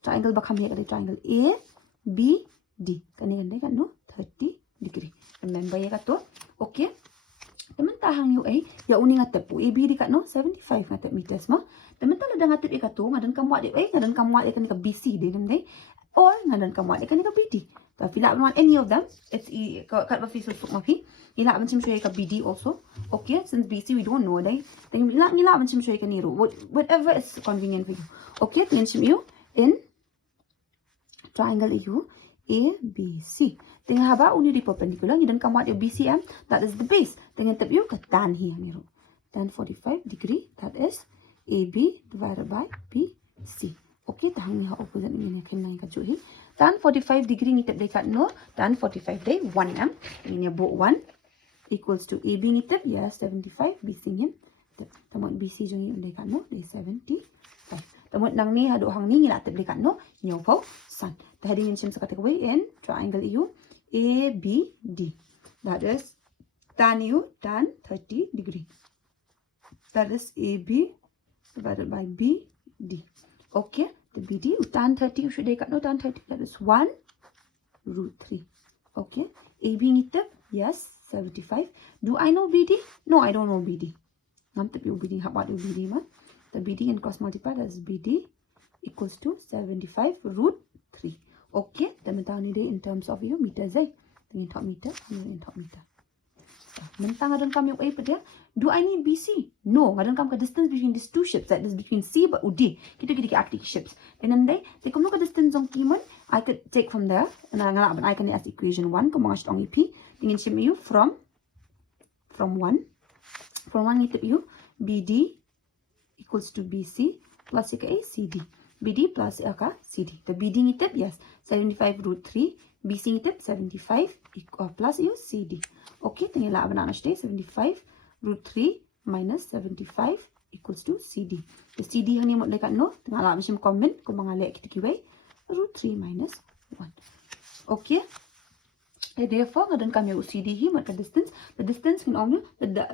Triangle bakam here ka triangle A B D. Kani nga dekat no 30 degree. Remember ya ka to. Okay. Teman tahang yu ya uni nga tip AB di ka no 75 nga tip meters mo. Teman tala nga tip ka to ngadan kamu ade ngadan kamu ade kan ka BC di dem or ngadan kamu ade kan ka BD. If you like any of them, it's cut off so mafi. You like when show you BD also. Okay, since BC we don't know then you like when show you Nero. Whatever is convenient for you. Okay, then you in triangle EU ABC. Then haba uni di perpendicular. You don't come out your BCM. That is the base. Then tap you tan here Nero. Tan 45 degree. That is AB divided by BC. Okay, tahan ni ha opposite ni kan lain ka juhi. Tan 45 degree ni tap dekat no. Tan 45 day 1m. Ini both 1 equals to AB ni tap ya 75 BC ni. Tamot BC jong ni dekat no day 75. Tamot nang ni hadu hang ni ngila tap dekat no nyaw po san. Tadi ni sim sa kategori in triangle EU ABD. That is tan EU tan 30 degree. That is AB divided by BD. Okay, the BD tan 30 you should dekat no tan 30 that is 1 root 3. Okay, AB ni tip yes 75. Do I know BD? No, I don't know BD. Ngam tip you BD what you BD man. The BD and cross multiply that is BD equals to 75 root 3. Okay, then ni day in terms of your meters in top meter in top meter. Mentang ngadon kam yung A pa dia. Do I need BC? No. Ngadon kam ka distance between these two ships. That is between C but UD. Kita arctic ships. And then they come ka distance on kiman. I could take from there. And I can as equation 1. Kung mga sitong EP. Tingin siya you from 1. From 1 itip you. BD equals to BC plus ika A CD. BD plus ika CD. The BD itip yes 75 root 3 BC ngitip 75 plus you CD. Okay, tinggal lah benar nashte 75 root 3 minus 75 equals to CD. The CD hani mo dekat no, tinggal lah macam comment kung mga lek kita kiway root 3 minus 1. Okay. Therefore, ngadan kami CD hi mat distance. The distance can only the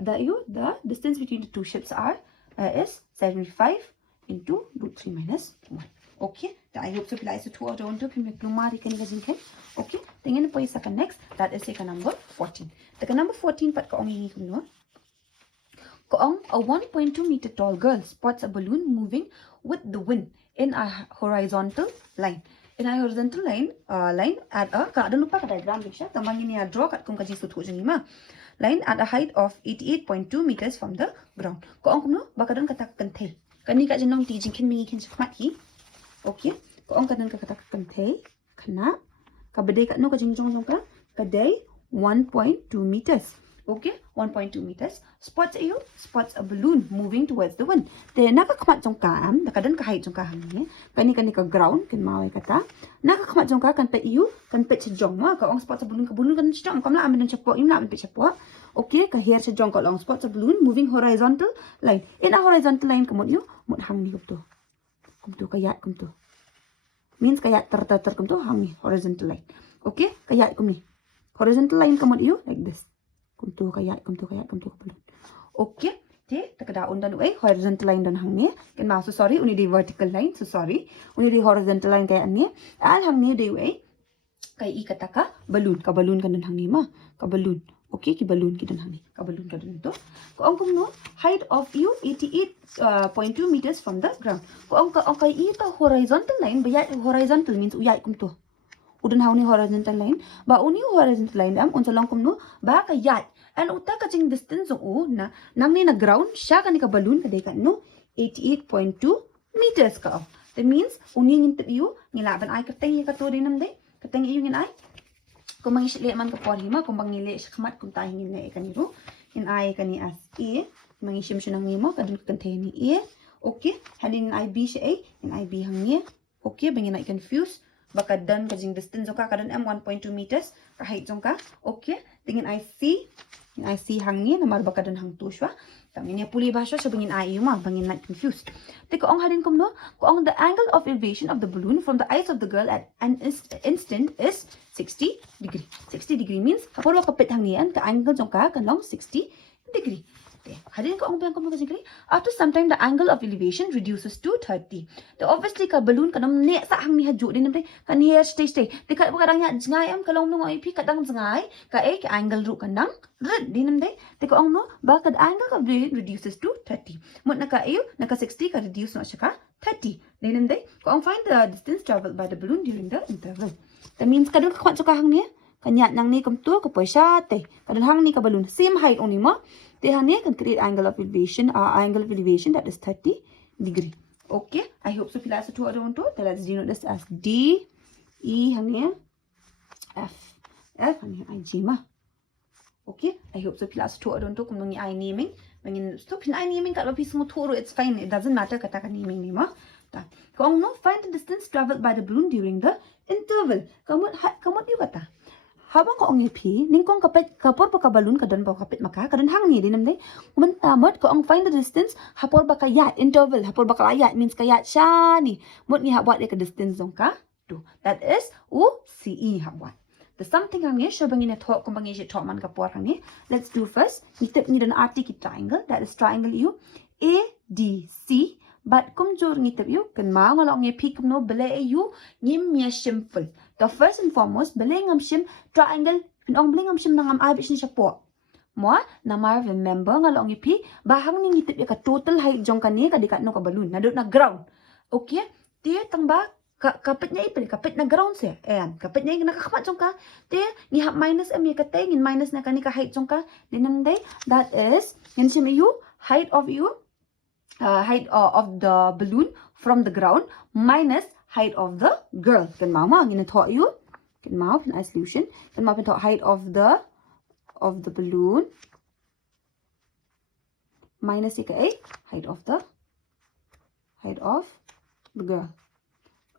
distance between the two ships are is 75 into root 3 minus 1. Okay, I hope so. Please to order on to kumari kan gajin. Okay, tingin po isa ka next. That is ka number 14. The number 14 pat kaong hingi kuno. Kaong a 1.2 meter tall girl spots a balloon moving with the wind in a horizontal line. In a horizontal line at a kada lupa ka diagram siya tambang ini draw kat kung kaji sutu jeng lima line at a height of 88.2 meters from the ground. Ko ang kuno baka don kata kantay kani ka jenong ti jing kin mingi kin sakmat hi. Okay, ko ang kadan ka kata kantay kana ka bedai kat no ka jing jong ka kadai 1.2 meters. Okay, 1.2 meters. Spots a balloon moving towards the wind. Then nakakamat jong ka nakadan ka height jong ka hangin. Kani ka ground kin maway kata. Nakakamat jong ka kan pe kan pe jong ma ka ong spots a balloon kan jong kam la amin chapo im la amin pe chapo. Okay, ka here jong ka long spots a balloon moving horizontal line. In a horizontal line kamot mut hang ni kumto. Kumto kayat kumto. Means kayat ter kumto hang ni horizontal line. Okay, kayat kum ni. Horizontal line kamot like this. Kumtu kayat balloon. Okay, te takada undan way horizontal line dan hang ni. Kan ma so sorry uni di vertical line. So sorry uni di horizontal line kaya ni. Al hang ni di way kay I kata ka balloon kan dan hang ni ma ka balloon. Okay, ki balloon ki dan hang ni ka balloon ka dan to. Ko ang no height of you 88.2 meters from the ground. Ko ang kay I ka horizontal line bayat horizontal means uyai kumtu. Udan hau ni horizontal line ba uni horizontal line unsa lang kumno ba kayat and uta ka jing distance na nang ni na ground siya kani ka balloon kaday ka no 88.2 meters ka. That means uni ngintip you ngilaban ay kateng ka to dinam day kateng you ngin ay kung mangisli man ka por hima kung bangili siya kamat kung tayo ngin na kaniro in ay kani as a mangisim siya nang nimo kadun contain ni a. Okay, halin ay b siya a in ay b hang ni. Okay, bangin ay confuse baka dan kajing distance ka kadan m 1.2 meters ka height ka. Okay, tingin I see hang ni namar baka dan hang tu siya kami niya puli ba siya so bangin ay ma bangin na confused. Tiko ang halin kum no ko ang the angle of elevation of the balloon from the eyes of the girl at an instant is 60 degree. 60 degree means kapag kapit hang niyan ka angle ka kanong 60 degree. Hadin ko ang biang ko kasi after some time the angle of elevation reduces to 30. The obviously ka balloon kanam ne sa hang ni haju din namte kan here stay. Di ka kadang nya jngay am kalong no ip kadang jngay ka ka angle ru kanang red din namte. Di ko ang no ba kad angle of reduces to 30. Mut naka 60 ka reduce no siya ka 30. Din namte ko ang find the distance traveled by the balloon during the interval. That means kadang ka ka hang ni kanya nang ni kumtu ko poisa te kadang hang ni ka balloon same height only mo. They can create angle of elevation that is 30 degree. Okay, I hope so. Class to around to let's denote this as D, E, F, I, G ma. Okay, I hope so. Class to around to kung I naming. Mangin stop in I naming kat lapis mo turo it's fine. It doesn't matter kata ka naming ni ma. Kung no find the distance traveled by the balloon during the interval. Kamot you kata. Habang ko ang ipi, ning kong kapor pa ka balloon kadan pa kapit maka kadan hang ni dinam day. Kumantamot ko ang find the distance hapor ba kayat interval hapor ba kayat means kayat siya ni. Mut ni habwat ka distance zong ka do. That is UCE habwat. The something hang ni siya bangin talk kung bangin siya talk man kapor hang ni. Let's do first. Ngitip ni dan arti ki triangle that is triangle U ADC. But kum jor ngitip you kan ma ngalong ye pick no bele you ngim ya simple. The first and foremost bele ngam sim triangle pinong bele ngam sim nangam abis ni siya po. Mo na mar remember ngalong ye pi bahang ni ngitip ya ka total height jong kani ka dikat no ka balloon na dot na ground. Okay? Tiya tangba kapit niya ipil kapit na ground siya. Ayan, kapit niya nakakamat jong ka. Tiya ni minus m ya katay ngin minus na kani ka height jong ka. Dinam day that is ngin sim you height of you height of the balloon from the ground minus height of the girl. Kan mama ngina taught you. Kan mama in solution. Kan mama taught height of the balloon minus height of the girl.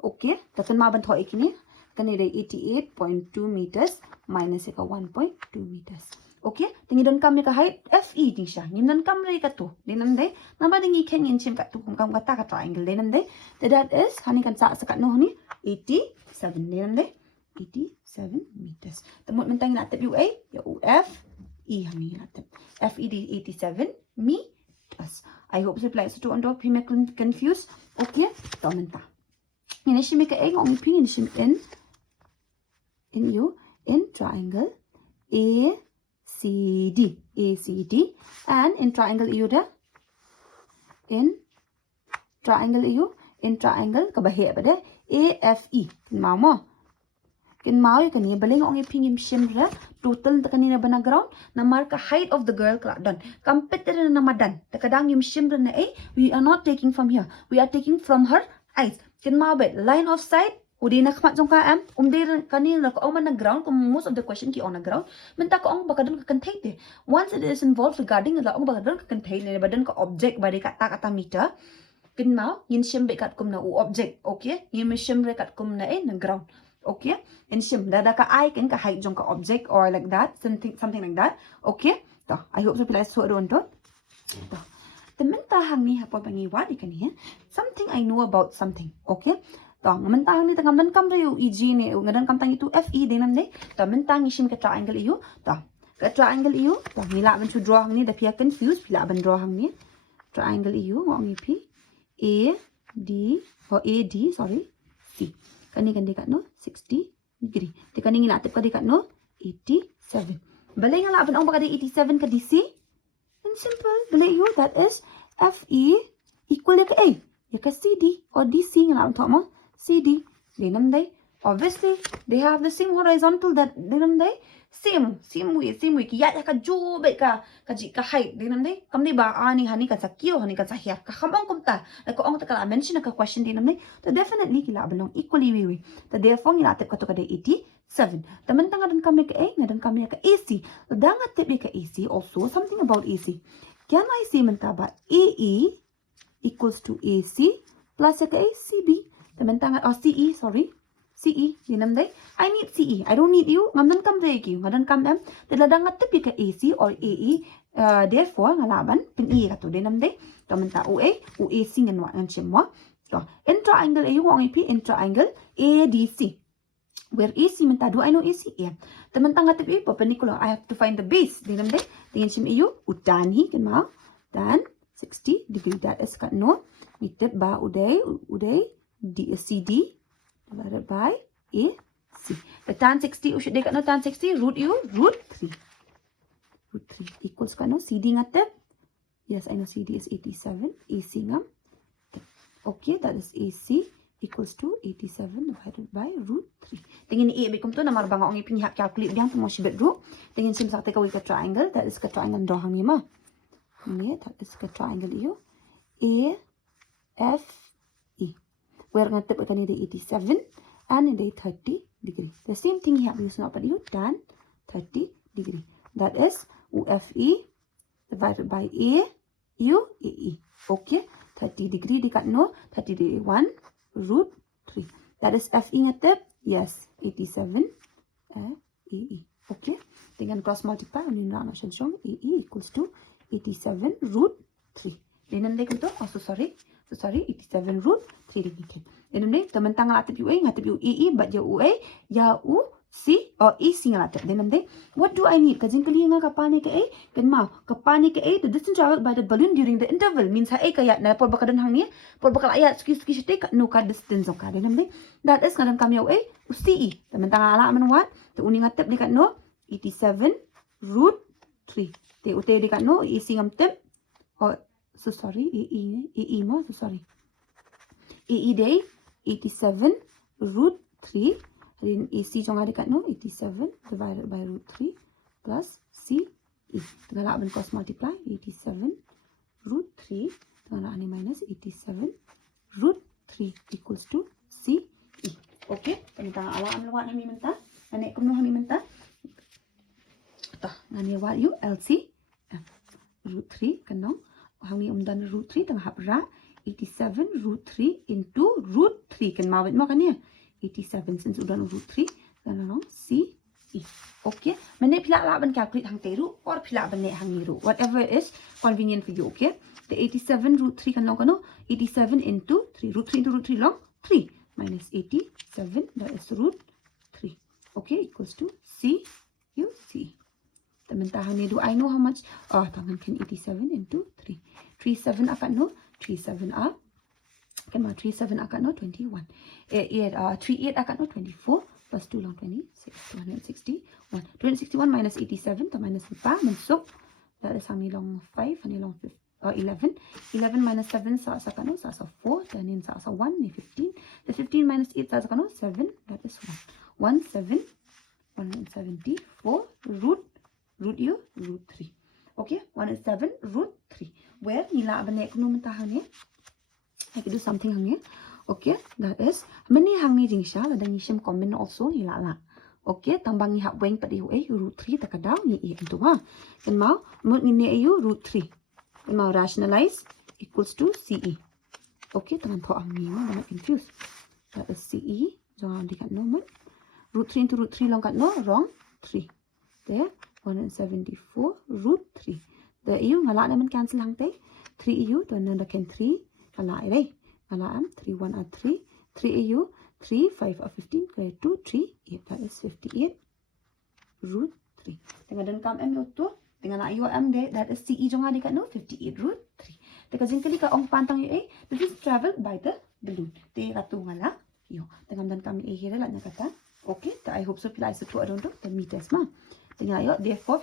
Okay. Kan mama taught ikini. kan ni 88.2 meters minus ka 1.2 meters. Okay, tinggi don kam ka height FE ting sha. Nim dan kam re ka tu. Denam de. Nama dingi ken yin chim ka tu kam kata ka triangle denam de. That is hani kan sa sakat no ni 87 denam de. 87 meters. Temut mentang nak tip UA ya UF E hani nak tip. FE di 87 meters. I hope so like so on do pime confused. Okay, to mentang. Ini shim ka eng ong ping ini shim in you in triangle ACD and in triangle EU dah in triangle EU in triangle kabahia pada AFE mau mo kin mau kan ni boleh ong iping im shimra total tekan ni bana ground na mark height of the girl kala dan computer na madan takadang im shimra na we are not taking from here, we are taking from her eyes kin mau bet line of sight udi nak mat jong ka am der kanil ko ong man na ground kung most of the question ki on the ground menta ko ong bakadon ka contain de once it is involved regarding la ong bakadon ka contain ne badan ko object bari kata meter kin mau yin shim be kat kum na object. Okay, yin shim re kat kum na na ground. Okay, and shim da ka I kin ka height jong ka object or like that, something like that. Okay, to I hope so pilai so don to the menta hang ni hapo bangi wa di kan hi something I know about something. Okay, to mentang ni tangam dan kam re EG ni ngadan kam tang itu FE dinam de to mentang ishim ka triangle EU to ka triangle EU to nila ban to draw hang ni da pia confused pila ban draw hang ni triangle EU ngong EP AD or AD sorry C kani kat no 60 degree te kani ngila tip ka kat no 87 balay nga laban ong baka 87 ka DC and simple balay you that is FE equal ka A ya ka CD or DC nga laban to mo CD dinam day obviously they have the same horizontal that dinam day same way kiya ka jobe ka ji ka height dinam day kam di ba ani hani ka sakyo hani ka sahya ka khamong kumta like ko ong ta kala mention ka question dinam day to definitely kila banong equally we to therefore ngila tip ka to ka 87 taman tanga dan kami ka ngadan kami ka AC to danga tip ka AC also something about AC can I say menta ba AE equals to AC plus ka CB taman tanga or CE sorry CE, dinam day. I need CE. I don't need you. Ngamdan kam day ki. Ngadan kam am. Tiladang ngatip ka AC or AE. Therefore, ngalaban pin E ka to dinam day. Kamanta OA, OAC ngan wa ngan chimwa. So, in triangle ayu ngong IP in triangle ADC. Where AC menta do I know AC? Yeah. Tamantang ngatip E perpendicular. I have to find the base. Dinam day. Tingin chim ayu utan hi kan ma. Dan 60 degree. That is kat no. Mitip ba uday CD divided by AC. The tan 60 should take no tan 60 root 3. Root 3 equals no CD ngatep. Yes, I know CD is 87. AC ngam. Okay, that is AC equals to 87 divided by root 3. Tingin ni bikum to na marbang ong ipin hak calculate diang mo shibet root. Tingin sim sakte ka wi ka triangle. That is ka triangle draw hang ni ma. Ni that is ka triangle iyo. A F E. Where ngatep ka ni 87 and in 30 degree. The same thing here because now but you tan 30 degree. That is UFE divided by AE. Okay, 30 degree dekat no 30 degree 1 root 3. That is FE ngatep. Yes, 87 AE. Okay, dengan cross multiply ni na siyang AE equals to 87 root 3. Dinan day ko to. Oh, so sorry, 87 root 3 divided. Then ne tamantang ngatip UA ngatip UEE but ya UA ya U C or EC ngatip. Then ne what do I need? Kajing kali nga kapani ka A kan ma kapani ka A the distance traveled by the balloon during the interval means ha A kaya na por bakadan hang ni por bakal ayat ski shite no ka distance ka. Then ne that is kadang kami UA CE. Tamantang ala man what to uni ngatip dekat no 87 root 3. Te ute dekat no EC ngatip or so sorry, AE mo, so sorry. AE day, 87 root 3. Then AC jong ada kat no, 87 divided by root 3 plus CE. Tengah nak cross multiply, 87 root 3. Tengah nak ni minus 87 root 3 equals to CE. Okay, tengah ala am lawat hami mentah. Anek kuno hami mentah. Tah, ngani wat you LCM root 3 kanong. Hang ni umdan root 3 tengah hap ra 87 root 3 into root 3 kan mawit mo kan ya 87 since udah root 3 then no C E. Okay, mane pila la ban calculate hang teru or pila ban ne hang niru, whatever is convenient for you. Okay, the 87 root 3 kan long kano 87 into 3 root 3 into root 3 long 3 minus 87 that is root 3. Okay, equals to C U C. Teman-teman ni do I know how much? Oh, tangan kan 87 into 3. 37 akan no 37 up. Kan 37 akan no 21. 38 akan no 24 plus 2 long 26. 261. 261 minus 87 to minus 4 masuk. That is how many long 5, how many long 11. 11 minus 7 sa akan no sa 4. Then in sa 1 ni 15. The 15 minus 8 sa akan no 7. That is 1. 174 root 3. Okay, 107 root 3. Where nila abanek no mentahan ni. I can do something hang here. Okay, that is many hang ni jing sha la dang shim comment also nila la. Okay, tambang ni hak weng padi root 3 takadaw ni e tu ha. Kan mau mo ni ayu root 3. Kan mau rationalize equals to CE. Okay, tangan tho ang ni ma not confused. That is CE. Jangan dikat no man. Root 3 into root 3 long kat no wrong 3. There 174 root 3. The EU ngala naman cancel hang te. 3 EU to another can 3 ngala ai. Ngala am 3 1 are 3. 3 EU 3 5 are 15 grade 2 3 8 that is 58 root 3. Tengah dan kam m to tengah na ayo m de that is CE jong adi kat no 58 root 3. Tengah jingkali ka ong pantang yu this is traveled by the balloon. Te ratu ngala yo. Tengah dan kam here la kata. Okay, I hope so. Pila is to I don't know the meters ma. Therefore,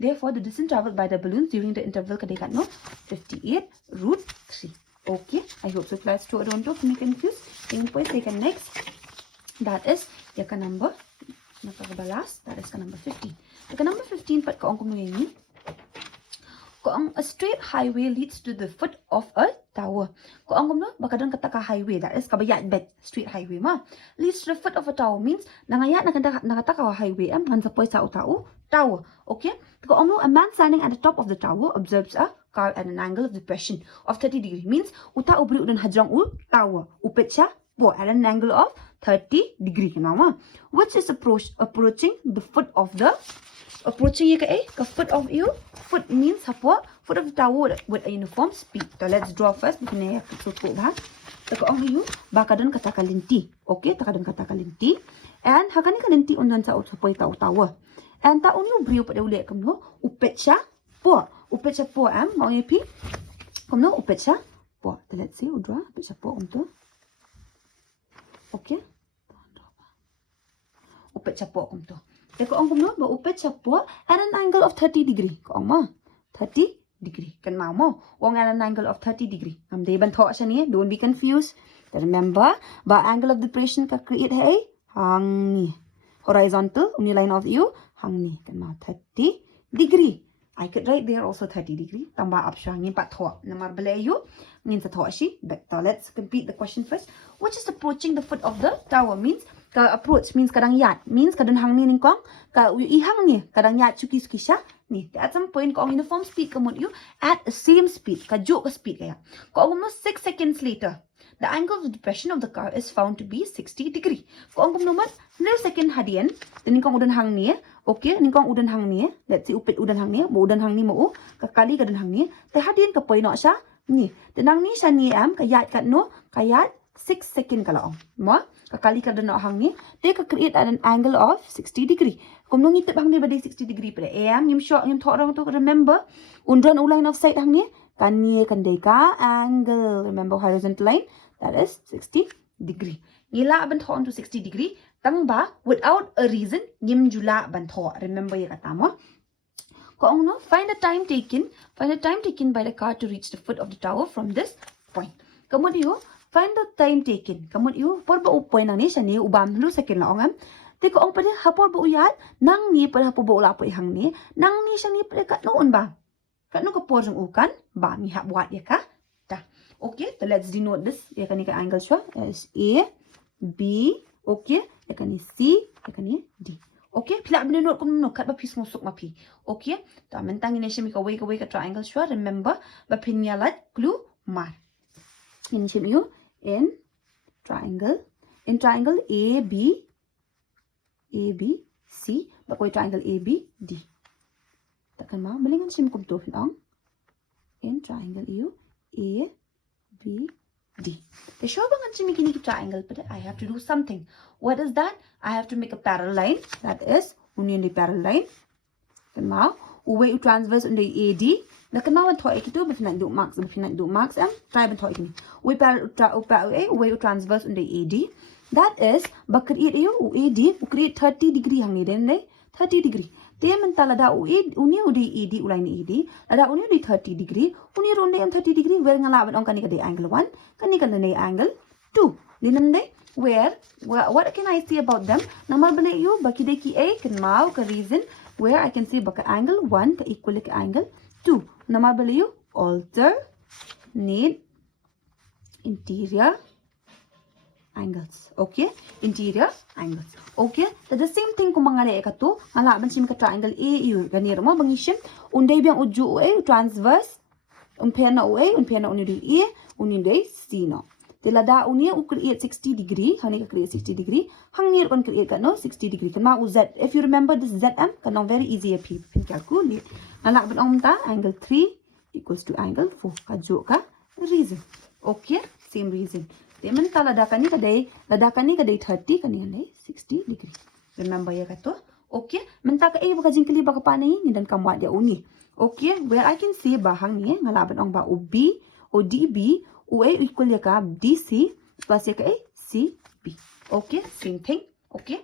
therefore, the distance traveled by the balloons during the interval kadekat no 58 root 3. Okay, I hope so. Applies to Toronto. Can you confuse? Then we take next. That is yaka number. Last. That is number 15. Yaka number 15. But a straight highway leads to the foot of a tower. Kung no, baka doon kataka highway, that is kabayat bet street highway ma. Leads to the foot of a tower means nangayat nakataka highway man sa poy sa tao tower. Okay? Kung no, a man standing at the top of the tower observes a car at an angle of depression of 30 degree means uta ubri udan hajrang tower. Upit siya po at an angle of 30 degree ma. Which is approaching the foot of the approaching you foot of you. Foot means foot of the tower with a uniform speed. So let's draw first. Begini ya Taka you baka doon kata kalinti. Okay, taka doon kata kalinti. And hakani kalinti undan sa poy tower. And ta unyo brio pada ulit kamno upet siya po. Upet siya po mau ipi. Kamno upet siya po. Let's see udra upet siya po unto. Okay. Upet siya po unto. Teko ang kumno ba upet siya po at an angle of 30 degree. Ko ma 30 degree. Kan mau mo. Wong at an angle of 30 degree. Day ban tho siya ni. Don't be confused. Remember, ba angle of depression ka create hai hang ni. Horizontal uni line of view hang ni. Kan mau 30 degree. I could write there also 30 degree. Tambah up siya ngin pat tho. Namar bale you ngin sa tho shi. But let's complete the question first. Which is approaching the foot of the tower means ka approach means kadang yat means kadang hang ni ningkong ka ihang ni kadang yat chuki siya ni at some point ko ang uniform speed kamot you at the same speed ka jo ka speed kaya ko almost 6 seconds later the angle of depression of the car is found to be 60 degree ko ang naman no second hadian ningkong udan hang ni okay ningkong udan hang ni let's see upit udan hang ni mo udan hang ni mo kakali kadan hang ni te hadian ka point no siya ni tenang ni siya ni am kayat kat no kayat 6 second kalaong mo kakali ka doon hang ni they ka create at an angle of 60 degree kung nung itip hang ni ba 60 degree pa am yung short yung thorang to remember undran ulang of sight hang ni kanye kanday ka angle remember horizontal line that is 60 degree ngila ban thon to 60 degree tang ba without a reason ngim jula ban tho remember ya kata mo kung no find the time taken by the car to reach the foot of the tower from this point kemudian find the time taken. Kamu iyo por ba upoy nang ni siya ni ubam lu second la ongam. Te ko ong pa hapor ba uyat nang ni pa hapo ba ula po ihang ni nang ni siya ni pa kat noon ba. Kat no ka por jong ukan ba mi ha buat ya ka. Ta. Okay, so let's denote this. Ya kan ni ka angle siya as A B okay, ya kan ni C, ya kan ni D. Okay, pila denote ko no kat ba pis musuk mapi. Okay, ta mentang ni siya mi ka way ka triangle siya remember ba pinyalat clue mar. In you in triangle in triangle ABC ba koi triangle ABD takkan ma belingan sim kum to ong in triangle you ABD the show bangan sim kini triangle but I have to do something. What is that? I have to make a parallel line, that is union the parallel line kan ma uwe u transverse under AD na kan ma thoi ki to befinan do marks am try ban thoi kini we uwe u transverse under AD, that is bakar it you AD u create 30 degree hang ni den dai 30 degree te menta lada u uni u di AD u line AD lada uni di 30 degree uni ronde am 30 degree where ngala ban ong kani ka angle 1 kani ka angle 2 dinam dai where what can I say about them namal bane you baki de ki a kan mau ka reason where I can see baka angle 1 ka equal ka angle 2 namal bane you alternate interior angles. Okay, interior angles. Okay, so the same thing kung mga ka to ngala ban sim ka triangle AU ganir mo bangisim unday biang uju a transverse unpena unidi A unidi C no telada unia u create 60 degree hani ka create 60 degree hangir kon create ka no 60 degree kan ma u z if you remember this zm kan very easy a pin calculate ngala ban om ta angle 3 equals to angle 4 ka jo ka reason. Okay, same reason te man ta lada kani ka 30 kani hanai 60 degree remember ya ka to. Okay, menta ka a baka jingkali baka panai ni dan kamwa dia uni. Okay, where I can see bahang ni ngala ban ong ba u b o db u a equal ya ka dc plus ya ka a cb. Okay, same thing. Okay,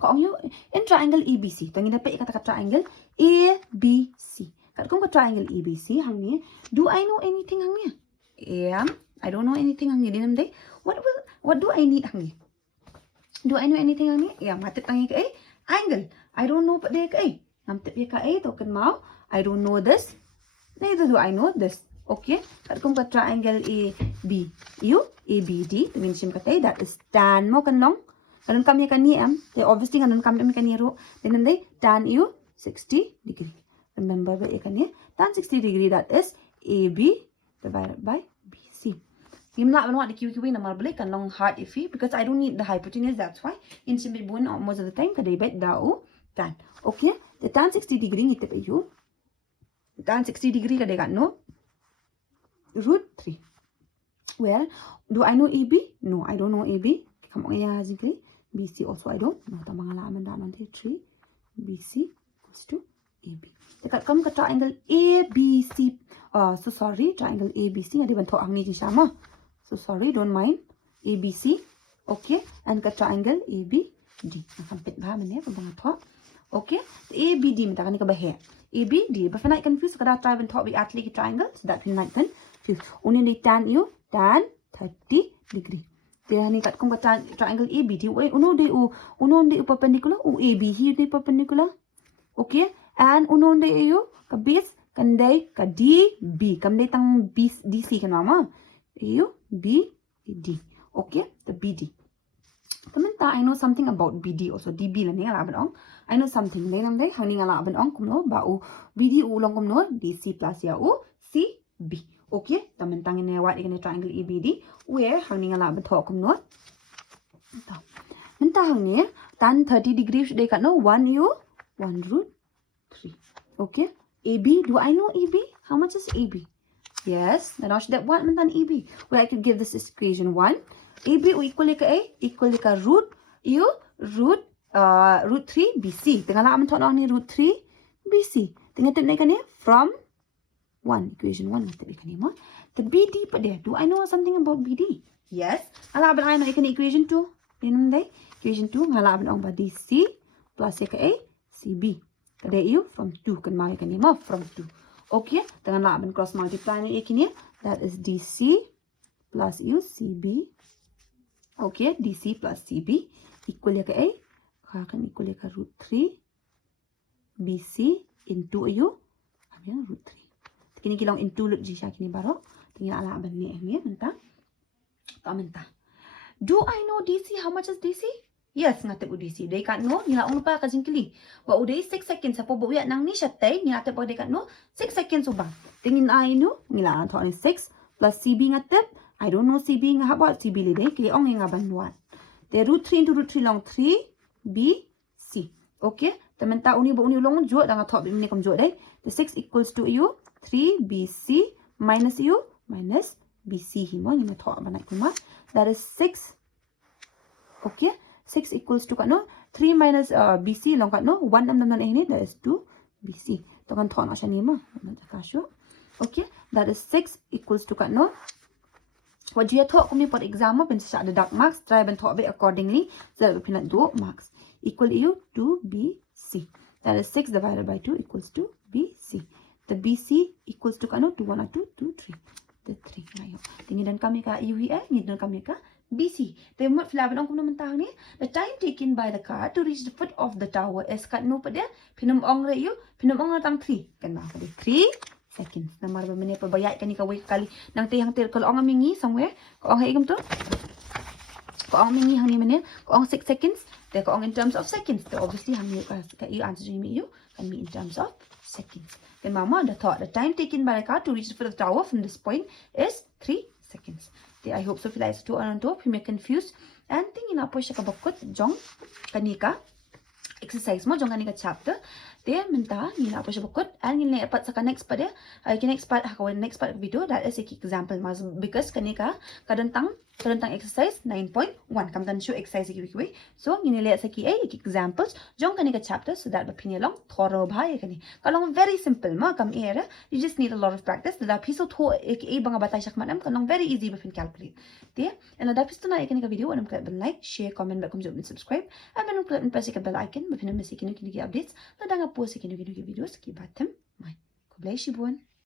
kong you in triangle abc tangi dapat kata triangle abc kat kong ka triangle abc hang ni do I know anything hang ni I don't know anything hang ni dinam dai what do I need hang ni do I know anything hang ni matit tangi ka angle I don't know pa de ka nam tip ya ka to kan mau I don't know this neither do I know this. Okay, kat kong ka triangle ABD tingin sim ka that is tan mo kan long kanon kami kan ni they obviously kanon kami kan ni ro dinam dai tan u 60 degree remember ba kan ni tan 60 degree that is AB divided by BC. Himla ban what the QQ na mal balik kan long hard iffy because I don't need the hypotenuse, that's why in sim bun most of the time ka bet da u tan. Okay, the tan 60 degree ni tip you tan 60 degree ka kat no root 3. Well, do I know AB? No, I don't know AB. Come on, yeah, degree. BC also I don't know. Tamang alaman daman 3 BC equals to AB. Dekat come ka triangle ABC. So sorry, triangle ABC. Ada bentuk ang ni sama. So sorry, don't mind. ABC. Okay, and ka triangle ABD. Nakampit ba man ya pabang to. Okay, ABD minta kan ka bahaya. ABD. But if I confuse, kada try and talk we actually triangle, so that we might confuse. Only the tan you tan 30 degree. They hani kat kung triangle ABD. Uno de perpendicular. AB here de perpendicular. Okay, and uno de you ka base kandai ka DB. Kamdai tang DC kan mama. You BD. Okay, the BD. Kamenta I know something about BD also DB la ni ala ban ong I know something dai nam dai hang ni ala ban ong kum no ba u BD u long kum no DC plus ya u CB. Okay, kamenta ngene wat ikene triangle ABD where hang ni ala ban tho kum no ta menta hang ni tan 30 degree dai kat no 1 u 1 root 3. Okay, AB, do I know AB? How much is AB? Yes, now that one mentan AB where I could give this equation 1 AB equal ka A equal ka root root 3 BC. Tengah lah aman thok ni root 3 BC. Tengah tip naik ni from 1 equation 1 tip ikan ni mo. The BD pa dia. Do I know something about BD? Yes. Ala aban I know ikan equation 2. Dinam dai equation 2 ngala aban ong ba DC plus ka A CB. Kada you from 2 kan mai ikan ni mo from 2. Okay. Tengah lah aban cross multiply ni ikan ni that is DC plus U CB. Okay, DC plus CB equal ka A. Akan equal ka root 3 BC into U. Ayan, root 3. Kini kilang into lut jisha kini baro. Tingin ala aban ni ni menta. Ta menta. Do I know DC? How much is DC? Yes, ngate u DC. Dai kat no nila ong pa ka jingkili. Ba udai 6 seconds apo ba uya nang ni syatay ni ate pa dai kat no 6 seconds ubang. Tingin ay no nila an ni 6 plus CB ngate. I don't know CB nga about CB li dai kili ong nga ban 1. The root 3 into root 3 long 3BC. Okay. Teman tahu ni buat ni ulong jod dengan top ni kam jod dai. The 6 equals to you 3BC minus you minus BC hi mo ni ma thok banai kuma. That is 6. Okay. 6 equals to kat no 3 minus BC long kat no 1 nam nam ni that is 2 BC. Tekan thok nak ni ma. Okay. That is 6 equals to kat no. What you thought kung for exam mo pinsa the dark marks try ben thought accordingly so that pinat 2 marks equal you 2BC. That is 6 divided by 2 equals to BC. The BC equals to kano 2 1 or 2 2 3. The 3 ngayon. Tingnan kami ka UVA, ngidon kami ka BC. The mo flaban ang kuno mentang ni the time taken by the car to reach the foot of the tower is kat no pa dia pinamong ra you pinamong ra tang 3 kan ba ka 3 seconds. Namar ba menit perbayat kan ni kawai kali nang teh hang ter kalau orang mingi somewhere ko ang haigam to ko ang mingi hang ni menit ko ang 6 seconds they ko ang in terms of seconds so obviously hang you answer me you can be in terms of seconds. Then mama the thought the time taken by the car to reach the foot of the tower from this point is 3 seconds. I hope so feel like to on top you may confused and tingin na po siya kabakot jong kanika exercise mo jong kanika chapter dia minta ni na po siya bakot and ni dapat sa next pa dia next part next part video that is a example mas because kanika kadantang exercise 9.1 kamtan show exercise kiwi so ni lihat sa examples jong kanika chapter so that bapin long thorough bhai kani kalong very simple ma kam era you just need a lot of practice da piso tho banga batay siya manam kalong very easy bapin calculate dia and da pisto na kanika video anam klik like share comment back subscribe and anam klik press the bell icon bapin message kini updates da danga po si kini video ki bottom mai ko bless you buan